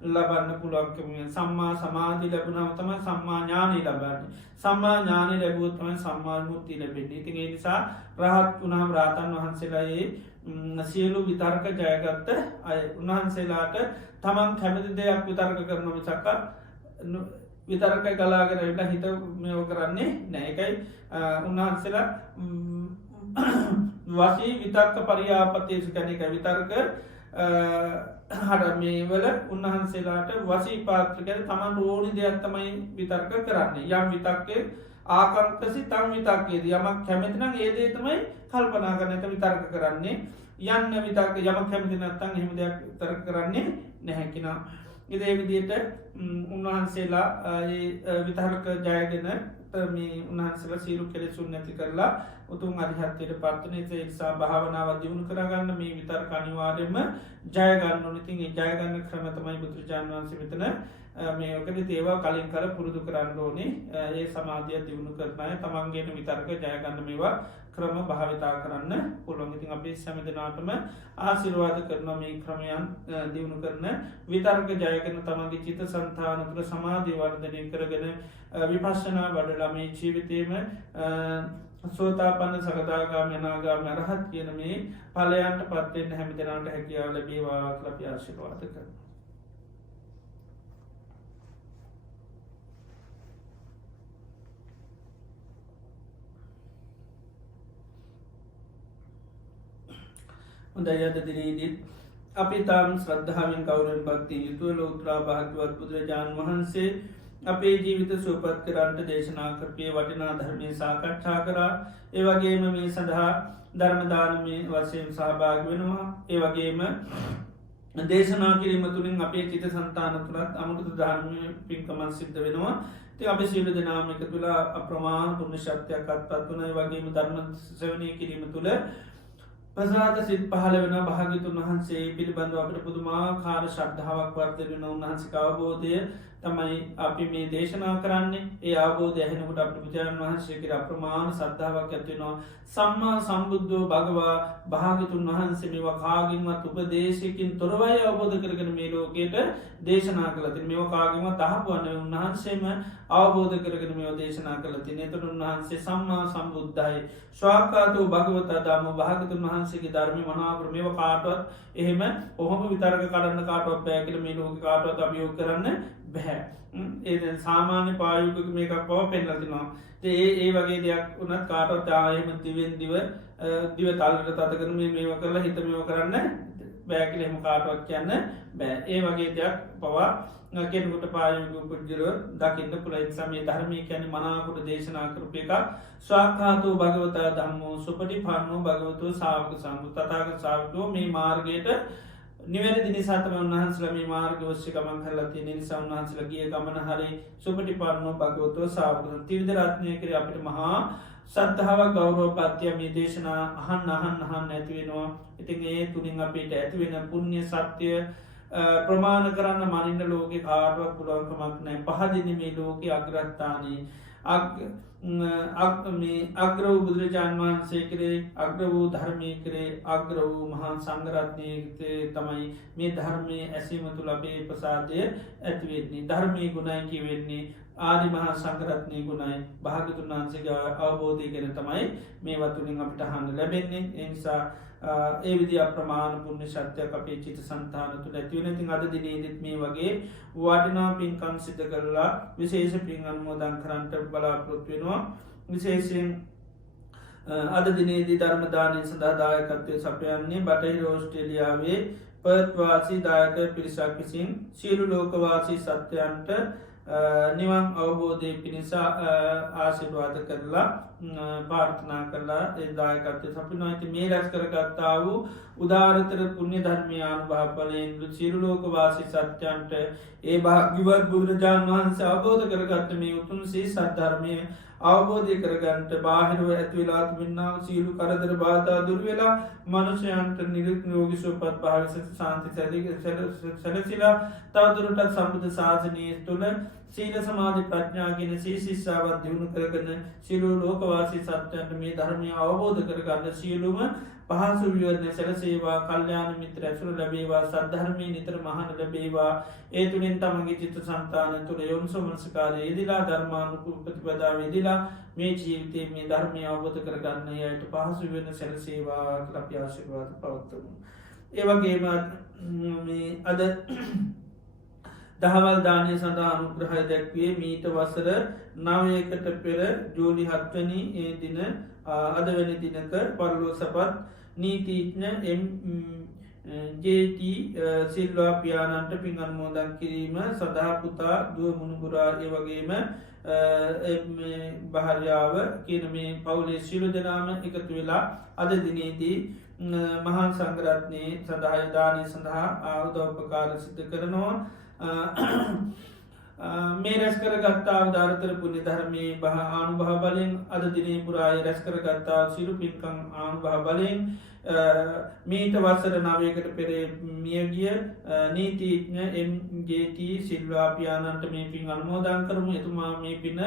ලබන්න පුළුවන්කම සම්මා සමාධී ලැබුණාව තම සම්මාඥානී ලබන්න සම්මා ඥානී ලැබුවත්තම සම්මාධමුත්ති ලැබෙන්නේ ඉතින් ඒ නිසා රහත් වුණහම් රාතන් වහන්සේලායේ සියලු විතර්ක ජයගත්ත අය උන්වහන්සේලාට තමන් කැමති දෙයක් විතර්ක කරන මිසක්ක විතරකයි කලාගෙනට හිත මෙෝ කරන්නේ නෑකයි උන්වහන්සේලා වශී විතක්ක පරියාපතේසු කැනෙක විතර්ක හරමේවල උන්වහන්සේලාට වසී පාත්‍රකැන තමන් රෝණි දෙයක්ත්තමයි විතර්ක කරන්නේ යම් විතක්කේ ආකංකසි තම් විතක්කේද යමක් කැමතිනම් ඒදේ තමයි කල්පනා කරනට විතර්ක කරන්නේ යන්න විතක් යම කැමති නත්තන් හෙම දෙයක් තර්ක කරන්නේ නැහැකිනා ඉදේ විදියට උන්වහන්සේලා විතර්ක ජයගෙන මේ උන්හන්සල සීරු කෙලෙසුන් නැති කරලා උතුන් අරිහත්තයට පත්වන ඒසා භාවනාව දියුණු කරගන්න මේ විතර්ක අනිවාර්යම ජයගන්න නිතින් ජයගන්න ක්‍රමතමයි බුදුරජාණන් වන්සේ මෙතන මේකද තේවා කලින් කර පුරුදු කරන්න ඕනේ ඒ සමාධිය දියුණු කරනය තමන්ගේන විතර්ක ජයගන්න මේවා ක්‍රම භාවිතා කරන්න පුළුවන් ඉතින් අපේ සැමදනාටම ආසිරවාද කරන මේ ක්‍රමයන් දියුණු කරන විතර්ක ජයගන තමන්ගේ චිත සන්තානතුර සමාධීවර්ධනය කරගෙන විපශ්ශනා වඩලා මේ ජීවිතයම සෝතාපන්න සකදාගාම යනාගාම අරහත් කියන මේ පලයන්ට පත්වෙන්න හැමි දෙනාට හැකියාව ලැබේවා ලපි ආශිර්වාද කරන හොඳයි අද දිනේදීත් අපි තාම් ශ්‍රද්ධාවෙන් කවුරෙන් භක්ති යුතුව ලෝත්‍රා භාග්‍යවත් බුදුරජාණන් වහන්සේ අපේ ජීවිත සුවපත් කරන්ට දේශනා කරපය වටිනා ධර්මය සාකච්ඡා කරා ඒවගේම මේ සඳහා ධර්මදානමය වසයෙන් සහභාග වෙනවා ඒවගේම දේශනා කිරීම තුළින් අපේ චිත සන්තාන තුළත් අමුතු ධර්මය පින්කමන් සිද්ධ වෙනවා ති අපි සියලු දෙනාමික තුළ අප්‍රමාණ පුුණ ශක්තියක් අත්පත් වනයි වගේම ධර්ම සවනය කිරීම තුළ පසාත සිත් පහල වෙන භාගිතුන් වහන්සේ පිළිබඳව අපට පුදුමා කාර ශද්ධාවක් වර්තගෙන උන්වහන්සික අවබෝධය තමයි අපි මේ දේශනා කරන්නේ ඒ අවබෝධ ඇහෙනකට අප බුදුරන් වහන්සේකර අප්‍රමාණ සද්ධාවක් ඇත්වෙනවා සම්මා සම්බුද්ධෝ භගවා භාගිතුන් වහන්සේ මේවා කාගින්වත් උපදේශයකින් තොරවයි අවබෝධ කරගෙන මේ ලෝකයට දේශනා කලති මෙව කාගම තහපුවන්න උන්වහන්සේම අවබෝධ කරගෙන මෙෝ දේශනා කලති නතර උන්වහන්සේ සම්මා සම්බුද්ධයි ශ්වාකාතු භගවත දාම භාගතුන් වහන්සේගේ ධර්ම මනාපර මෙව කාටවත් එහෙම ඔහොම විතරක කරන්න කාටවත් බෑකල මේ ලෝක කාටවත් අභියෝ කරන්න බැහැ ඒ සාමාන්‍ය පායුක මේකක් පව පෙන්නතිනවා ඒ වගේ දෙයක් වනත් කාටවත් ආයම දිවෙන් දිව තල්ලට තතකන මේව කරලා හිතමව කරන්න බෑකලෙම කාටවත් කියන්න බෑ ඒ වගේ දෙයක් පවා කෙනකුට පායුක පුද්ජරුව දකින්න පුළයි සමය ධර්මය කැන මනාකොට දේශනා කරපය එකක් ස්වාකාතු භගවතා දම්මෝ සුපටි පන්නෝ භගවතු සාවක සම්බු තතාක සාාවකෝ මේ මාර්ගයට නිවැරදි නිසාතම උන්වහන්සලම මාර්ග වශ්‍ය ගමන් කරලති නිසා උන්වහන්සල ගිය ගමන හරි සුපටි පන්නෝ භගවතුව සාාවකන තිවිද රත්නය කර අපිට මහා සත්හාවක් ගෞරෝපත්‍යය මේ දේශනා අහන් ඇතිවෙනවා ඉතින් ඒ තුළින් අපිට ඇතිවෙන පුුණ්්‍ය සත්‍යය ප්‍රමාණ කරන්න මනින්ට ලෝක කාටුවක් පුළන්කමක් නෑ පහදින මේ ලෝක අග්‍රත්තානී අග්‍ර වූ බුදුරජාණන් වහන්සේ කරේ අග්‍ර වූ ධර්මය කරේ අග්‍ර වූ මහන් සංගරත්නය තමයි මේ ධර්මය ඇසීම තුළ අපේ ප්‍රසාදය ඇතිවෙන්නේ ධර්මය ගුණයි කිවෙන්නේ ආදි මහා සංකරත්නය ගුණයි භාගතුන් වහන්සේක අවබෝධය කෙන තමයි මේ වතුලින් අපිට හන්න ලැබෙන්නේ එනිසා ඒ විදි අප්‍රමාණ පුුණ්‍ය ශක්තියක් අපේ චිත සන්තාන තුළ ඇතිවනතින් අද දිනේදත් මේ වගේ වාටිනා පින්කම් සිද්ධ කරලා විශේෂ පින් අනුමෝදන් කරන්ට බලාපොරොත් වෙනවා විශේෂයෙන් අද දිනේදී ධර්මදානය සඳහාදායකත්වය සපයන්නේ බටහි රෝස්ටේලියාවේ පත්වාසී දායක පිරිසක් විසින් සියලු ලෝකවාසී සත්‍යයන්ට නිවන් අවබෝධය පිණිසා ආශිර්වාද කරලා පාර්ථනා කරලා ඒදායකත්ය සපිනවා ඇති මේ රැස් කරගත්තා වූ උදාරතර පුුණ්‍ය ධර්මයානු භාපලයෙන් සිරුලෝක වාසි සත්‍යයන්ට ඒ භාගිවත් බුදුරජාණන් වහන්සේ අවබෝධ කරගත්ත මේ උතුන් සේ සද්ධර්මය අවබෝධය කරගන්ට බාහිරුව ඇතිවෙලාත් මෙන්නාව සීලු කරදර බාධා දුර්වෙලා මනුෂයන්ට නිරුත් යෝගිසුපත් භාවිස සාන්ති සැලසිලා තවදුරටත් සම්බුධ ශාසනය තුළ සීල සමාධි ප්‍රඥා කියන ශිෂ්ඨාවන් දියුණු කරගෙන සියලු ලෝකවාසී සත්වයන්ට මේ ධර්මය අවබෝධ කරගන්න සියලුම පහසු විවරණ සැලසේවා කල්යාණ මිත්‍ර ඇසුර ලැබේවා සද්ධර්මය නිතර මහන ලැබේවා ඒ තුළින් තමගේ චිත්ත සන්තාන තුළ යොන්සෝමනස්කාරය යෙදිලා ධර්මානුකූල ප්‍රතිපදාව යෙදිලා මේ ජීවිතයේ මේ ධර්මය අවබෝධ කරගන්න යට පහසු වෙන සැලසේවා කියලා අපි ආශිර්වාද පවත්වමු. ඒ වගේම අද දහවල් දානය සඳහා අනුග්‍රහය දැක්වේ මීට වසර 9කට පෙර ජූලි 7 වෙනි ඒ දින අද වෙනි දිනක පරලෝ සපත් නීතිඥ ජේට සිල්වා පියාණන්ට පින් අනුමෝදන් කිරීම සඳහා පුතා දුව මුණුපුරා ඒ වගේම භාර්යාව කියන මේ පවුලේ සියලු දෙනාම එකතු වෙලා අද දිනේදී මහා සංඝරත්නයේ සඳහා දානය සඳහා උදව්පකාර සිද්ධ කරනවා. මේ රැස්කර ගත්තාව ධාරතර පුුණි ධර්මය බහ ආනුභහ බලෙන් අද දිනේ පුරාය රැස්කර ගත්තාව සිරු පින්කං ආනුභහ බලෙන් මීට වස්සර නාවයකට පෙරේ මියගිය නීතිඥ MJT සිල්වා පියාණන්ට මේ පින් අනුමෝදන් කරමු එතුමා මේ පින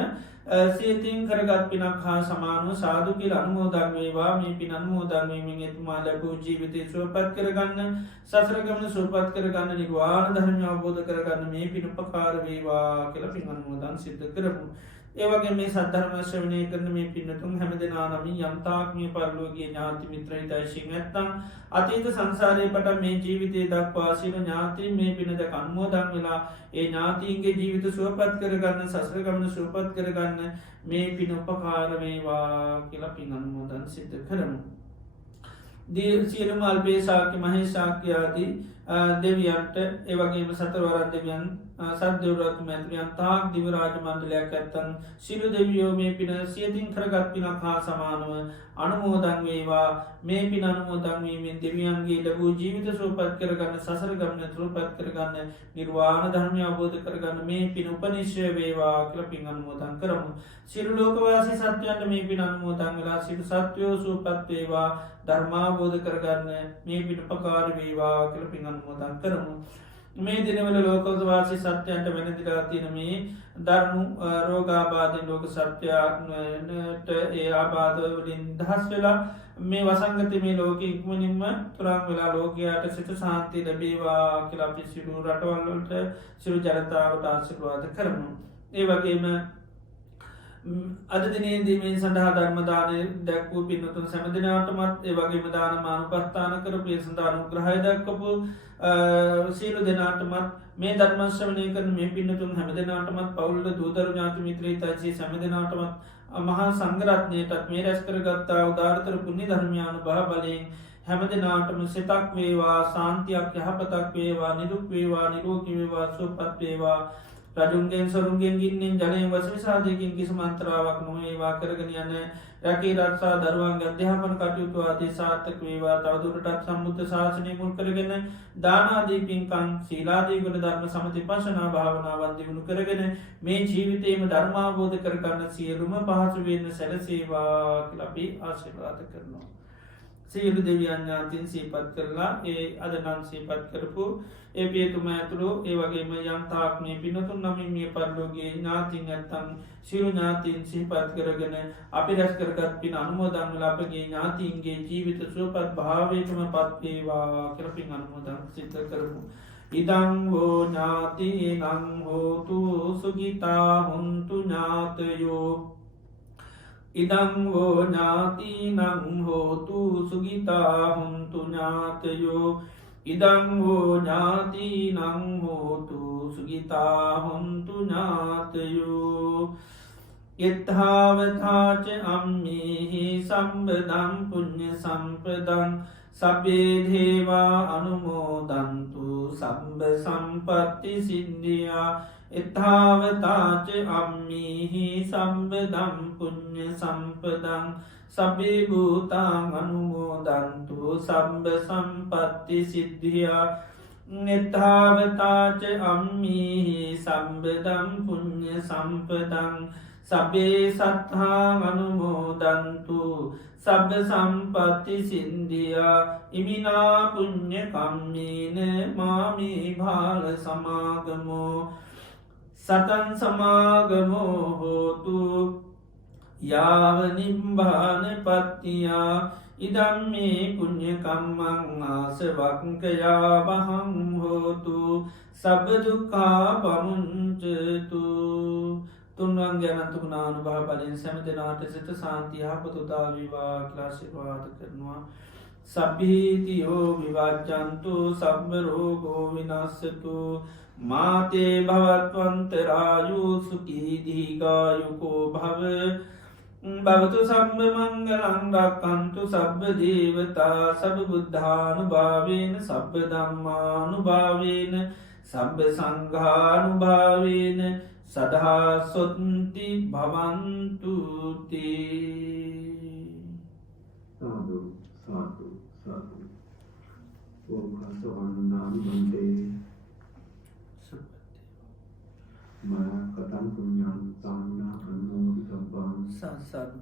සියතින් කරගත් පිනක් හා සමානුව සාදු කියල අනුමෝදන් වේවා මේ පින් අනුමෝදන්වීමෙන් එතුමා ලැබූ ජීවිතය සුවපත් කරගන්න සසරගමන සුවපත් කරගන්න නිර්වාණ ධර්ම අවබෝධ කරගන්න මේ පින උපකාර වේවා කියල පින් අනුමෝදන් සිද්ධ කරමු. ඒවගේ මේ සද්ධර්මශ්‍රවනය කරන මේ පින්නතුන් හැම දෙනා නමින් යම්තාක්මිය පරලෝගේ ඥාති මිත්‍රයි දයිශයෙන් ඇත්තම් අතීත සංසාරය පට මේ ජීවිතය දක්වාසින ඥාතිී මේ පිනද අන්මෝදන් වෙලා ඒ ඥාතීන්ගේ ජීවිත සුවපත් කරගන්න සසරගමන සුවපත් කරගන්න මේ පින උපකාරවේවා කියලා පින් අනුමෝදන් සිද්ධ කරමු. සියලුම අල්පේ ශාක්‍ය මහේශාක්‍යයාදී දෙවියන්ට ඒවගේම සතරවරන් දෙවියන් සද්‍යවරත් මැතිරියන් තාක් දිවරාජ මණ්ඩලයක් ඇත්තන් සිලු දෙවියෝ මේ පින සියතින් කරගත් පිනක් හා සමානව අනුමෝදන් වේවා මේ පින අනුමෝදන්වීමෙන් දෙවියන්ගේ ලැබූ ජීවිත සුවපත් කරගන්න සසර ගමන තුළපත් කරගන්න නිර්වාණ ධර්මය අවබෝධ කරගන්න මේ පින උපනිශ්‍රය වේවා කළ පින් අනුමෝදන් කරමු. සිරු ලෝකවාසි සත්වයන්ට මේ පින අනුමෝදන් වෙලා සිරු සත්වයෝ සුවපත් වේවා ධර්මාබෝධ කරගන්න මේ පිට උපකාර වේවා කළ පින් අනුමෝදන් කරමු. මේ දිනවල ලෝකවාසි සත්‍යයන්ට වෙනදිලා තින මේ ධර්මු රෝගාබාධෙන් ලෝක සත්‍යයාට ඒ ආබාධවලින් දහස් වෙලා මේ වසංගති මේ ලෝක ඉක්මනින්ම තුරන් වෙලා ලෝකයාට සිත සාන්ති ලැබේවා කියලා අපි සිරු රටවල්ලට සිරු ජනතාවට ආශිර්වාද කරමු. ඒ වගේම අද දිනේදී මේ සඳහා ධර්මදානය දැක්වූ පින්නතුන් සැමදිනාටමත් ඒ වගේම දාන මානුපස්ථාන කර පිය සඳානු ග්‍රහය දැක්කපු සීලු දෙනාටමත් මේ ධර්මශ්‍රවනය කරන මේ පින්නතුන් හැම දෙනාටමත් පවුල්ල දූදරු ඥාති මිත්‍රී තචී සැම දෙනාටමත් මහා සංගරත්නයටත් මේ රැස් කරගත්තා උදාාරතර පුුණි ධර්මයානු බහ බලයෙන් හැම දෙනාටම සිතක් වේවා සාන්තියක් යහපතක් වේවා නිදුක් වේවා නිරෝගිවේවා සුවපත් වේවා රජුන්ගෙන් සරුන්ගෙන් ගින්නෙන් ජනය වසවිසාධයකින් කිසි මන්ත්‍රාවක් නොඒවා කරගෙන යන රැකේ රත්සා දරුවන්ගේ අධ්‍යාපන කටයුතු ආදී සාර්ථක වේවා තවදුරටත් සම්බුද්ධ ශාසනය මුල් කරගෙන දානාදී පින්කං ශීලාදී ගුණ ධර්ම සමති පශනා භාවනාවන් දියුණු කරගෙන මේ ජීවිතයේම ධර්මාබෝධ කරගන්න සියලුම පහසුවෙන්න සැලසේවා කියලා අපි ආශිර්වාද කරනවා. සියලු දෙවියන් ඥාතින් සීපත් කරලා ඒ අදනන් සීපත් කරපු ඒ පියතුම ඇතුළු ඒ වගේම යම්තාක් මේ පිනතුන් නමින් මේ පරලෝගේ ඥාතින් ඇත්තන් සිරු ඥාතින් සිහිපත් කරගෙන අපි රැස් කරගත් පින අනුමෝදන් වල අපගේ ඥාතින්ගේ ජීවිත සුවපත් භාවයටම පත්වේවා කියලා පින් අනුමෝදන් සිද්ධ කරමු. ඉදං හෝ ඥාතිනං හෝතු සුඛිතා හොන්තු ඥාතයෝ ඉදං හෝ ඥාතිනං හෝතු සුඛිතා හොන්තු ඥාතයෝ ඉදං හෝ ඥාතිනං හෝතු සුඛිතා හොන්තු ඥාතයෝ යත්ථාවතාච අම්මේහි සම්බදං පුඤ්ඤ සම්පදං සබ්බේ දේවා අනුමෝදන්තු සම්බ සම්පත්ති සිද්ධියා එත්තාවතාච අම්මීහි සම්බදම් පුඤ්ඤ සම්පදං සබ්බේ භූතාං අනුමෝදන්තු සම්බ සම්පත්ති සිද්ධියා එත්තාවතාච අම්මීහි සම්බදම් පුඤ්ඤ සම්පදං සබ්බේ සත්තාං අනුමෝදන්තු සබ්බ සම්පත්ති සිද්ධියා ඉමිනා පුඤ්ඤ කම්මේන මාමේ භාල සමාගමෝ සතන් සමාගමෝ හෝතු යාව නිම්බාන පත්තියා ඉදම්මේ පුුණ්්‍යකම්මං ආසවක්කයා වහං හෝතු සබදුකා පමුංචතු තුන්වන් ගැනතුකුණානු භා බලින් සැම දෙනාට සිත සාන්තියා පතුතා විවා ක්ලාශිවාද කරනවා සබ්බීතියෝ විවාජ්ජන්තු සබ්බරෝගෝ විනස්සතු මාතේ භවත්වන්තරායු සුකීදීගායුකෝ භව භවතු සම්බ මංගලං රක්කන්තු සබ්බ දේවතා සබ බුද්ධානු භාවේන සබ්බ දම්මානු භාවේන සබ්බ සංඝානු භාවේන සදහාසොත්ති භවන්තුති සාදු සාදු සාදු ඕකාසවන්නාන් වන්දේ මයා කතං පුඤ්ඤං සාමිනා අනුමෝදිතබ්බං සසදු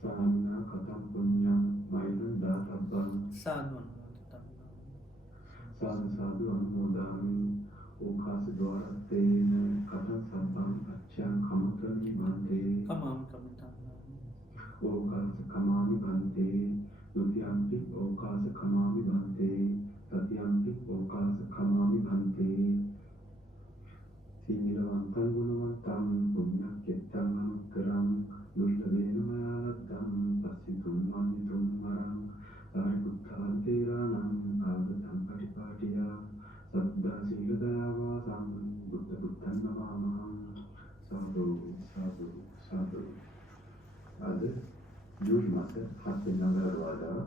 සාමිනා කතං පුඤ්ඤං මයිලං දාතබ්බං සාදු සාදු සාදු අනුමෝදාමි ඕකාස ద్వාරත්තේන කතං සම්පං අච්ඡං කමතමි මන්තේ කමාම් කමතම් ඕකාස කමාමි බන්තේ ဒုတိယံ පි ඕකාස කමාමි බන්තේ තතියං ပိ ඕකාස කමාමි බන්තේ සීලවන්තං ගුණවන්තං පුඤ්ඤක්ඛෙත්තං අනුත්තරං දුර්ලභේන මයාලත්තං පස්සිතුම් මන්විතුම් වරං සාරිපුත්තාන් තේරාණං ආගතං පටිපාටියා සබ්බා සීල දයාවාසං බුද්ධ පුත්තං නමාමහං සාදු සාදු සාදු අද ජූලි මාස 7 වෙනිදා